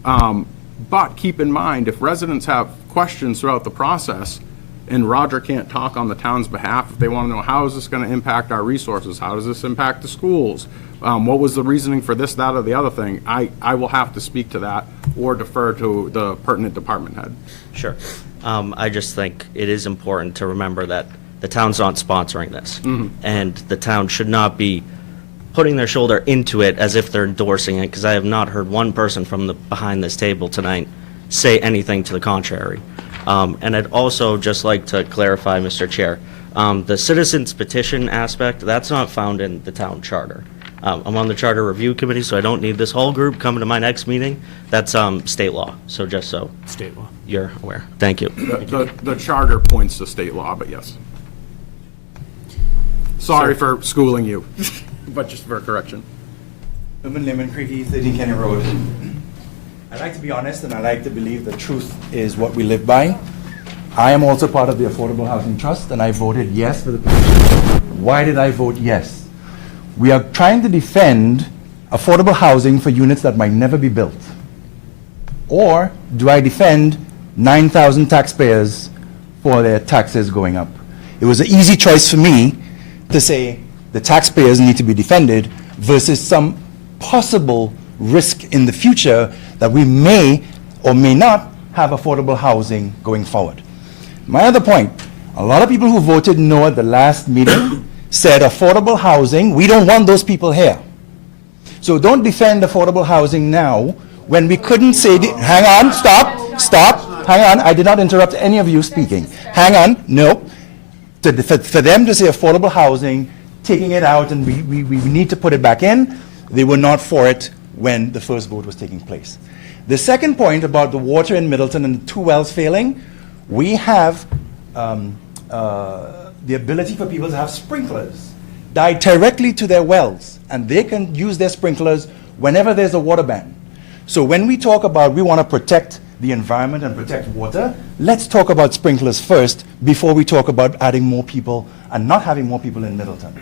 But keep in mind, if residents have questions throughout the process, and Roger can't talk on the town's behalf, if they want to know, how is this going to impact our resources? How does this impact the schools? What was the reasoning for this, that, or the other thing? I will have to speak to that or defer to the pertinent department head. Sure. I just think it is important to remember that the town's not sponsoring this. And the town should not be putting their shoulder into it as if they're endorsing it, because I have not heard one person from behind this table tonight say anything to the contrary. And I'd also just like to clarify, Mr. Chair, the citizens petition aspect, that's not found in the town charter. I'm on the Charter Review Committee, so I don't need this whole group coming to my next meeting. That's state law, so just so State law. you're aware. Thank you. The charter points to state law, but yes. Sorry for schooling you, but just for correction. Urban Lemon Creek, 13 Kenny Road. I like to be honest, and I like to believe the truth is what we live by. I am also part of the Affordable Housing Trust, and I voted yes for the petition. Why did I vote yes? We are trying to defend affordable housing for units that might never be built. Or do I defend 9,000 taxpayers for their taxes going up? It was an easy choice for me to say the taxpayers need to be defended versus some possible risk in the future that we may or may not have affordable housing going forward. My other point, a lot of people who voted no at the last meeting said affordable housing, we don't want those people here. So don't defend affordable housing now when we couldn't say, hang on, stop, hang on, I did not interrupt any of you speaking. Hang on, no. For them to say affordable housing, taking it out and we need to put it back in, they were not for it when the first vote was taking place. The second point about the water in Middleton and the 2 wells failing, we have the ability for people to have sprinklers directly to their wells, and they can use their sprinklers whenever there's a water ban. So when we talk about we want to protect the environment and protect water, let's talk about sprinklers first before we talk about adding more people and not having more people in Middleton.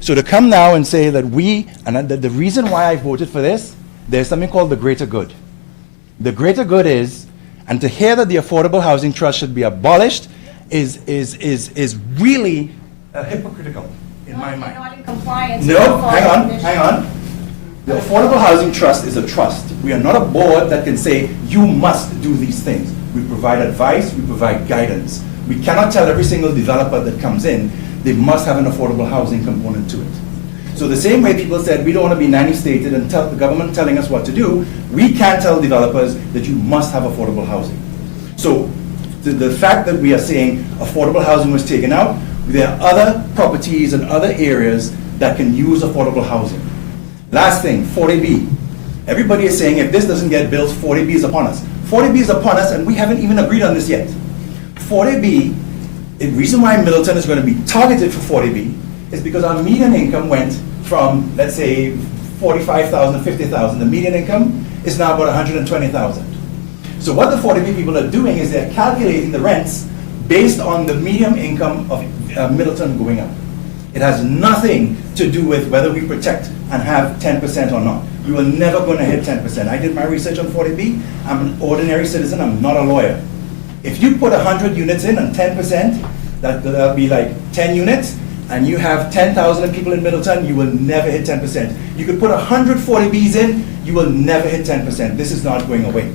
So to come now and say that and the reason why I voted for this, there's something called the greater good. The greater good is, and to hear that the Affordable Housing Trust should be abolished is really hypocritical in my mind. Not in compliance. No, hang on. The Affordable Housing Trust is a trust. We are not a board that can say, you must do these things. We provide advice, we provide guidance. We cannot tell every single developer that comes in, they must have an affordable housing component to it. So the same way people said, we don't want to be nanny stated and tell the government telling us what to do, we can't tell developers that you must have affordable housing. So the fact that we are saying affordable housing was taken out, there are other properties and other areas that can use affordable housing. Last thing, 40B. Everybody is saying if this doesn't get built, 40B is upon us. 40B is upon us, and we haven't even agreed on this yet. 40B, the reason why Middleton is going to be targeted for 40B is because our median income went from, let's say, 45,000 to 50,000. The median income is now about 120,000. So what the 40B people are doing is they're calculating the rents based on the median income of Middleton going up. It has nothing to do with whether we protect and have 10% or not. We were never going to hit 10%. I did my research on 40B. I'm an ordinary citizen. I'm not a lawyer. If you put 100 units in and 10%, that'll be like 10 units, and you have 10,000 people in Middleton, you will never hit 10%. You could put 100 40Bs in, you will never hit 10%. This is not going away.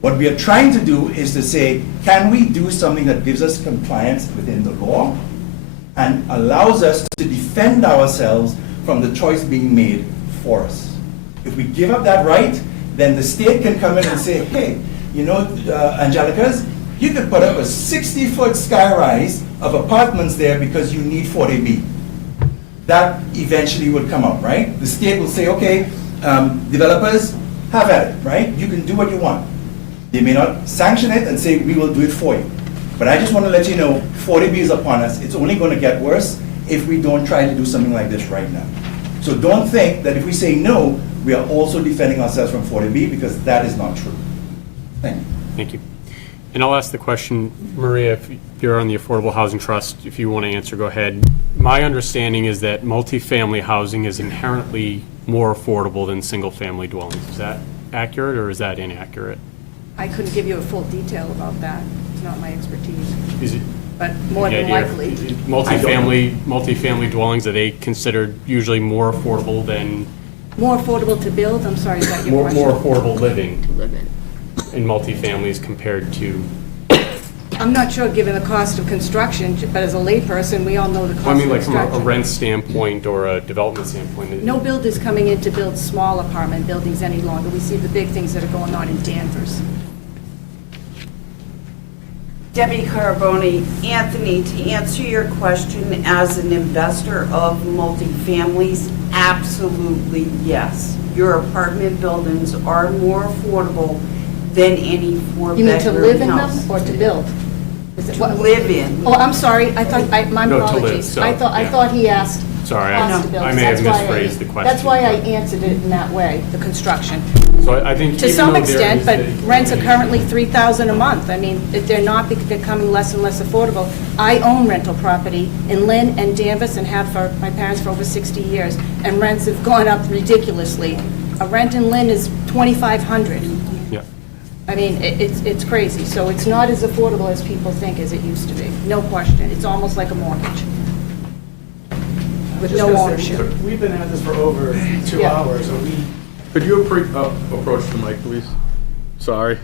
What we are trying to do is to say, can we do something that gives us compliance within the law and allows us to defend ourselves from the choice being made for us? If we give up that right, then the state can come in and say, hey, you know, Angelicas, you could put up a 60-foot skyrise of apartments there because you need 40B. That eventually would come up, right? The state will say, okay, developers, have at it, right? You can do what you want. They may not sanction it and say, we will do it for you. But I just want to let you know, 40B is upon us. It's only going to get worse if we don't try to do something like this right now. So don't think that if we say no, we are also defending ourselves from 40B, because that is not true. Thank you. Thank you. And I'll ask the question, Maria, if you're on the Affordable Housing Trust, if you want to answer, go ahead. My understanding is that multifamily housing is inherently more affordable than single-family dwellings. Is that accurate, or is that inaccurate? I couldn't give you a full detail about that. It's not my expertise, Is it but more the than idea of likely. multifamily dwellings, are they considered usually more affordable than, More affordable to build? I'm sorry, is that your more question? affordable living in multifamilies compared to, I'm not sure, given the cost of construction, but as a layperson, we all know the cost I of mean, like from a construction. rent standpoint or a development standpoint? No builder's coming in to build small apartment buildings any longer. We see the big things that are going on in Danvers. Debbie Carboni, Anthony, to answer your question, as an investor of multifamilies, absolutely yes. Your apartment buildings are more affordable than any four-bedroom house. You mean to live in them or to build? Is it To what- live in. Oh, I'm sorry, I thought, my No, to live, apologies. so, I yeah. thought he asked Sorry, cost to build. I may have That's why misphrased the question. That's why I answered it in that way, the construction. So I think To even some though there extent, is but the- rents are currently $3,000 a month. I mean, they're not becoming less and less affordable. I own rental property in Lynn and Danvers and have for my parents for over 60 years, and rents have gone up ridiculously. A rent in Lynn is $2,500. Yeah. I mean, it's crazy. So it's not as affordable as people think as it used to be. No question. It's almost like a mortgage with Just no gonna say, ownership. We've been at this for over 2 Yeah. hours, and we Could you approach the mic, please? Sorry.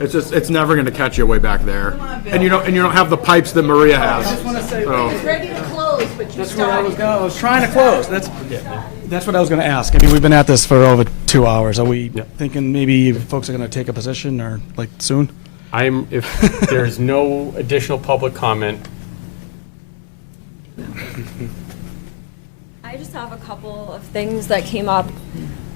It's never gonna catch you way back there. And you don't have the pipes that Maria has. I just want to say, So- Ready to close, but you that's where I was started. going. I was trying to close. That's what I was going to ask. I mean, we've been at this for over 2 hours. Are we thinking maybe folks are going to take a position or like soon? If there's no additional public comment, I just have a couple of things that came up.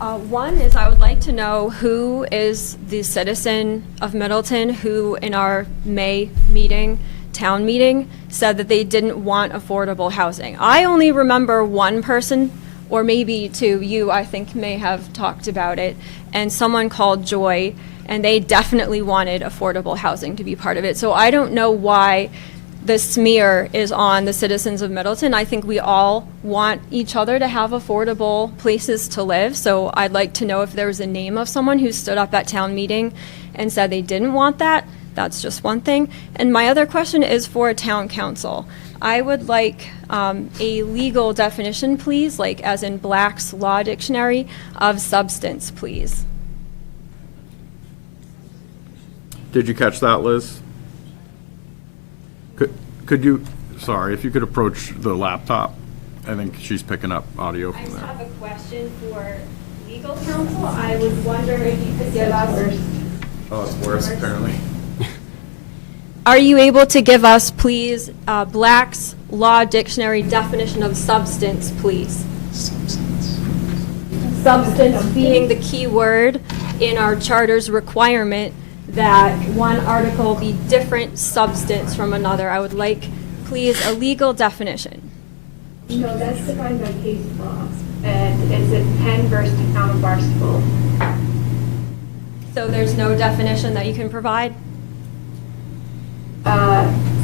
One is I would like to know who is the citizen of Middleton who in our May meeting, town meeting, said that they didn't want affordable housing. I only remember one person, or maybe two, you I think may have talked about it, and someone called Joy, and they definitely wanted affordable housing to be part of it. So I don't know why the smear is on the citizens of Middleton. I think we all want each other to have affordable places to live. So I'd like to know if there was a name of someone who stood up at town meeting and said they didn't want that. That's just one thing. And my other question is for town council. I would like a legal definition, please, like as in Black's Law Dictionary, of substance, please. Did you catch that, Liz? Could you, sorry, if you could approach the laptop. I think she's picking up audio I from just there. have a question for legal counsel. I was wondering if you could give us... Oh, it's worse, apparently. Are you able to give us, please, Black's Law Dictionary definition of substance, please? Substance being the key word in our charter's requirement that one article be different substance from another. I would like, please, a legal definition. No, that's defined by case law, and it's in Penn versus Town of Barnstable. So there's no definition that you can provide?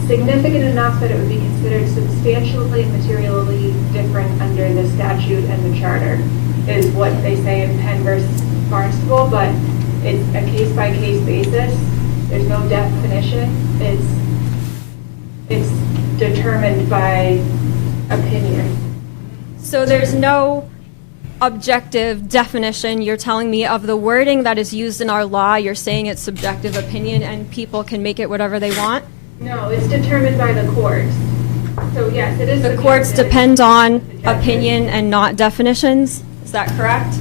Significant enough that it would be considered substantially and materially different under the statute and the charter is what they say in Penn versus Barnstable, but it's a case-by-case basis. There's no definition. It's determined by opinion. So there's no objective definition, you're telling me, of the wording that is used in our law. You're saying it's subjective opinion and people can make it whatever they want? No, it's determined by the courts. So yes, it is. The courts depend on opinion and not definitions? Is that correct?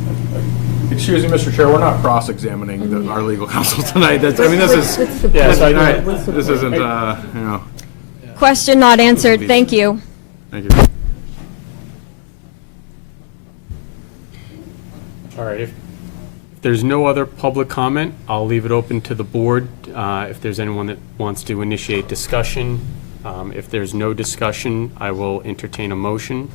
Excuse me, Mr. Chair, we're not cross-examining our legal counsel tonight. This isn't, you know. Question not answered. Thank you. Thank you. all right, if there's no other public comment, I'll leave it open to the board. If there's anyone that wants to initiate discussion, if there's no discussion, I will entertain a motion.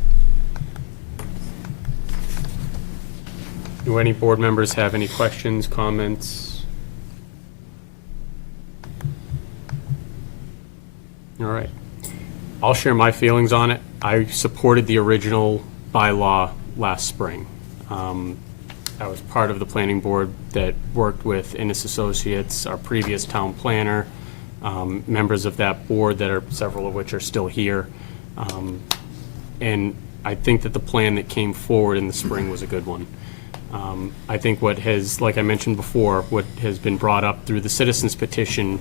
Do any board members have any questions, comments? All right. I'll share my feelings on it. I supported the original bylaw last spring. I was part of the planning board that worked with Innes Associates, our previous town planner, members of that board that are, several of which are still here. And I think that the plan that came forward in the spring was a good one. I think what has, like I mentioned before, what has been brought up through the citizens petition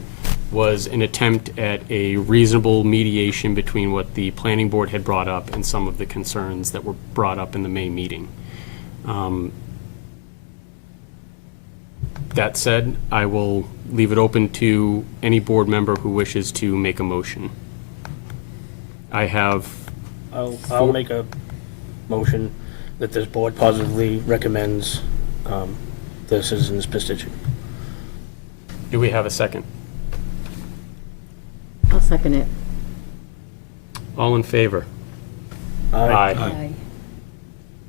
was an attempt at a reasonable mediation between what the planning board had brought up and some of the concerns that were brought up in the May meeting. That said, I will leave it open to any board member who wishes to make a motion. I have. I'll make a motion that this board positively recommends the citizens petition. Do we have a second? I'll second it. All in favor? Aye.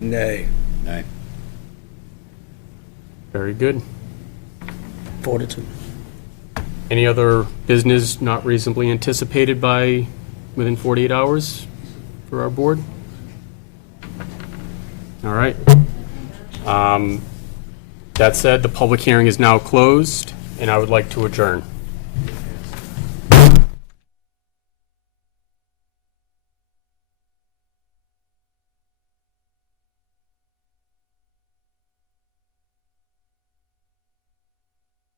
Nay. Nay. Very good. 4-2. Any other business not reasonably anticipated by within 48 hours for our board? All right. That said, the public hearing is now closed, and I would like to adjourn.